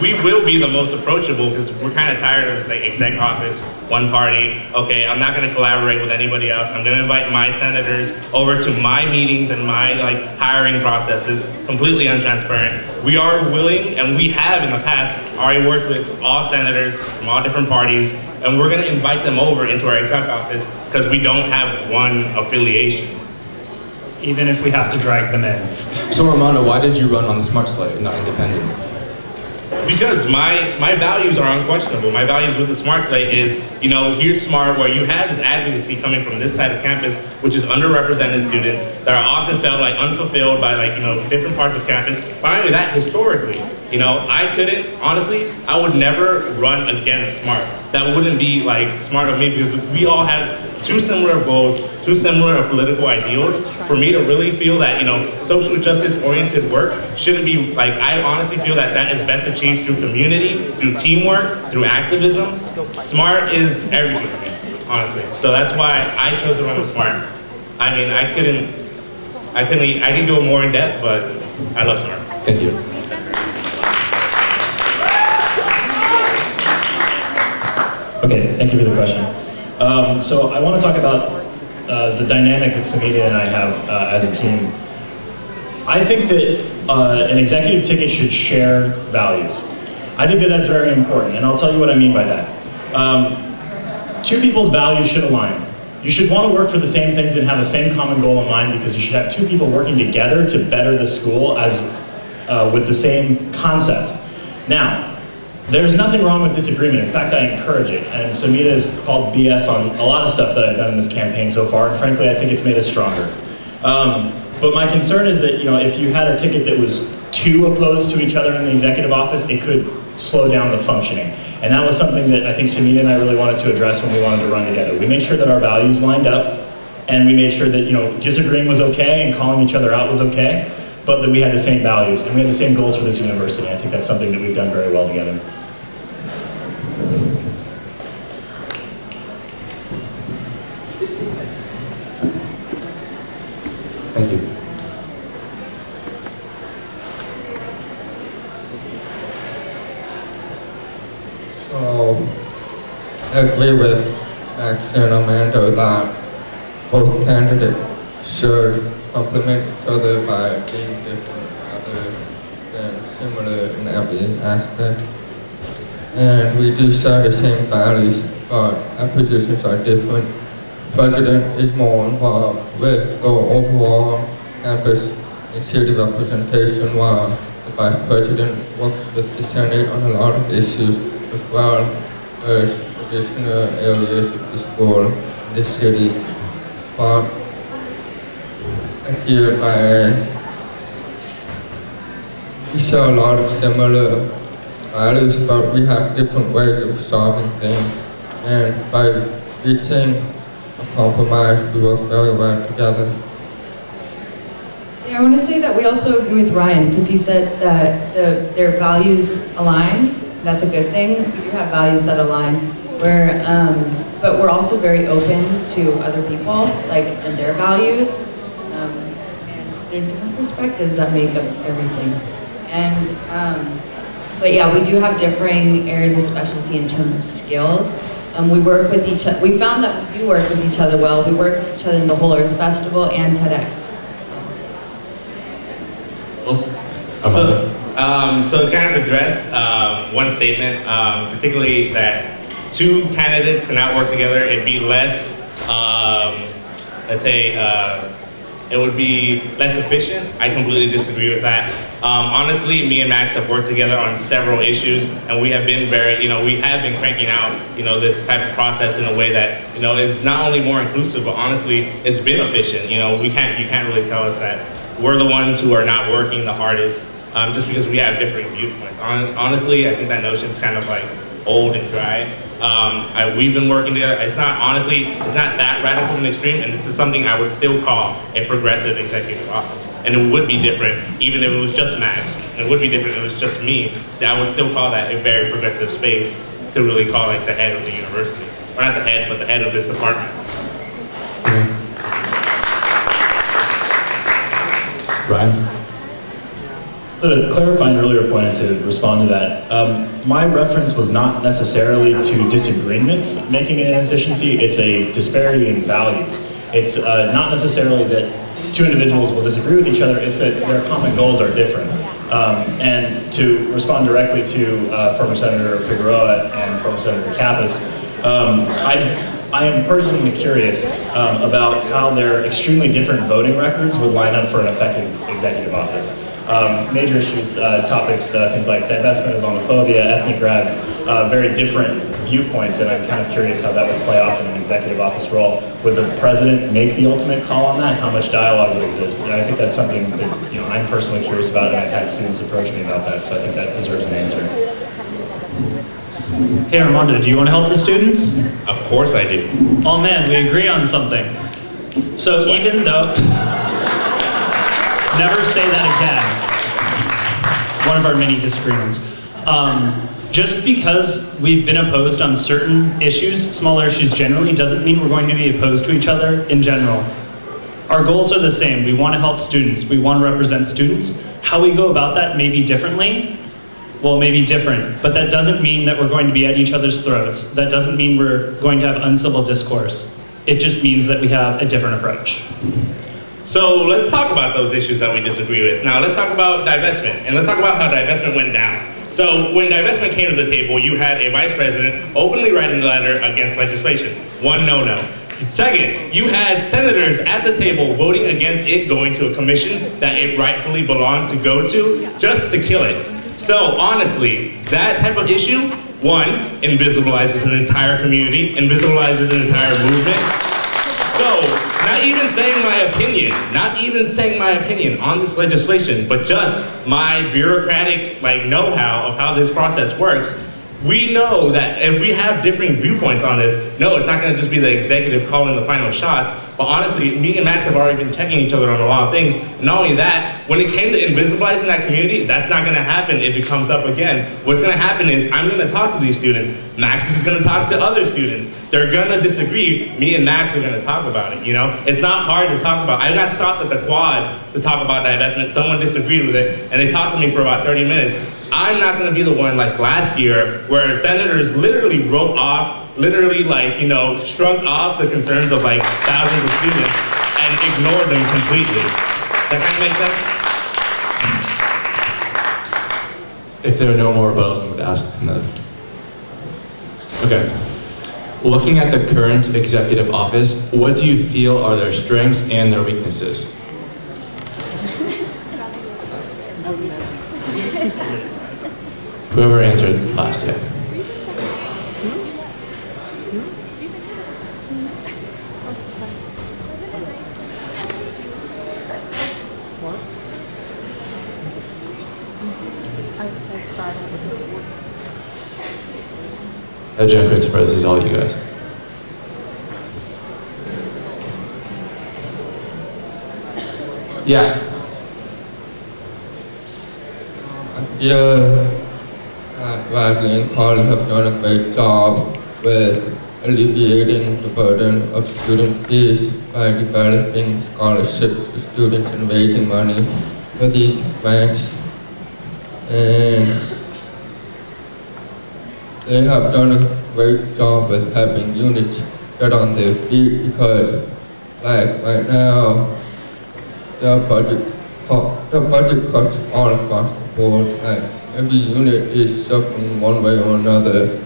We will be the most approachable because we're kind of tired of this exec office, one party. Okay, I'm not going to collaborate with anybody else. I'm going to invite my senators over to my meetings and my hiring processes, completely untransparent. We are willing, and we have in the past already worked with all senators from all different parties, and we're going to invite them over into our exec office because we don't have one affiliation. Even if we have to drag them in. So Armando, why did you run on the Smart Slate and not independent? Because my values are unquestionable. My values with the Smart Slate is, here's SMART, where you have this advocacy coming from this side of campus, which is underrepresented students that are often felt unfulfilled by different parts of campus. But not only that, historically, I couldn't, honestly, I would never run against SMART. That wouldn't be smart of me, because we all have two similar goals, two similar political ideals. For me to really feel that, social justice oriented work shouldn't be I honestly feel that that is best achieved through community, through teamwork, through activism. SMART is everything to me, honestly. So that's why I chose to run with SMART. I mean, I could go more in depth, but I love SMART. Thank you. Okay, thank you for the question. So I want to talk about the dynamic that Samita and I have as a team. I think that an executive ticket should share values. I think that that's very important, and I'll tell you what I mean by that. Two people's values should align. you should want to work for the same things and have the same common goal in mind, because you should have two people working together to better the school as with the same concept. Now, there's nothing wrong with disagreement. In fact, I encourage it. And Samita has called BS on a lot of stuff that I've done in this campaign so far, and frankly, I think it's made us stronger. But my concern is that, if you had a ticket that was too opposed to each other in the executive office, it could slow down the functioning. And that was something that I think Samita and I really wanted to address when we wanted to run together. We made sure that our values lined up, and we made sure that, disagreeing was okay and calling each other out was okay, but that we had the same values and we had the same goals for this university. I think that's something that we've done very well together. Thank you. So, I agree with Max and Amanda that both candidates should complement each other by being different rather than similar in every aspect. And we do share the same values, but our positions are different. The president is more involved with the overall campus and city representation, while the vice president works with the Senate on a lot of issues, as well as additional areas of the school and the city. But I feel we share a lot of similar values, but we have different ways of solving things. And by reaching a compromise, we work very well together. Yeah, I want to say that we also agree with Ryan, because he said that their values align. That's a good thing. We do have values that align. But we're also very open to other people, and their values. And there's different perspectives that make up everything. But yeah, we do have differing areas of specialty in terms of skills. We work with each other. We found that we do work with each other well. We work with each other in the Whole Earth Festival and TEDx. So to kind of address one statement, particularly that two candidates cannot work together, it'd be less, let's say, it would be less efficient. I completely disagree with that. Honestly, me and Max have worked together on several issues, and we have been we have been cranking out, this type of process in a way that, is not only more inclusive, but honestly, it's been efficient. You can't really tell us that we're the ones who are not working the hardest, just because we have different viewpoints. Honestly, I think that notion's kind of old and dry. We've been working together. It's not that radical and extreme, and this is something I would still call a progressive executive office. And it would be different even if it was just Max. And it would be different if it was just me. That I would still call that a very progressive space to really call the head of the university. Or not the head, but the head of this department. Ryan? So to clarify an earlier point and to respond to that, my reference was not necessarily to disagreements making it an inefficiency, it's a disparity in values. It's not necessarily that two individuals will disagree with each other, it's that their common goals are different. And to respond directly to former Senator Figueroa and former Senator Kappas, I am personally curious about how their extremely different voting records would line up for an effective executive office. Major issues, topics, things like divestment, Islamophobia, ethnic grads, very different viewpoints, and I'm kind of curious how that would play off in an executive office role. Would the president make the ultimate call on that? How much dialogue would exist? And I think that's something that I'm personally curious about, and I've had students approach me about that, so I think that deserves an answer. Hey Armando, do you want to help the students? Of course I do. Oh man, we agree on something. So even though, never say that again. One of our many disagreements. Just because we've been opposed on certain issues, smaller issues generally, doesn't mean we're going to be opposed to each other in general. Our goals are the same. We want to help students. We want to represent students. How we go about that may be differently. Well, maybe different, but that doesn't mean that we're going to be at each other's throats. That doesn't mean we're going to have uncivil discourse. It just means that we have a different approach. So let's talk about those issues that we disagree with. Now let's talk about divestment, and let's talk about how divestment went down. So when divestment came to the table, you had a vice president openly writing a letter against legislation. One no-no. Second, you had senators at the table voting against it going to a commission that it rightfully belonged to go to, just to kill it. So honestly, that type of issue, one, invisibilizes an entire community, invisibilizes an entire movement. So, not even saying my opinion on this legislation, but just my bureaucratic know-how of how this process works. We know that if we have different viewpoints on this, no, it's not going to just be the executive calling the final shots, but honestly, me and Max have already been checking each other on a lot of things. And not only that, when it came to invisibilizing that community, that's not going to happen if it comes up again. What's going to happen is I'm going to talk to these students. Max is going to talk to other students. They're going to disagree. Me and Max are going to talk about it, you know? It's not hard to talk about. I got stopped at the quad to talk about divestment. Someone disagreed with it, and they talked to me for about 30 minutes. I'm not going to be the one like last year where senators literally wrote off, shrugged off the concerns of thousands of students and ignored them completely. That kind of make sense? If there are no more rebuttals, I'm going to ask another. Okay. Looking at the current executive office, what do you feel are their strengths and their weaknesses? Whoever answered last, yeah. I'm quite surprised it's all you guys. Yeah. Bradley and Carly have done a great job with alleviating the burden of student fees by developing scholarships for students and raising money for these grants. And they have done a great job with having units get on their feet because, right now, their budget cuts all across the board. Every unit is suffering one way or another.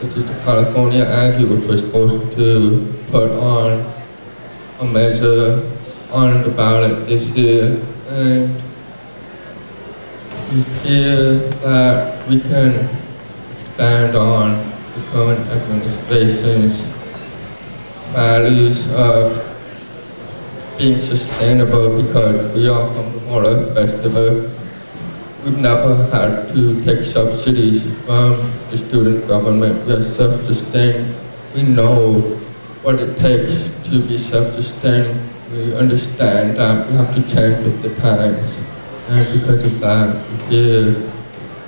Such as the California Aggie, which was supposed to put on a measure on the ballot this year. And we feel that we can expand on the current administration's values of being sustainable because we are from the Water Festival. We've never had to take subsidies from the student government. We are self-sustained. We know what it takes to be self-sustained. We understand that we have to change with the times. And because of that, we feel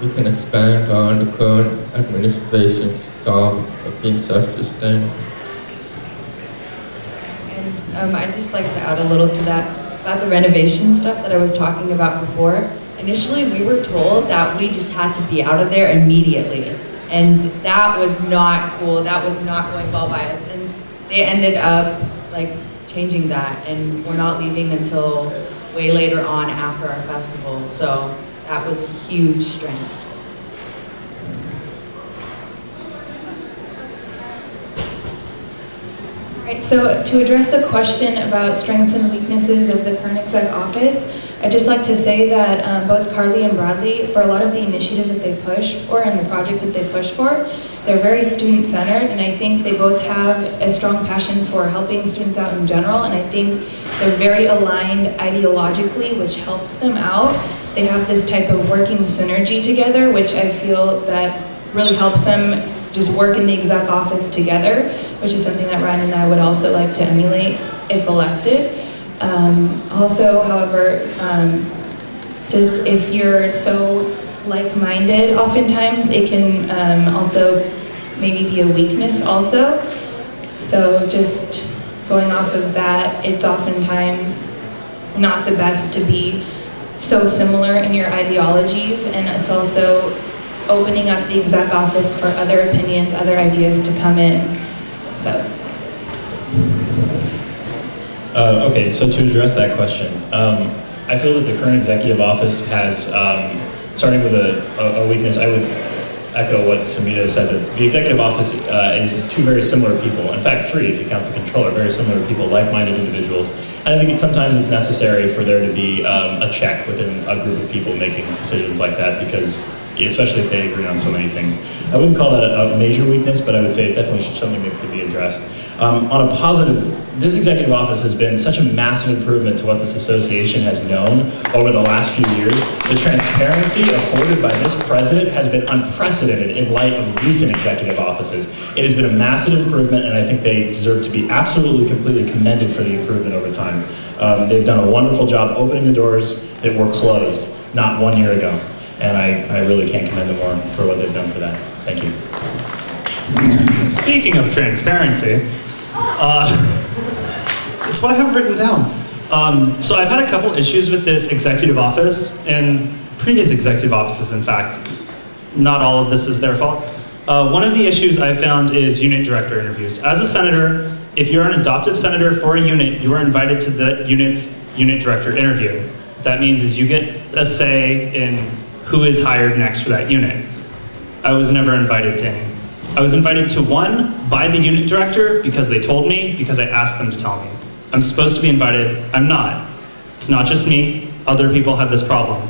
we can expand on the current administration's job of being self-sustained. And I'd just like to add a little to that about the renovation stuff that I was talking about before. Initially, we were told that we just had to be out of there immediately. And that was not cool. That was not going well by us. And they ended up changing that. And we're not leaving until way later on after our festival. So that was a huge strength. Right, so to address the question about strengths and weaknesses of the current exec office, I'd just like to say that both Carly and Bradley, for a lot of the initiatives that they push for and the projects that they push for, they're very student-centered, and I think they both have a strong passion for helping students out in general, and I think they're very aligned ideologically, which helps them out. They have this type of working synergy together, which I feel that really helps them just work in the exec office together, which is something that Ryan and I would also like to emulate if elected. Also, however, just if you're so like-minded, oftentimes it can also maybe be a weakness also. So just going off of that, it's oftentimes not the best to be so similar in your ideologies, and it's also opening up the exec office for other opinions, other ideas to come in. So. Okay, so to address that question, I feel that the current executive office has, starting with a weakness, I echo what Samita said, that the executive office is two very similar people. In fact, three, if you count the controller, very similar people, like-minded individuals. And I think sometimes it's necessary for there to be a check within a group of people making decisions like that, because especially if they agree on so many things. I wouldn't call that a major weakness, but I would say it's definitely something that could be addressed. On a positive, this executive office has been such a massive improvement to what this association has known over the last few years. The transparency afforded by this president has been unprecedented in light of recent executive offices. It has been a massive improvement, and I think they deserve to be absolutely, completely commended for the improvement over time. They've done a wonderful job opening the doors that were closed not 1 year ago. And I really can't commend them more for what they've done for that. Thank you. Speaking of transparency, it's what I have written down. So I've had a couple issues with this executive office, and previous executive offices, in fact. Not all of this is their fault. One of the issues I found is unit director interviews. As a senator, if you're an adoptive senator for a unit, you are invited to the unit's unit director interview. That means is you get a say in who is hired next for that unit. I was never invited to any. I was invited to one by the unit director because they told me, because I asked them to tell me. I'm supposed to be invited, I'm not. It's not just me, other people have this problem.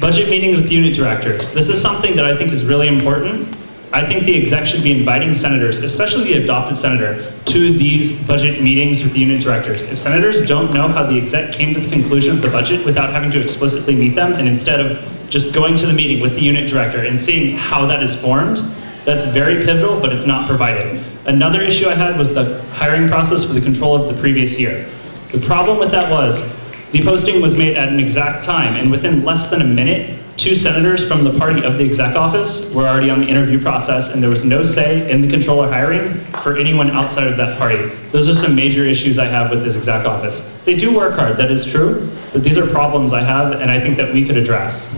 Budget meetings with unit directors. This is something that I think is really important. I think the exec should be inviting senators, especially the adopted senator, to these budget meetings with the unit directors. If senators don't know how the exec came to the conclusion of the budget without having to explicitly meet them, and instead of just going to the meeting with the unit director and seeing how that is formed, that's very pivotal, but it's not provided. Another issue I had was the hiring process for the controller of the previous year. The problem with that was the posting was made at an exact time, and within less than a minute, 2 senators from the party of the exec office were already on the interview process, and there was no say in the controller hiring for anyone outside of that party. Those are some major issues I have with this exec office. They do work hard, that is true, but these are problems I have, and I think that we could address.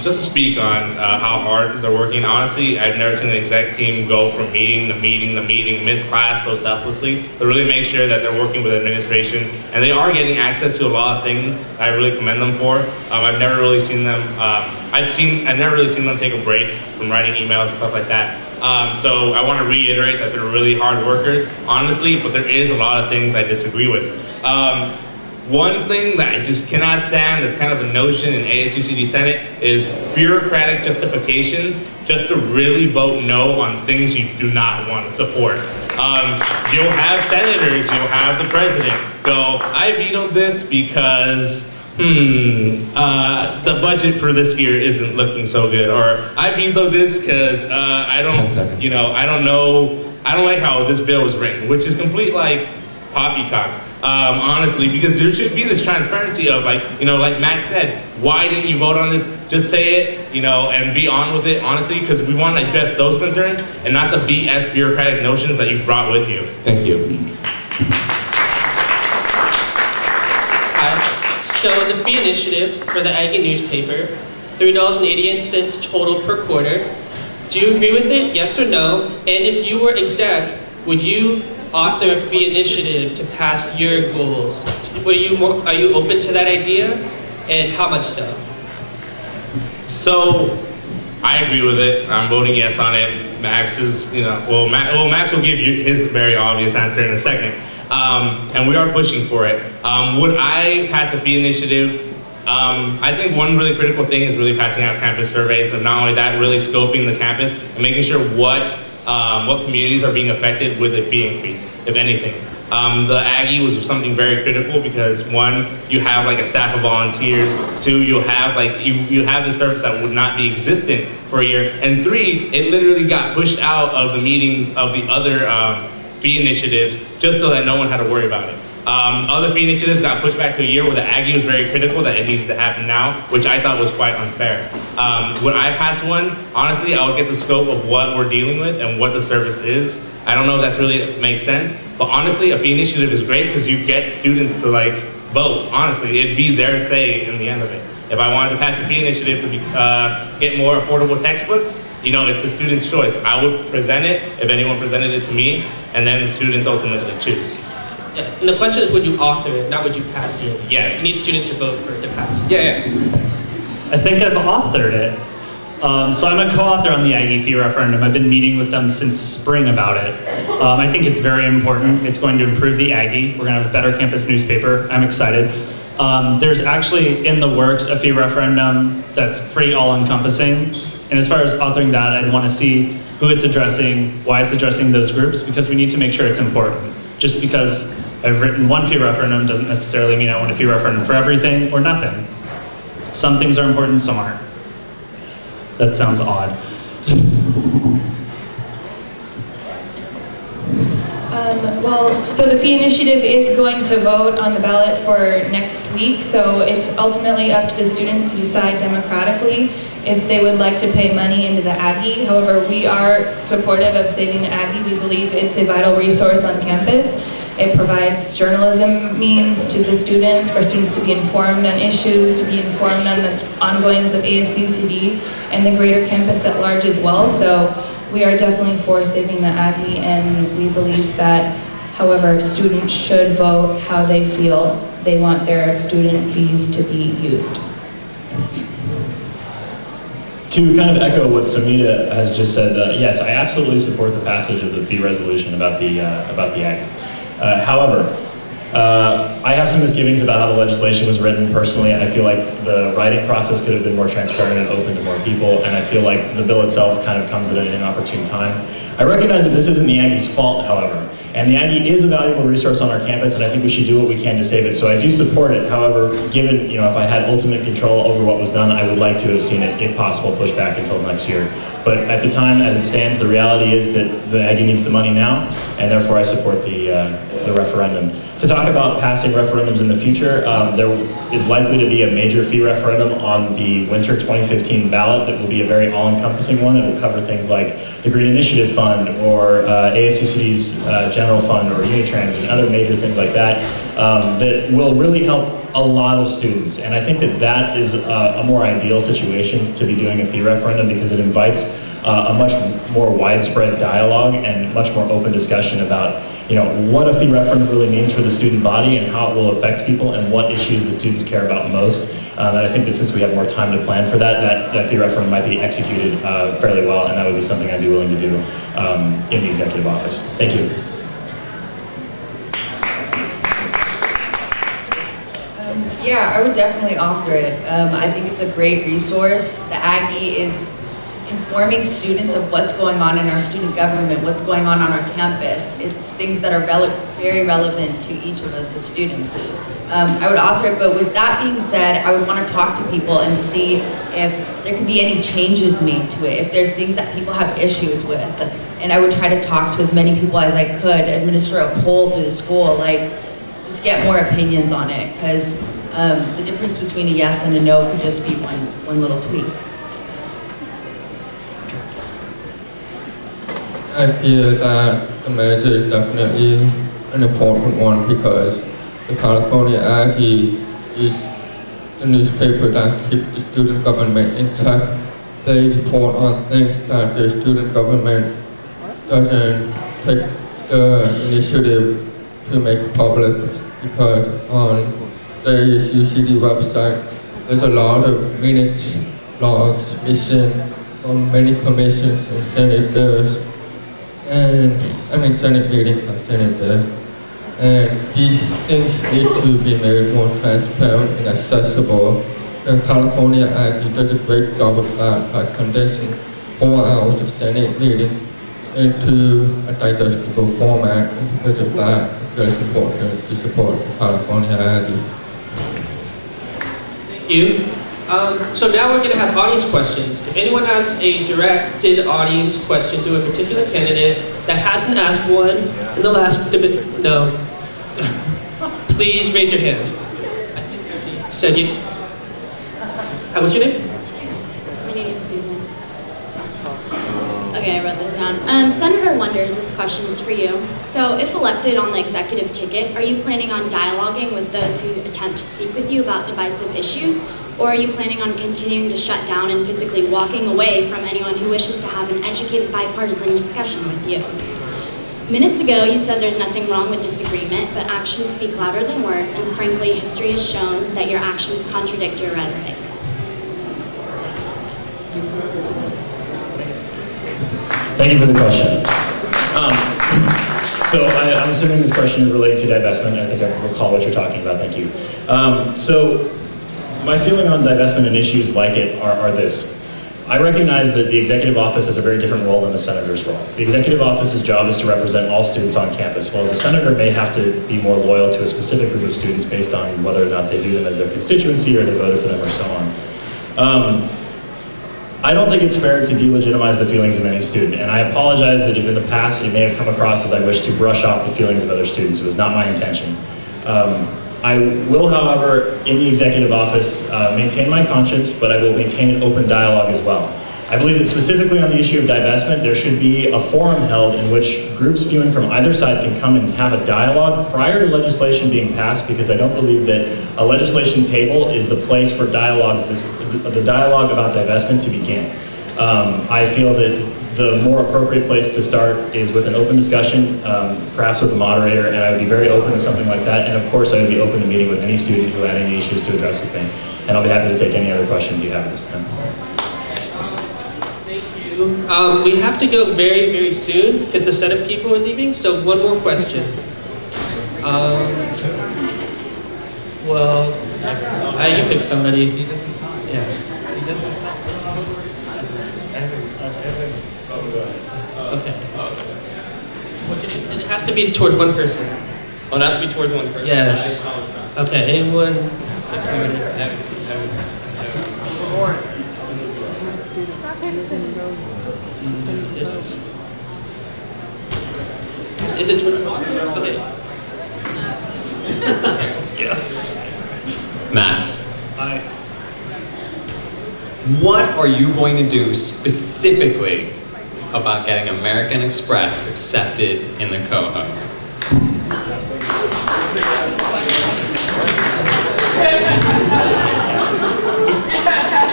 Just to speak on how hard they're working, honestly, I've never seen an exec team go from meeting to meeting to meeting, miss class so selflessly, to really make sure that they're working with administration, and they are getting access to a lot of things that I really commend them for. I've never really seen them, I've never really seen them take a break from writing emails and stuff like that. So I want to reiterate that they're really hard workers, honestly, but there is a lot of things I disagree with. One thing that I just cannot stand, that's kind of a notion in ASUCD Senate, is bureaucratic justifications just to really vote no on things you do not want to support. You'll have senators, you'll have the president go, I vetoed this because the budget for this year isn't looking so good, or I vetoed this because I don't, you know, I don't like how this bill was written, which is complete like poppycock. Honestly, because there should be this transparency of like, you know, like Max said, why didn't you vote on this? Just say it, you know, and be on with it, honestly, because we want to address those concerns and not the BS bureaucratic notions that you brought with you. Thank you. So the fee initiative for the Aggie newspaper, $3.88 total per quarter. Do you agree with it, yes or no? And if you were exec, would you author a fee initiative to pass your goals? Are you open to that idea? And how much so? So, I agree with it. I'm voting yes on it. Max is, you know, well, Max will give you his very obvious answer in a second. And we are pushing for it. Would I pass a fee initiative? I think one really critical thing is really passing out campus surveys, and not only that, really scoping the campus and making sure what communities are being affected with a fee increase, if anything. The Aggie was something very critical because 1, you have like a staff of volunteers. 2, you'll have like, you have the service that would not be existent for a year. And 3, it literally got pushed out of the meetings of the other fee initiatives just so that no one had to worry about it. Other fee initiatives got pushed back to a year where the Aggie was very critical that it needed to happen now, which I thought was quite unfair. When I pass one, honestly, I would get the scope of what we're dealing with and what the service is. I don't know if that's really makes sense, but honestly, a fee initiative is great because you get students to like vote. Honestly, it'd be their say in the end of it. If I wanted to pass a fee initiative to get more affordable textbooks, you know, it's the student's choice. I would present it if anyone presented it to me, and then the students ultimately choose. Yeah, and the question is, would you author it, not would you pass it? Yes. You need students to vote for it to pass. Yeah. I think I've authored it. So I'm a co-author on the Aggie fee referendum. I've been meeting with them since spring about it. I think it's very important. It's going to improve the Aggie. We're going to have a better campus newspaper. I'm excited. There's actually in the works a fee referendum that's pretty all-encompassing. And as far as authoring that, I'd want to see who it's addressing, why it's addressing those groups, because we need to make sure it's important. Just because I've written one fee referendum doesn't necessarily mean I want a fee referendum for everything or nothing. Some things are important, some aren't. That sounds odd. So the fee initiative is going to vote on the ballot for next week, so it's ultimately up to the students to decide democratically if they would like to pay money into the Aggie. However, we are supportive of saving the Aggie. We believe it's a vital resource on campus. It provides journalism means to the students, for students to be informed on issues, to be informed on the ongoings of ASUCD and the greater campus at large as well. So we are definitely for saving the Aggie, and we believe that, however, students should vote how they feel they want their student fees to be used. To kind of echo what Samita has just said, yes, I absolutely support the passage of the fee resolution about the Aggie. However, I have some misgivings about how the legislation was written. Personally, I feel like the writing process could have been more transparent and open to more people, and I feel like the bill itself kind of comes at an inopportune time. I recognize that this isn't the Aggie's fault, however, and the Aggie is a valuable resource on our campus, and I think we should do what we can to save it. So I do support it. However, given, if I had ultimate control over what was done, I would like to have seen it, if possible, pushed back until next year. But at the time, as it stands, the reality is that the Aggie needs the money now, and therefore I support the referendum. To talk about passing referendums in the future, there is likely to be a major fee referendum on the winter 2015 ballot that will be a very all-encompassing one. It will cover things like the Green Initiative Fund or ASUCD's General Fund or Unitrans and other major things like that that will really help a lot of students. And I think that that is a more ideal situation to be doing a fee referendum, because it invites a much more widespread dialogue and much more open discussion about what a fee referendum really means for the student body and how it will affect people and what issues the students care about most. And I think that since we have more time to plan for that fee referendum might be executed fairly well, and that would be something I'd be willing to do in the executive office. Thank you. Yeah, I would definitely offer it. I think it's a great resource. The Aggie is informing students of what's going on in our student government, what's going on our campus. It's things that are very relevant to each of us as students. I would offer it, but with that being said, I would want to talk to people and see if there could be any changes made to it, if there's things that people have issues with. And I would try to talk to as many people as I could, administer a poll through the school, just get more opinions on it, because the difference between a yes and a no could just be one little tweak. I feel that the measure is definitely an important one, because the California Aggie is the newspaper that keeps the student government in check. They report on things that the student government doesn't take the initiative to make public, because on the ASUCD website there's a lot of minutes, logs missing from many commissions and Senate bills. Senate meetings and Senate bills. And these things need to be made more transparent and accessible. The California Aggie does a great job of that by condensing 4 hours of Senate meetings into a digestible format, and because of that, it's very important to support the California Aggie. Thank you. So now we're going to have audience questions. If anyone has a directed audience question to a particular candidate that hasn't asked one in the last debate, no, please raise your hand. Said you. What's your name? My name is Susan. Okay, I wrote this down. Senator Wonders, this question is for you. So if elected on the executive ticket, are you planning on dialoguing with those who attempt to speak with you about divisive issues? Or are you planning on continuing to shut down and physically walking away from anyone who wishes to have an educated bipartisan discussion with you? Minutes ago, you said there's nothing wrong with disagreement, but actions speak louder than words, and frankly, history has shown that your actions contradict your rhetoric. Thank you for the question. So I'm assuming this question is related to divestment. I think I recall what you're talking about. Thank you. So my feeling on divestment and issues like it are this. I recognize that the executive office has a very different role than the senator's role. The executive office's job is to represent all students on campus, while as a senator may have to be more loyal to a specific group of students based on whether or not they view them as their constituency or they voted for them or so on. I don't think it's fair to delegitimize the feelings of any student, and I apologize that if in the past it may have come across as I wish to brush off the feelings of other students. It was not my intention. I will, however, in the executive office, maintain my conscience, but I will maintain an open dialogue as well. I believe that specifically on the issue of divestment, there should be a forum held in which groups viewing from either side can come and have a dialogue prior to legislation being passed, because I don't believe that a legislation table is the place for dialogues, the dialogue about divestment to begin. I feel that the more appropriate place to start is with an open discussion, perhaps with a moderator, and I would be very open to something like that. And of course, I would be open to meeting with any student who had any issues to address with me. And I'll be happy to take any other questions you have at this time. Thank you. We have to go very, very soon because the Senate people are leaving. So one more question. Well, you pick somebody. Yeah. Okay. What's your name? It has to be towards one person. Oh, it has to be towards one person? Yes. Okay, anyone? Is it towards one? Okay. Yes. Max. Hi. What are you going to do specifically about getting American Express accepted in the Coho?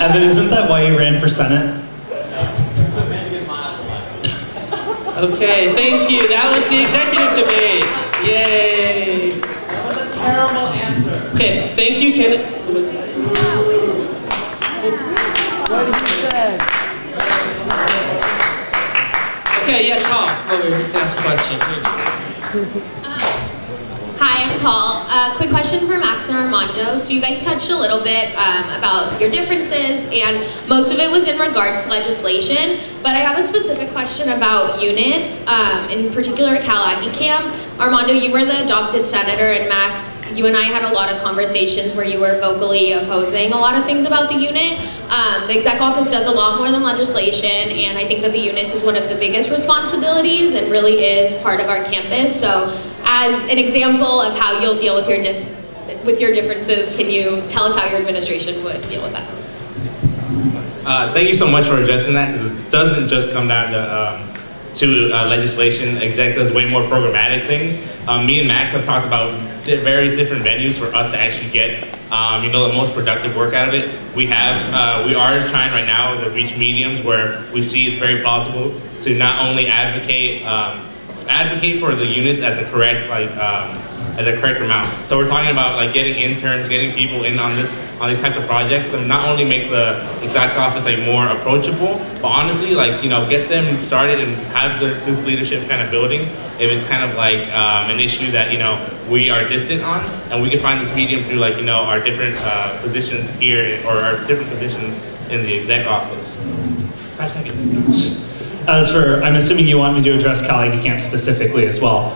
Evan, isn't that why you ran for Senate? Okay, thank you. That was the executive debate. Yay. That was a terrible answer. Okay, thank you, Kenneth. What did you say? Okay, yeah, talk. Oh, we can ask a question. Hi, I'm Tall. Quick question for Max and Armando. So you guys touched a little bit about your differences, and most of it was in regards to legislation, but I have a specific question about units, in particular Cal Aggie Camp. Armando, you were the adopted senator, and Max, you and I had a lot of conversations where you were vocally opposing a lot of things about the unit. The exec office does a lot more than legislation, and I think that the units is one of the biggest responsibilities and really is part of our campus. So as an example of how you'll deal with your differences, can you tell us how your administration would deal with that? Thank you so much for addressing that, because it doesn't just come down to legislation. Exec does way more programmatic things. Me and Max have talked about various different venues for us to actually get the most productive work out of it. We are trying right now to reach mediums where we see it's very possible to not only advocate for the units at the correct amount. So we're talking about getting interns, getting people in on these types of projects to not only make the exec office more approachable, but honestly get them started and have this leadership kind of building. If it's kind of an issue that we are distant on, and we can find this medium through our different positions here or our different positions in the exec office. 5 seconds. I'm assuming you want me to address Cal Aggie Camp specifically as well.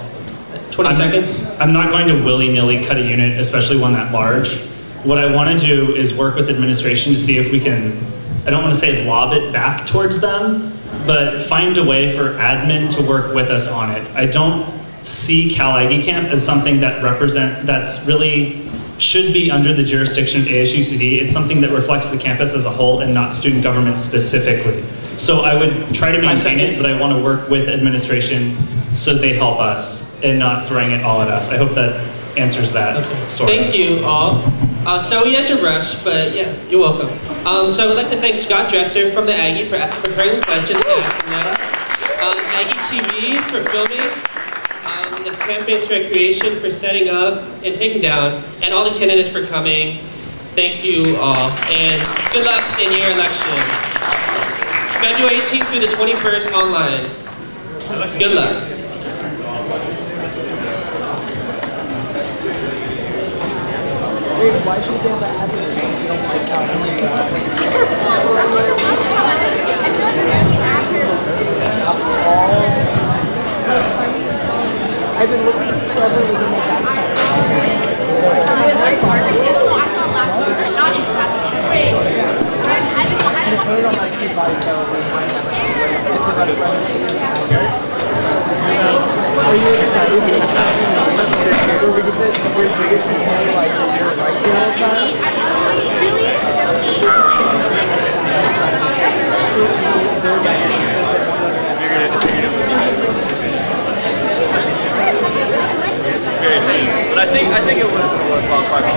20 seconds. I'm not going to willy-nilly cut a unit, especially one that large. What I want to do is work with administration to see if we can, I don't want to say lob it back towards them, but find a way for admin to work with us on it. I don't see Cal Aggie Camp as something that's really should be under the jurisdiction of ASUCD. It's something that reflects the campus as a whole and not student government specifically. So I would try to maintain it, but I want to work with administration so they help us and not throwing it all at us. I hope that answers that. Okay. Thank you all. So we had to rush, but yeah, you're welcome. So I would like to thank Scott Dresser from the Aggie for preparing the questions and asking them. Aggie TV for filming, the Campus Recreation for setting up and taking down, and all the candidates for coming. Thank you all, and good luck in your election. February 18th through the 21st online. Good luck. Why should they have an advocate? You don't like how I've been looking at Scrubber was in the back. It's about are you excited to where we get to say like that you're right the whole time? But I think it would have been worthwhile.